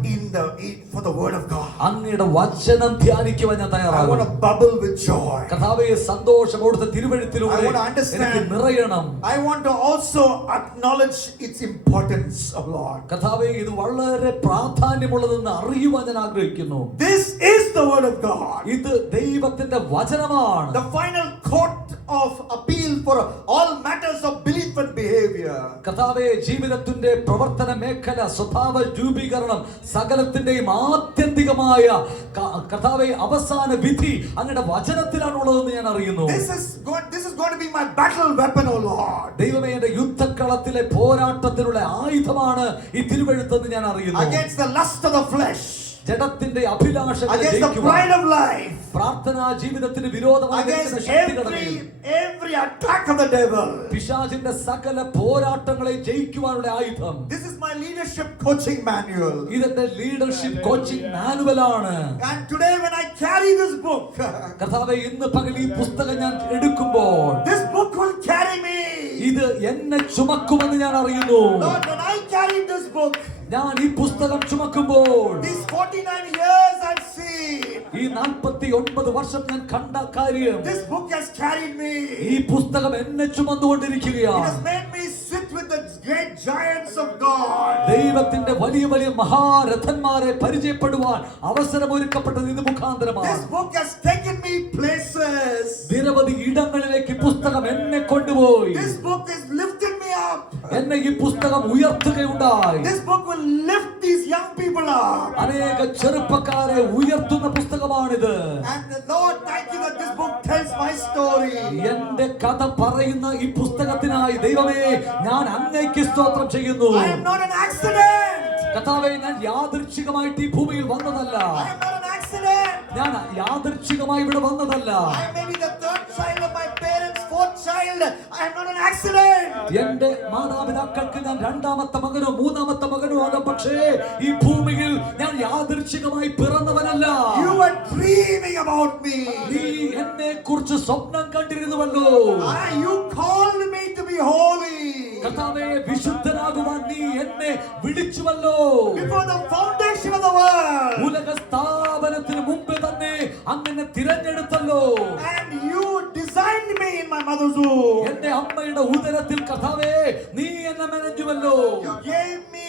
for the word of God. അങ്ങയുടെ വചനം ധ്യാനിക്കുവാൻ ഞാൻ I want തയ്യാറാകുന്നു. to bubble with joy. കർത്താവേ, സന്തോഷം അവിടുത്തെ തിരുവെഴുത്തിലൂടെ I want to understand. എനിക്ക് നിറയണം. I want to also acknowledge its importance of Lord. കർത്താവേ, ഇത് വളരെ പ്രാധാന്യമുള്ളതെന്ന് അറിയുവാൻ ഞാൻ ആഗ്രഹിക്കുന്നു. This is the word of God. ഇത് ദൈവത്തിന്റെ വചനമാണ്. The final court of appeal for all matters of belief and behavior. കർത്താവേ, ജീവിതത്തിന്റെ പ്രവർത്തന മേഖല, സ്വഭാവ രൂപീകരണം, സകലത്തിന്റെയും ആത്യന്തികമായ കർത്താവേ അവസാന വിധി അങ്ങയുടെ വചനത്തിലാണുള്ളതെന്ന് ഞാൻ അറിയുന്നു. This is going to be my battle weapon, O Lord. ദൈവമേ, എന്റെ യുദ്ധക്കളത്തിലെ പോരാട്ടത്തിനുള്ള ആയുധമാണ് ഈ തിരുവെഴുത്തെന്ന് ഞാൻ അറിയുന്നു. Against the lust of the flesh. ജഡത്തിന്റെ അഭിലാഷങ്ങളെ Against the ജയിക്കുവാൻ, pride of life. പ്രാർത്ഥനാ ജീവിതത്തിന് വിരോധമായി Against നിൽക്കുന്ന ശക്തികളുടെ മേൽ, every attack of the devil. പിശാചിന്റെ സകല പോരാട്ടങ്ങളെ ജയിക്കുവാനുള്ള ആയുധം. This is my leadership coaching manual. ഇതെന്റെ ലീഡർഷിപ്പ് കോച്ചിങ് മാനുവലാണ്. And today when I carry this book, കർത്താവേ, ഇന്ന് പകൽ ഈ പുസ്തകം ഞാൻ എടുക്കുമ്പോൾ this book will carry me. ഇത് എന്നെ ചുമക്കുമെന്ന് ഞാൻ അറിയുന്നു. Lord, when I carry this book, ഞാൻ ഈ പുസ്തകം ചുമക്കുമ്പോൾ these 49 years I've seen, ഈ 49 വർഷം ഞാൻ കണ്ട കാര്യം, this book has carried me. ഈ പുസ്തകം എന്നെ It ചുമന്നുകൊണ്ടിരിക്കുകയാണ്. has made me sit with the great giants of God. ദൈവത്തിന്റെ വലിയ വലിയ മഹാരഥന്മാരെ പരിചയപ്പെടുവാൻ അവസരമൊരുക്കപ്പെട്ടത് ഇത് മുഖാന്തരമാണ്. This book has taken me places. നിരവധി ഇടങ്ങളിലേക്ക് പുസ്തകം എന്നെ കൊണ്ടുപോയി. This book has lifted me up. എന്നെ ഈ പുസ്തകം ഉയർത്തുകയുണ്ടായി. This book will lift these young people up. അനേക ചെറുപ്പക്കാരെ ഉയർത്തുന്ന പുസ്തകമാണിത്. And Lord, thank you that this book tells my story. എന്റെ കഥ പറയുന്ന ഈ പുസ്തകത്തിനായി ദൈവമേ, ഞാൻ അങ്ങേക്ക് സ്തോത്രം ചെയ്യുന്നു. I am not an accident. കർത്താവേ, ഞാൻ യാദൃച്ഛികമായിട്ട് ഈ ഭൂമിയിൽ വന്നതല്ല. I am not an accident. ഞാൻ യാദൃച്ഛികമായി ഇവിടെ വന്നതല്ല. I may be the 3rd child of my parents, 4th child. I am not an accident. എന്റെ മാതാപിതാക്കൾക്ക് ഞാൻ 2ാമത്തെ മകനോ 3ാമത്തെ മകനോ ആകാം, പക്ഷേ ഈ ഭൂമിയിൽ ഞാൻ യാദൃച്ഛികമായി പിറന്നവനല്ല. You were dreaming about me. നീ എന്നെ കുറിച്ച് സ്വപ്നം കണ്ടിരുന്നുവല്ലോ. You called me to be holy. കർത്താവേ, വിശുദ്ധനാകുവാൻ നീ എന്നെ വിളിച്ചുവല്ലോ. Before the foundation of the world. ഉലക സ്ഥാപനത്തിന് മുമ്പ് തന്നെ അങ്ങനെ തിരഞ്ഞെടുത്തല്ലോ. And you designed me in my mother's womb. എന്റെ അമ്മയുടെ ഉദരത്തിൽ കർത്താവേ, നീ എന്നെ മെനഞ്ഞുവല്ലോ. You gave me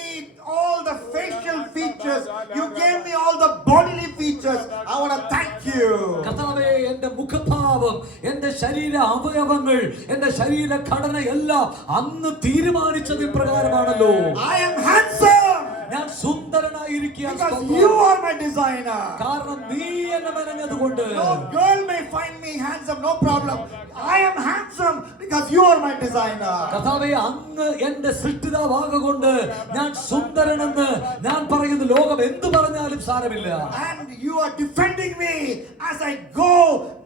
all the facial features. You gave me all the bodily features. I want to thank you. കർത്താവേ, എന്റെ മുഖഭാവം, എന്റെ ശരീര അവയവങ്ങൾ, എന്റെ ശരീര ഘടന എല്ലാം അന്ന് തീരുമാനിച്ചത് പ്രകാരമാണല്ലോ. I am handsome. ഞാൻ സുന്ദരനായിരിക്കാൻ Because you are my designer. കാരണം നീ എന്നെ മെനഞ്ഞതുകൊണ്ട്. No girl may find me handsome, no problem. I am handsome because you are my designer. കർത്താവേ, അങ്ങ് എന്റെ സൃഷ്ടിതാവാകൊണ്ട് ഞാൻ സുന്ദരനെന്ന് ഞാൻ പറയുന്ന ലോകം എന്ത് പറഞ്ഞാലും സാരമില്ല. And you are defending me as I go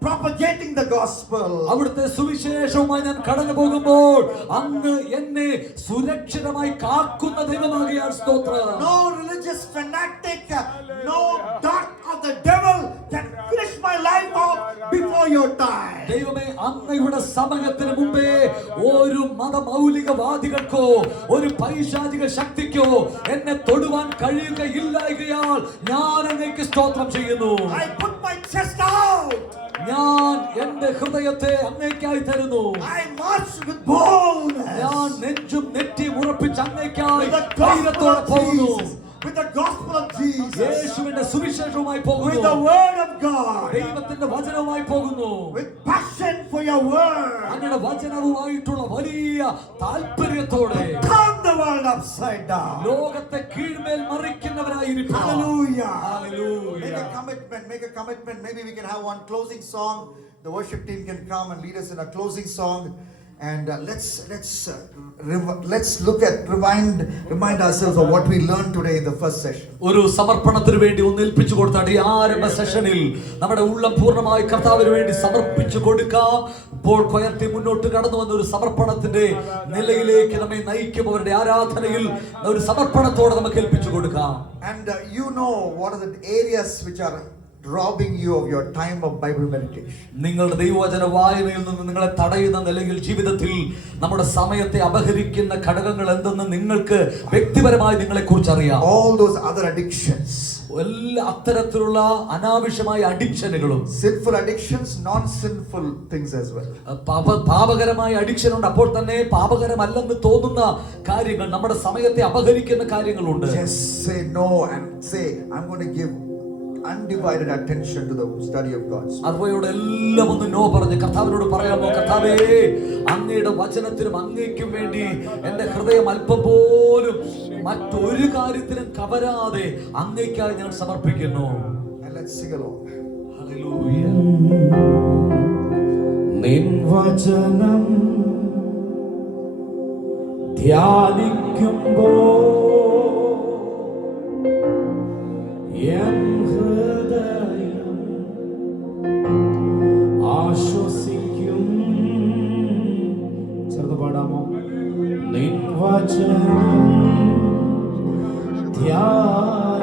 propagating the gospel. അവിടുത്തെ സുവിശേഷവുമായി ഞാൻ കടന്നു പോകുമ്പോൾ അങ്ങ് എന്നെ സുരക്ഷിതമായി കാക്കുന്ന ദൈവമാകിയാൽ സ്തോത്രം. No religious fanatic, no dart of the devil can finish my life off before your time. ദൈവമേ, അങ്ങയുടെ സമയത്തിന് മുമ്പേ ഒരു മതമൗലികവാദികൾക്കോ ഒരു പൈശാചിക ശക്തിക്കോ എന്നെ തൊടുവാൻ കഴിയുകയില്ലായകയാൽ ഞാൻ അങ്ങേക്ക് സ്തോത്രം ചെയ്യുന്നു. I put my chest out. ഞാൻ എന്റെ ഹൃദയത്തെ അങ്ങേക്കായി തരുന്നു. I march with boldness. ഞാൻ നെഞ്ചും നെറ്റിയും ഉറപ്പിച്ച് അങ്ങേക്കായി With the gospel ധൈര്യത്തോടെ of പോകുന്നു. Jesus. With the gospel of Jesus. യേശുവിന്റെ സുവിശേഷവുമായി With പോകുന്നു. the word of God. ദൈവത്തിന്റെ വചനവുമായി പോകുന്നു. With passion for your word. അങ്ങയുടെ വചനവുമായിട്ടുള്ള വലിയ താല്പര്യത്തോടെ Turn the world upside down. ലോകത്തെ കീഴ്മേൽ മറിക്കുന്നവരായിരിക്കും. Hallelujah. Hallelujah. Make a commitment. Make a commitment. Maybe we can have one closing song. The worship team can come and lead us in a closing song. And let's remind ourselves of what we learned today in the first session. ഒരു സമർപ്പണത്തിന് വേണ്ടി ഒന്ന് ഏൽപ്പിച്ചു കൊടുത്താൽ ഈ ആരംഭ സെഷനിൽ നമ്മുടെ ഉള്ളം പൂർണ്ണമായി കർത്താവിന് വേണ്ടി സമർപ്പിച്ചു കൊടുക്കാം. ഇപ്പോൾ കൊയർത്തി മുന്നോട്ട് കടന്നു വന്ന ഒരു സമർപ്പണത്തിന്റെ നിലയിലേക്ക് നമ്മെ നയിക്കും. അവരുടെ ആരാധനയിൽ ഒരു സമർപ്പണത്തോടെ നമുക്ക് ഏൽപ്പിച്ചു കൊടുക്കാം. And you know what are the areas which are robbing you of your time of Bible meditation. നിങ്ങളുടെ ദൈവവചന വായനയിൽ നിന്ന് നിങ്ങളെ തടയുന്ന നിലയിൽ ജീവിതത്തിൽ നമ്മുടെ സമയത്തെ അപഹരിക്കുന്ന ഘടകങ്ങൾ എന്തെന്ന് നിങ്ങൾക്ക് വ്യക്തിപരമായി നിങ്ങളെക്കുറിച്ച് അറിയാം. All those other addictions, എല്ലാ അത്തരത്തിലുള്ള അനാവശ്യമായ അഡിക്ഷനുകളും, sinful addictions, non-sinful things as well. പാപകരമായ അഡിക്ഷൻ ഉണ്ട്, അപ്പോൾ തന്നെ പാപകരമല്ലെന്ന് തോന്നുന്ന കാര്യങ്ങൾ, നമ്മുടെ സമയത്തെ അപഹരിക്കുന്ന കാര്യങ്ങളുണ്ട്. Just say no and say, I'm going to give undivided attention to the study of God's word. അതുപോലെ എല്ലാം ഒന്ന് നോ പറഞ്ഞ് കർത്താവിനോട് പറയാമോ, കർത്താവേ, അങ്ങയുടെ വചനത്തിനും അങ്ങയ്ക്കും വേണ്ടി എന്റെ ഹൃദയം അല്പം പോലും മറ്റൊരു കാര്യത്തിനും കവരാതെ അങ്ങയ്ക്കായി ഞാൻ സമർപ്പിക്കുന്നു. And let's sing along. Hallelujah. നിൻ വചനം ധ്യാനിക്കുമ്പോൾ ഹൃദയം ആശ്വസിക്കും. ചേർന്ന് പാടാമോ? നിൻ വചനം ധ്യാനിക്കുമ്പോൾ